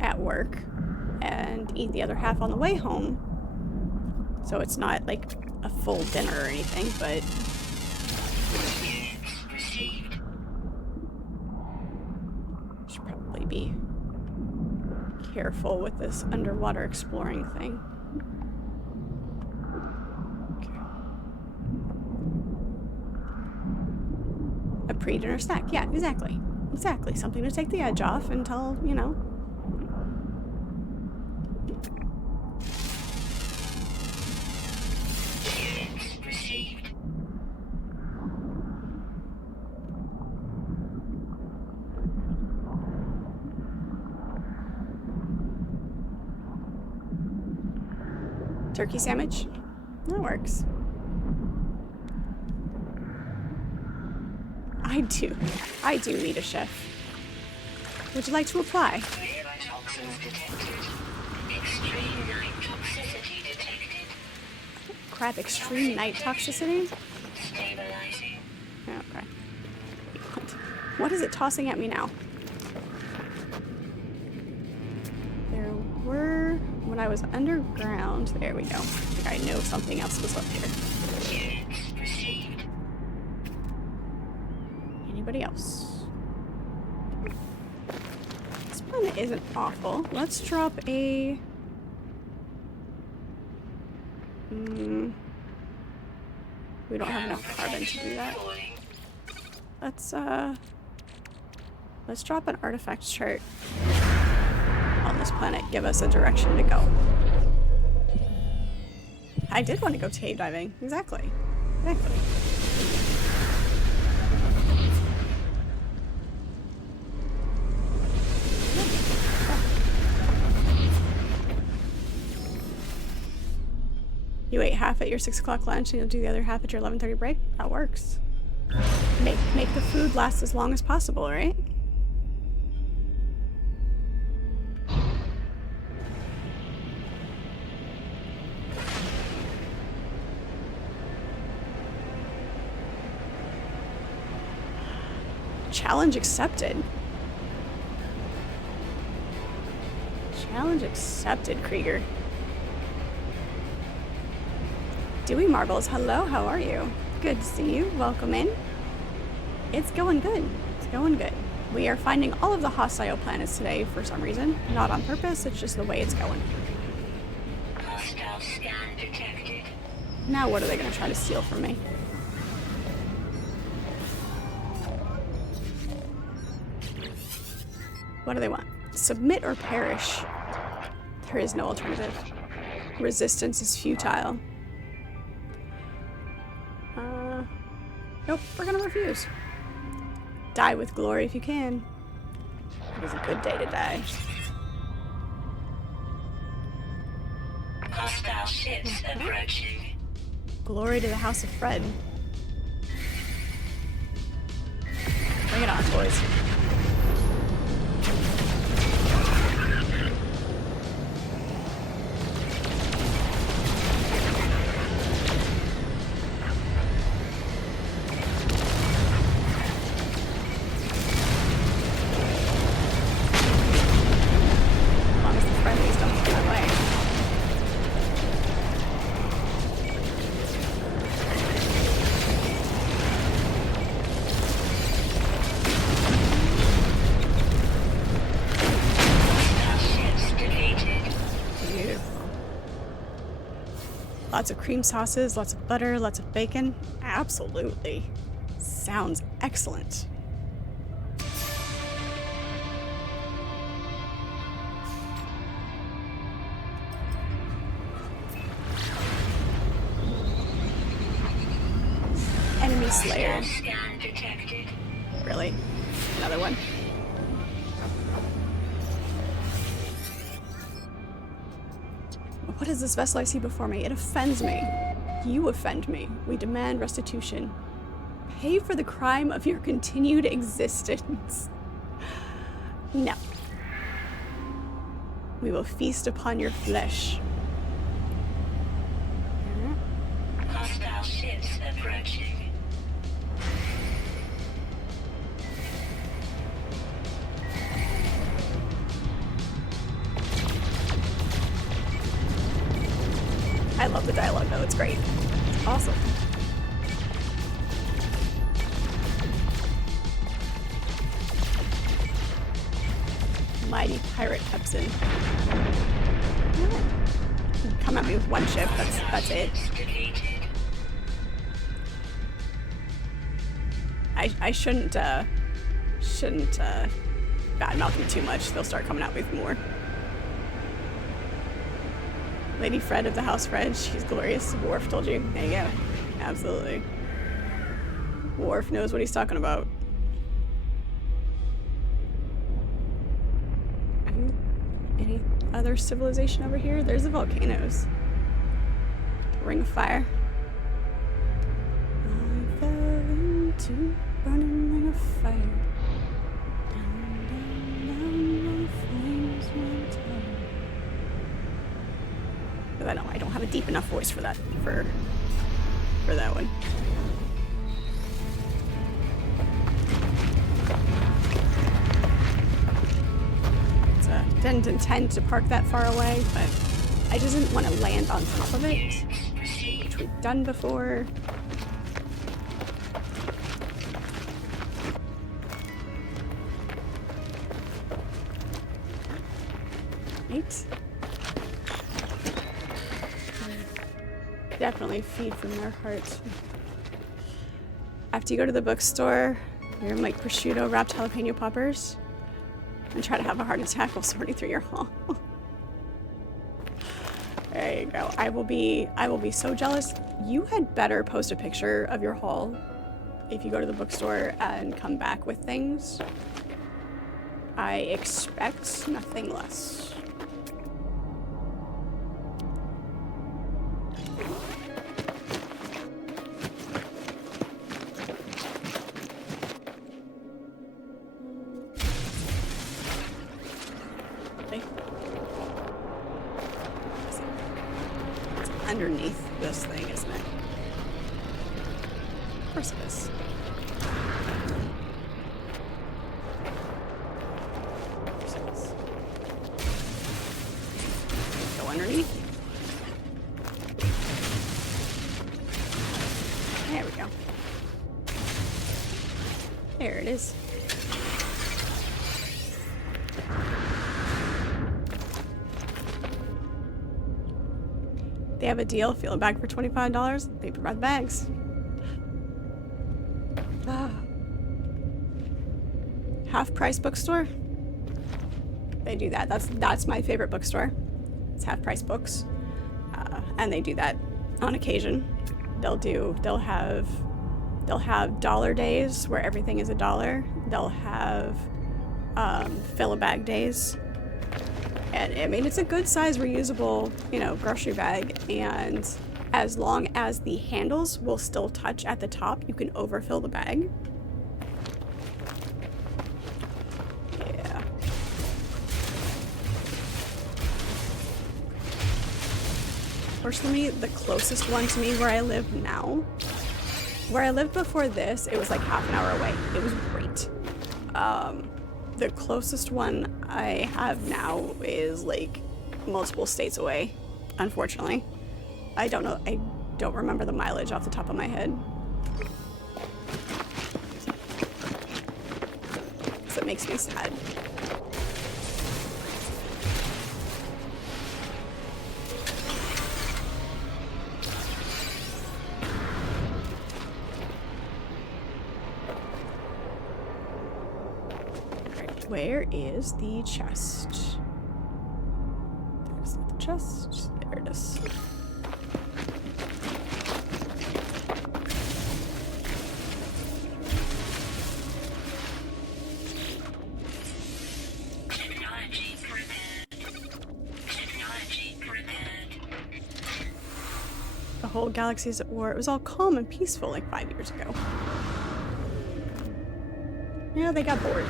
at work and eat the other half on the way home. So it's not like a full dinner or anything, but should probably be careful with this underwater exploring thing. A pre-dinner snack. Yeah, exactly. Exactly. Something to take the edge off until, you know. Turkey sandwich? That works. I do need a chef. Would you like to apply? Crap, extreme night toxicity? Stabilizing. Okay. What is it tossing at me now? There were... When I was underground... There we go. I think I know something else was up here. Units received. Anybody else? This planet isn't awful. Let's drop a... We don't have enough carbon to do that. Let's drop an artifact chart on this planet. Give us a direction to go. I did want to go cave diving. Exactly. Exactly. You ate half at your 6 o'clock lunch and you'll do the other half at your 11:30 break? That works. Make the food last as long as possible, right? Challenge accepted. Challenge accepted, Krieger. Dewey Marbles, hello, how are you? Good to see you. Welcome in. It's going good. It's going good. We are finding all of the hostile planets today for some reason. Not on purpose, it's just the way it's going. Hostile scan detected. Now what are they going to try to steal from me? What do they want? Submit or perish. There is no alternative. Resistance is futile. Nope, we're gonna refuse. Die with glory if you can. It is a good day to die. Hostile ships approaching. Glory to the House of Fred. Bring it on, boys. Lots of cream sauces, lots of butter, lots of bacon. Absolutely. Sounds excellent. Enemy Slayer. Scan detected. Really? Another one? What is this vessel I see before me? It offends me. You offend me. We demand restitution. Pay for the crime of your continued existence. No. We will feast upon your flesh. Hostile ships approaching. I love the dialogue though, it's great. It's awesome. Mighty pirate Pepsin. Come at me with one ship, that's it. I shouldn't badmouth them too much. They'll start coming out with more. Lady Fred of the House Fred, she's glorious. Worf told you. There you go. Absolutely. Worf knows what he's talking about. Any other civilization over here? There's the volcanoes. Ring of Fire. I fell into burning ring of fire. Down, down, down, the flames went down. But I don't have a deep enough voice for that, for that one. didn't intend to park that far away, but I just didn't want to land on top of it, which we've done before. Right? Definitely feed from their hearts. After you go to the bookstore, you're like prosciutto wrapped jalapeno poppers and try to have a heart attack while sorting through your haul. There you go. I will be so jealous. You had better post a picture of your haul if you go to the bookstore and come back with things. I expect nothing less. Underneath this thing, isn't it? Of course it is. Go underneath. There we go. There it is. They have a deal, fill a bag for $25. They provide bags. Ah. Half price bookstore. They do that. That's my favorite bookstore. It's half price books, and they do that on occasion. They'll have dollar days where everything is $1. They'll have fill a bag days. And I mean, it's a good size reusable, grocery bag, and as long as the handles will still touch at the top, you can overfill the bag. Yeah. Fortunately, the closest one to me where I live now, where I lived before this, it was like half an hour away. It was great. The closest one I have now is like multiple states away, unfortunately. I don't remember the mileage off the top of my head. So it makes me sad. Where is the chest? There's the chest. There it is. Technology prepared. The whole galaxy's at war. It was all calm and peaceful like 5 years ago. Yeah, they got bored.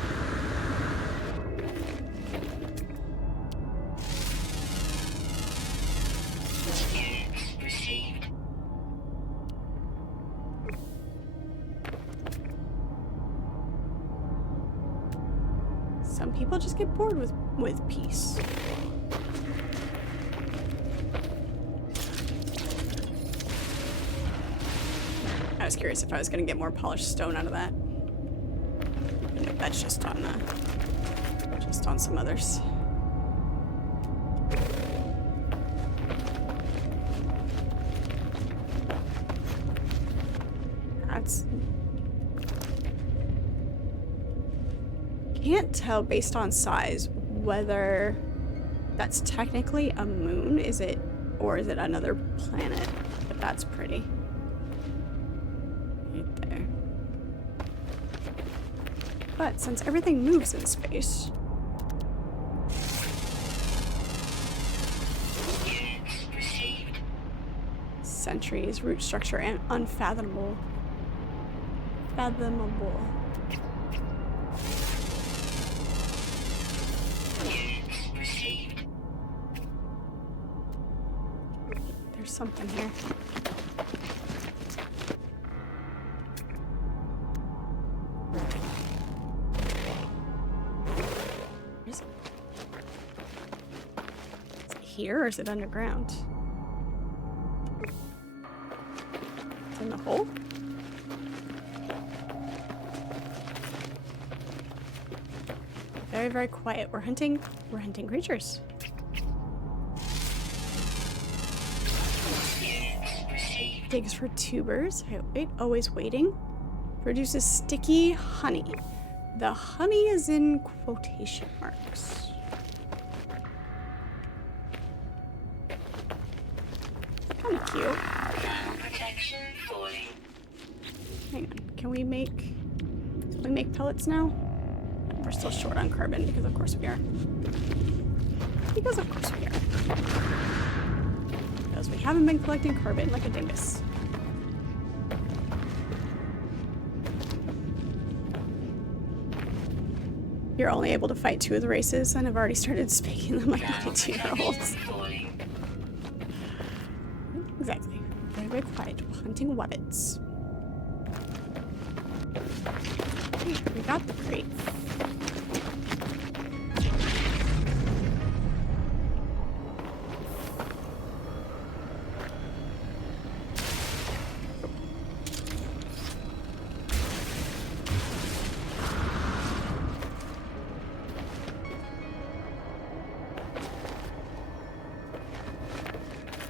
Some people just get bored with peace. I was curious if I was going to get more polished stone out of that. No, that's just on some others. Can't tell based on size whether that's technically a moon, or is it another planet? But that's pretty. Right there. But since everything moves in space, centuries, root structure, and unfathomable. Fathomable. There's something here. here or is it underground? It's in the hole? Very, very quiet. We're hunting creatures. Digs for tubers. Wait, always waiting. Produces sticky honey. The honey is in quotation marks. Kind of cute. Protection falling. Hang on. Can we make pellets now? We're still short on carbon because of course we are. Because of course we are. Because we haven't been collecting carbon like a dingus. You're only able to fight 2 of the races, and I've already started speaking them like 22-year-olds. Exactly. Very, very quiet. Hunting wabbits. We got the crate.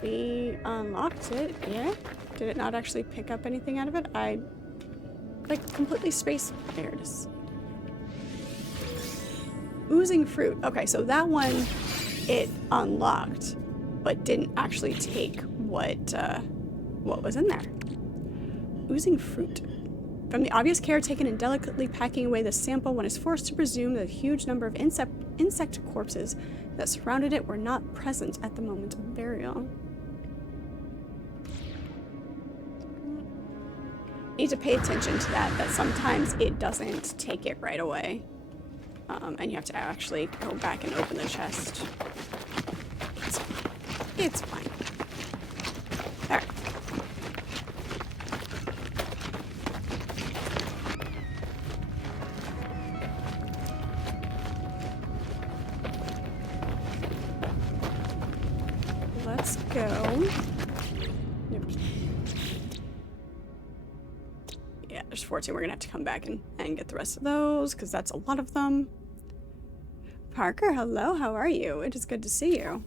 We unlocked it, yeah? Did it not actually pick up anything out of it? I, like, completely spaced. There it is. Oozing fruit. Okay, so that one, it unlocked, but didn't actually take what was in there. Oozing fruit. From the obvious care taken in delicately packing away the sample, one is forced to presume that a huge number of insect corpses that surrounded it were not present at the moment of burial. Need to pay attention to that sometimes it doesn't take it right away. And you have to actually go back and open the chest. It's fine. Alright. Let's go. Nope. Yeah, there's 14. We're gonna have to come back and get the rest of those, because that's a lot of them. Parker, hello, how are you? It is good to see you.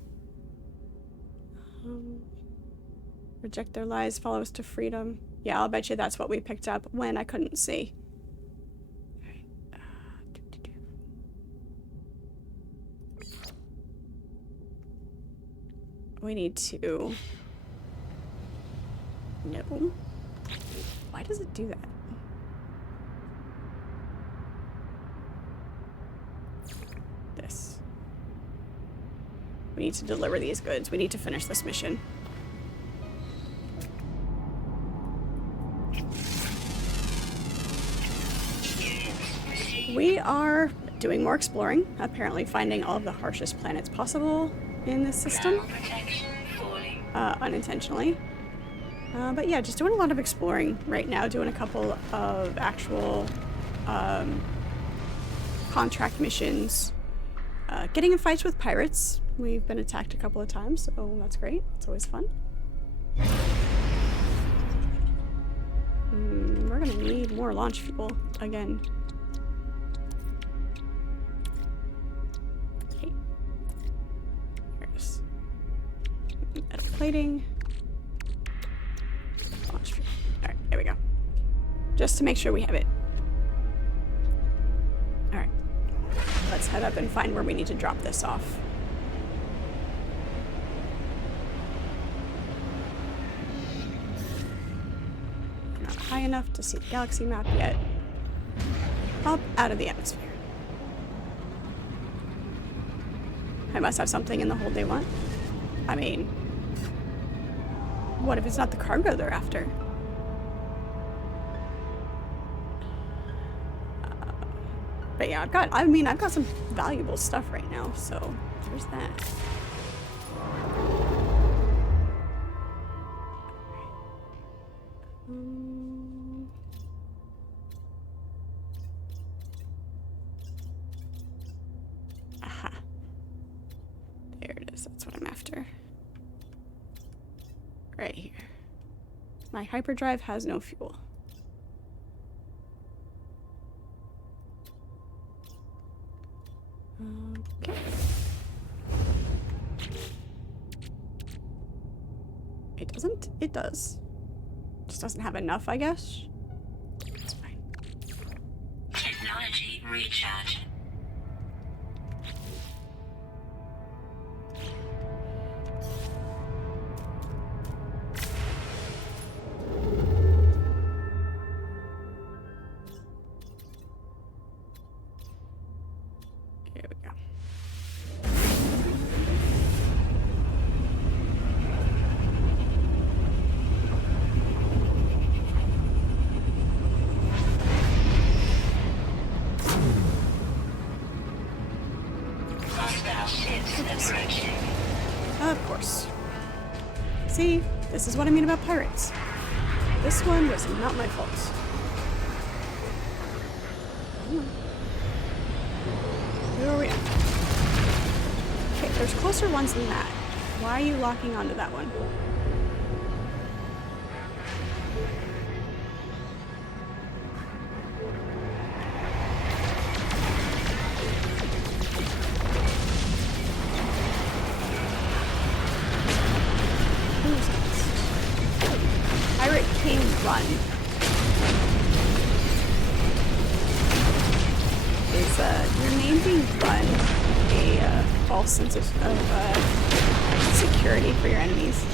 Reject their lies, follow us to freedom. Yeah, I'll bet you that's what we picked up when I couldn't see. We need to... No. Why does it do that? This. We need to deliver these goods. We need to finish this mission. We are doing more exploring, apparently finding all of the harshest planets possible in this system. Unintentionally. But yeah, just doing a lot of exploring right now, doing a couple of actual contract missions. Getting in fights with pirates. We've been attacked a couple of times, so that's great. It's always fun. We're gonna need more launch fuel again. Okay. Here's metal plating. Launch fuel. Alright, there we go. Just to make sure we have it. Alright. Let's head up and find where we need to drop this off. Not high enough to see the galaxy map yet. Up out of the atmosphere. I must have something in the hold they want. I mean, what if it's not the cargo they're after? But yeah, I've got some valuable stuff right now, so there's that. Aha. There it is, that's what I'm after. canister. Right here. My hyperdrive has no fuel. Okay. It doesn't? It does. Just doesn't have enough, I guess. It's fine. Technology recharge. Here we go. Hostile ships approaching. Of course. See, this is what I mean about pirates. This one was not my fault. Who are we at? Okay, there's closer ones than that. Why are you locking onto that one? Who's next? Pirate King Run. Is your name being Run a false sense of security for your enemies?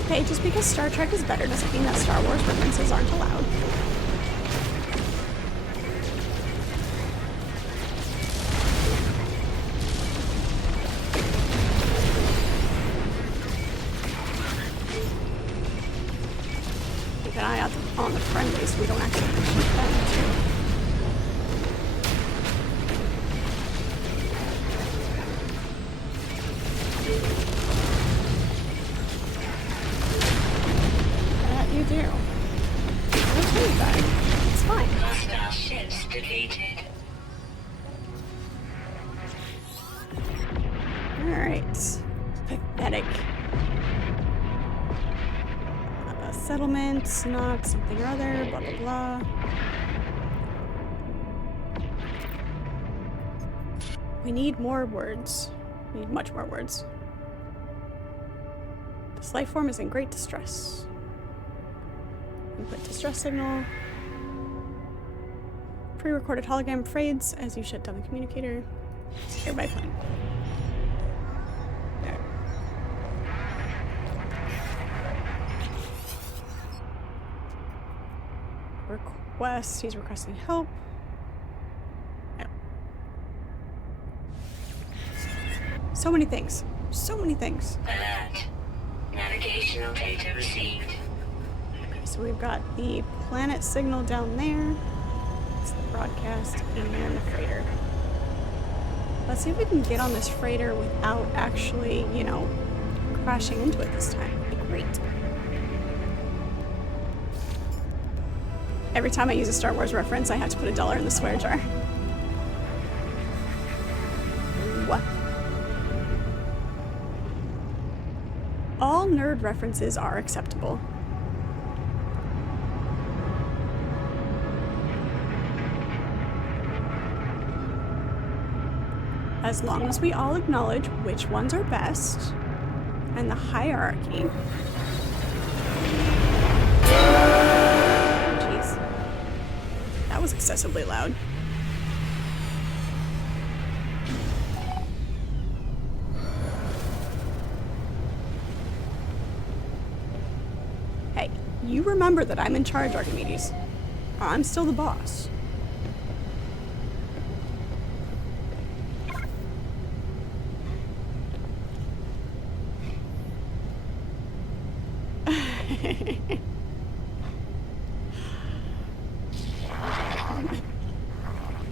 Okay, just because Star Trek is better doesn't mean that Star Wars references aren't allowed. Keep an eye out on the friendlies so we don't actually shoot them. You do. Don't take that. It's fine. Hostile ships defeated. Alright. Pathetic. Settlement, not something or other, blah blah blah. We need more words. We need much more words. This life form is in great distress. Input distress signal. Pre-recorded hologram fades as you shut down the communicator. Hereby plane. There. Request. He's requesting help. No. So many things. So many things. Alert. Navigational data received. So we've got the planet signal down there. It's the broadcast and the freighter. Let's see if we can get on this freighter without actually, you know, crashing into it this time. That'd be great. Every time I use a Star Wars reference, I have to put $1 in the swear jar. What? All nerd references are acceptable. As long as we all acknowledge which ones are best and the hierarchy. Jeez. That was excessively loud. Hey, you remember that I'm in charge, Archimedes. I'm still the boss.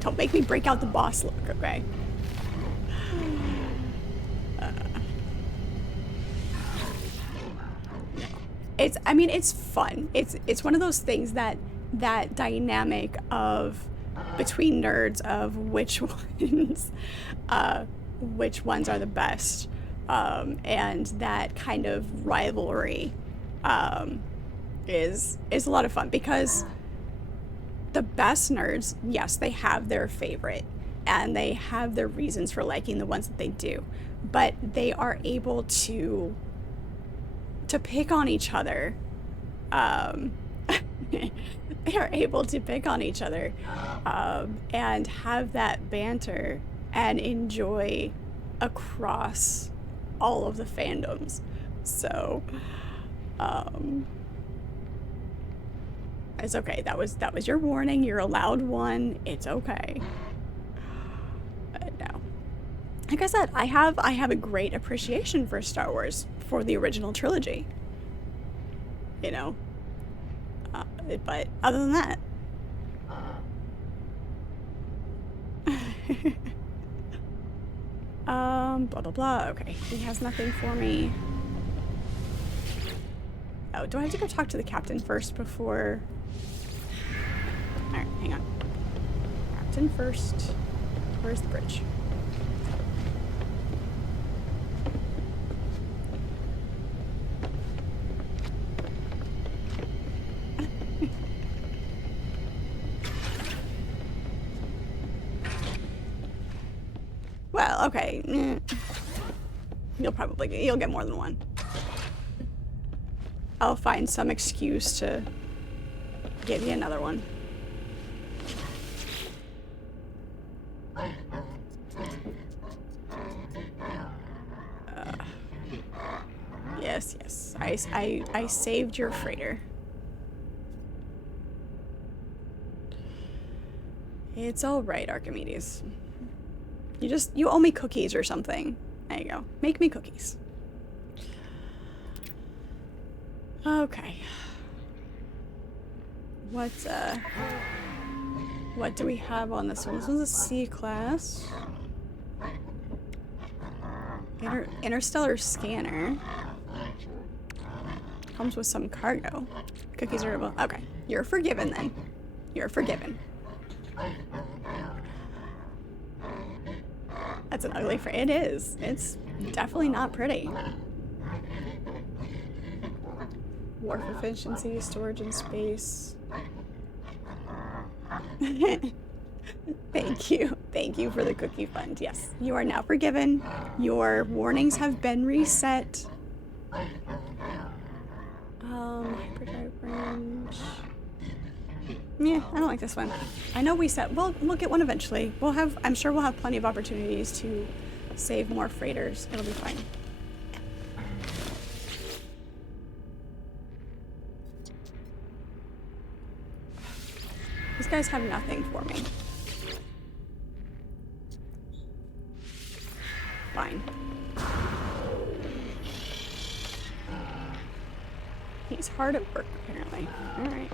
Don't make me break out the boss look, okay? No. I mean, it's fun. It's one of those things that dynamic of between nerds of which ones are the best, and that kind of rivalry is a lot of fun, because the best nerds, yes, they have their favorite and they have their reasons for liking the ones that they do, but they are able to pick on each other. They are able to pick on each other, and have that banter and enjoy across all of the fandoms. So, it's okay. That was your warning. You're allowed one. It's okay. But no. Like I said, I have a great appreciation for Star Wars, for the original trilogy. You know. But other than that, blah blah blah. Okay, he has nothing for me. Oh, do I have to go talk to the captain first before? Alright, hang on. Captain first. Where's the bridge? Well, okay. You'll get more than one. I'll find some excuse to give you another one. Yes. I saved your freighter. It's all right, Archimedes. You owe me cookies or something. There you go. Make me cookies. Okay. What do we have on this one? This one's a C class. Interstellar scanner. Comes with some cargo. Cookies are able. Okay. You're forgiven then. You're forgiven. That's an ugly phrase. It is. It's definitely not pretty. Warp efficiency, storage and space. Thank you. Thank you for the cookie fund. Yes, you are now forgiven. Your warnings have been reset. Hyperdrive range. Yeah, I don't like this one. I know we said we'll get one eventually. I'm sure we'll have plenty of opportunities to save more freighters. It'll be fine. These guys have nothing for me. Fine. He's hard at work, apparently. Alright.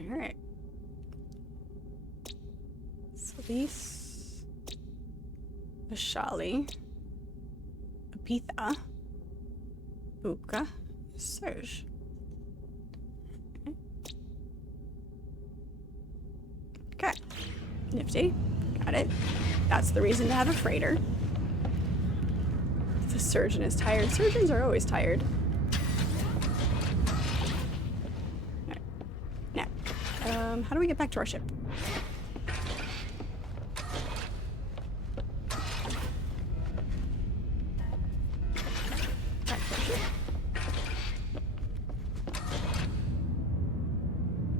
Alright. Solis. Vishali. Apitha. Upka. Serge. Okay. Nifty. Got it. That's the reason to have a freighter. The surgeon is tired. Surgeons are always tired. Alright. Now, how do we get back to our ship? Back to our ship.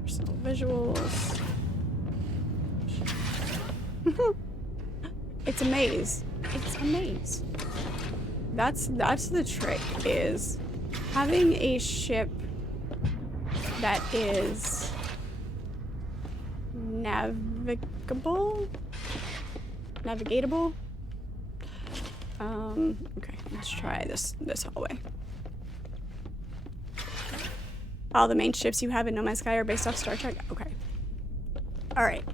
Personal visuals. It's a maze. It's a maze. That's the trick, is having a ship that is navigatable. Okay, let's try this hallway. All the main ships you have in No Man's Sky are based off Star Trek? Okay. Alright.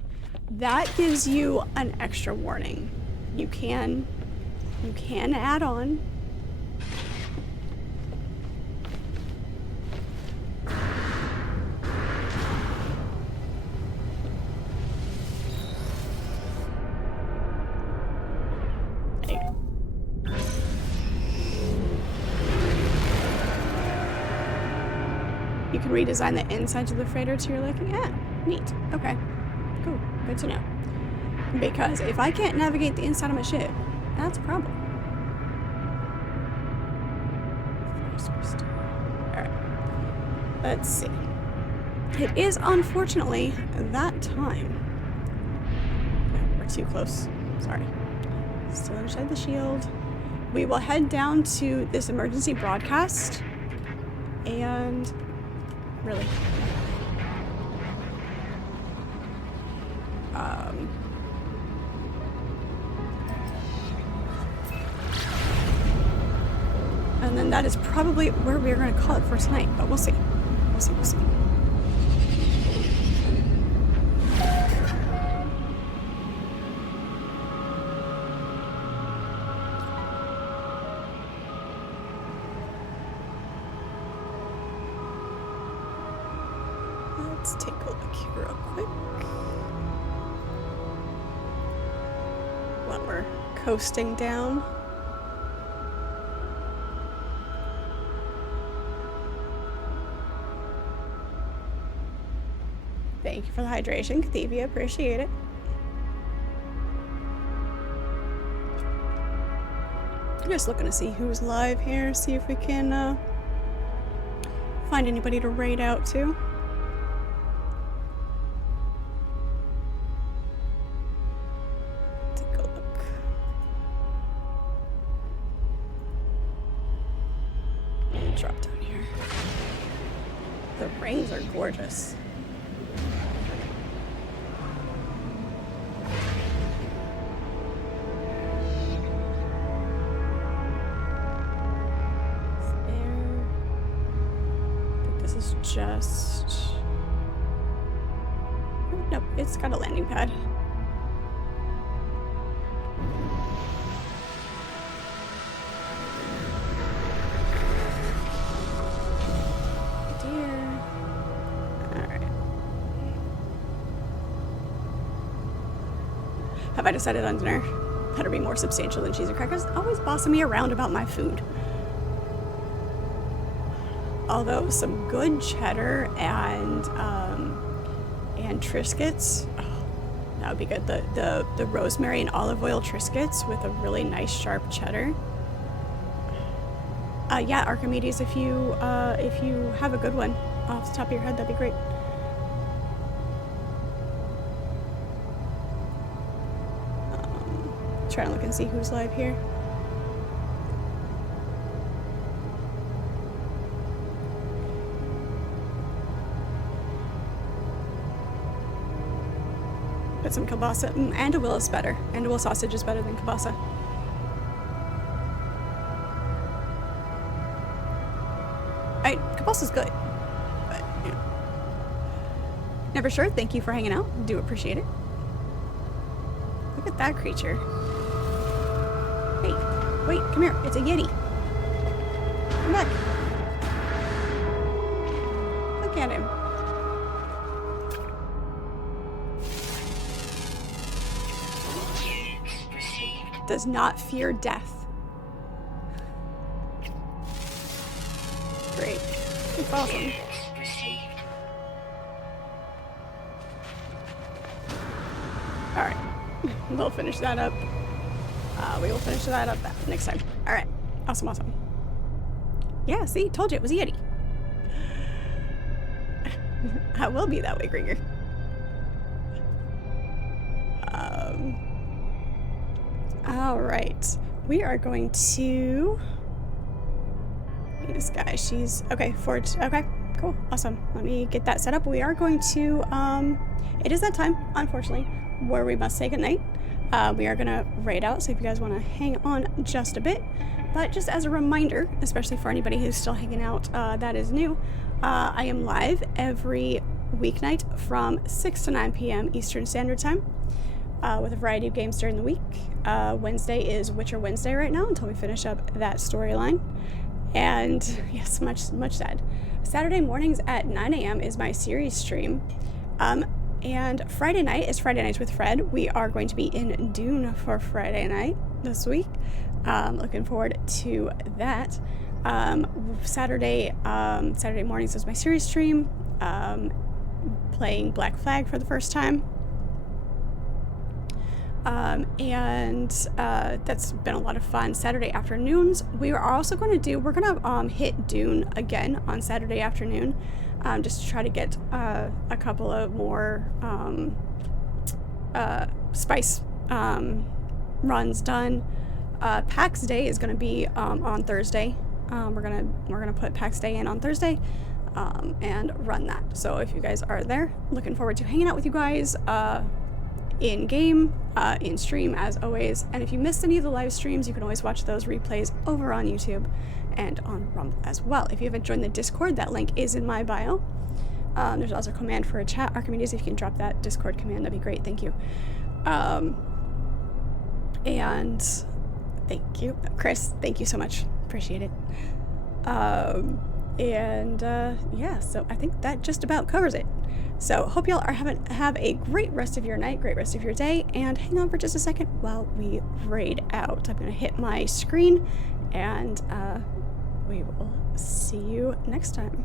That gives you an extra warning. You can add on. You can redesign the insides of the freighter to your liking. Yeah, neat. Okay, cool. Good to know. Because if I can't navigate the inside of my ship, that's a problem. Alright. Let's see. It is unfortunately that time. No, we're too close. Sorry. Still inside the shield. We will head down to this emergency broadcast. And really. And then that is probably where we're going to call it for tonight, but we'll see. We'll see. Let's take a look here real quick. While we're coasting down. Thank you for the hydration, Cathevia. Appreciate it. I'm just looking to see who's live here, see if we can find anybody to raid out to. Take a look. And drop down here. The rings are gorgeous. Just... Nope, it's got a landing pad. Dear. Alright. Have I decided on dinner? Better be more substantial than cheese and crackers. Always bossing me around about my food. Although some good cheddar and Triscuits, oh, that would be good. The rosemary and olive oil Triscuits with a really nice sharp cheddar. Yeah, Archimedes, if you have a good one off the top of your head, that'd be great. Trying to look and see who's live here. Put some kielbasa. Andouille is better. Andouille sausage is better than kielbasa. Kielbasa's good, but yeah. Never sure. Thank you for hanging out. Do appreciate it. Look at that creature. Hey, wait, come here. It's a Yeti. Come back. Look at him. Does not fear death. Great. It's awesome. Alright. We'll finish that up. We will finish that up next time. Alright. Awesome. Yeah, see? Told you it was a Yeti. I will be that way, Grieger. Alright. We are going to... This guy, she's... Okay, forge. Okay, cool. Awesome. Let me get that set up. We are going to... It is that time, unfortunately, where we must say goodnight. We are going to raid out, so if you guys want to hang on just a bit. But just as a reminder, especially for anybody who's still hanging out that is new, I am live every weeknight from 6 to 9 p.m. Eastern Standard Time, with a variety of games during the week. Wednesday is Witcher Wednesday right now until we finish up that storyline. And yes, much sad. Saturday mornings at 9 a.m. is my series stream. And Friday night is Friday Nights with Fred. We are going to be in Dune for Friday night this week. Looking forward to that. Saturday mornings is my series stream. Playing Black Flag for the first time. And that's been a lot of fun. Saturday afternoons, we're gonna hit Dune again on Saturday afternoon, just to try to get a couple of more spice runs done. PAX Day is gonna be on Thursday. We're gonna put PAX Day in on Thursday, and run that. So if you guys are there, looking forward to hanging out with you guys. In game, in stream as always. And if you missed any of the live streams, you can always watch those replays over on YouTube and on Rumble as well. If you haven't joined the Discord, that link is in my bio. There's also a command for a chat. Archimedes, if you can drop that Discord command, that'd be great. Thank you. And thank you, Chris. Thank you so much. Appreciate it. Yeah, so I think that just about covers it. So hope y'all have a great rest of your night, great rest of your day, and hang on for just a second while we raid out. I'm gonna hit my screen, and we will see you next time.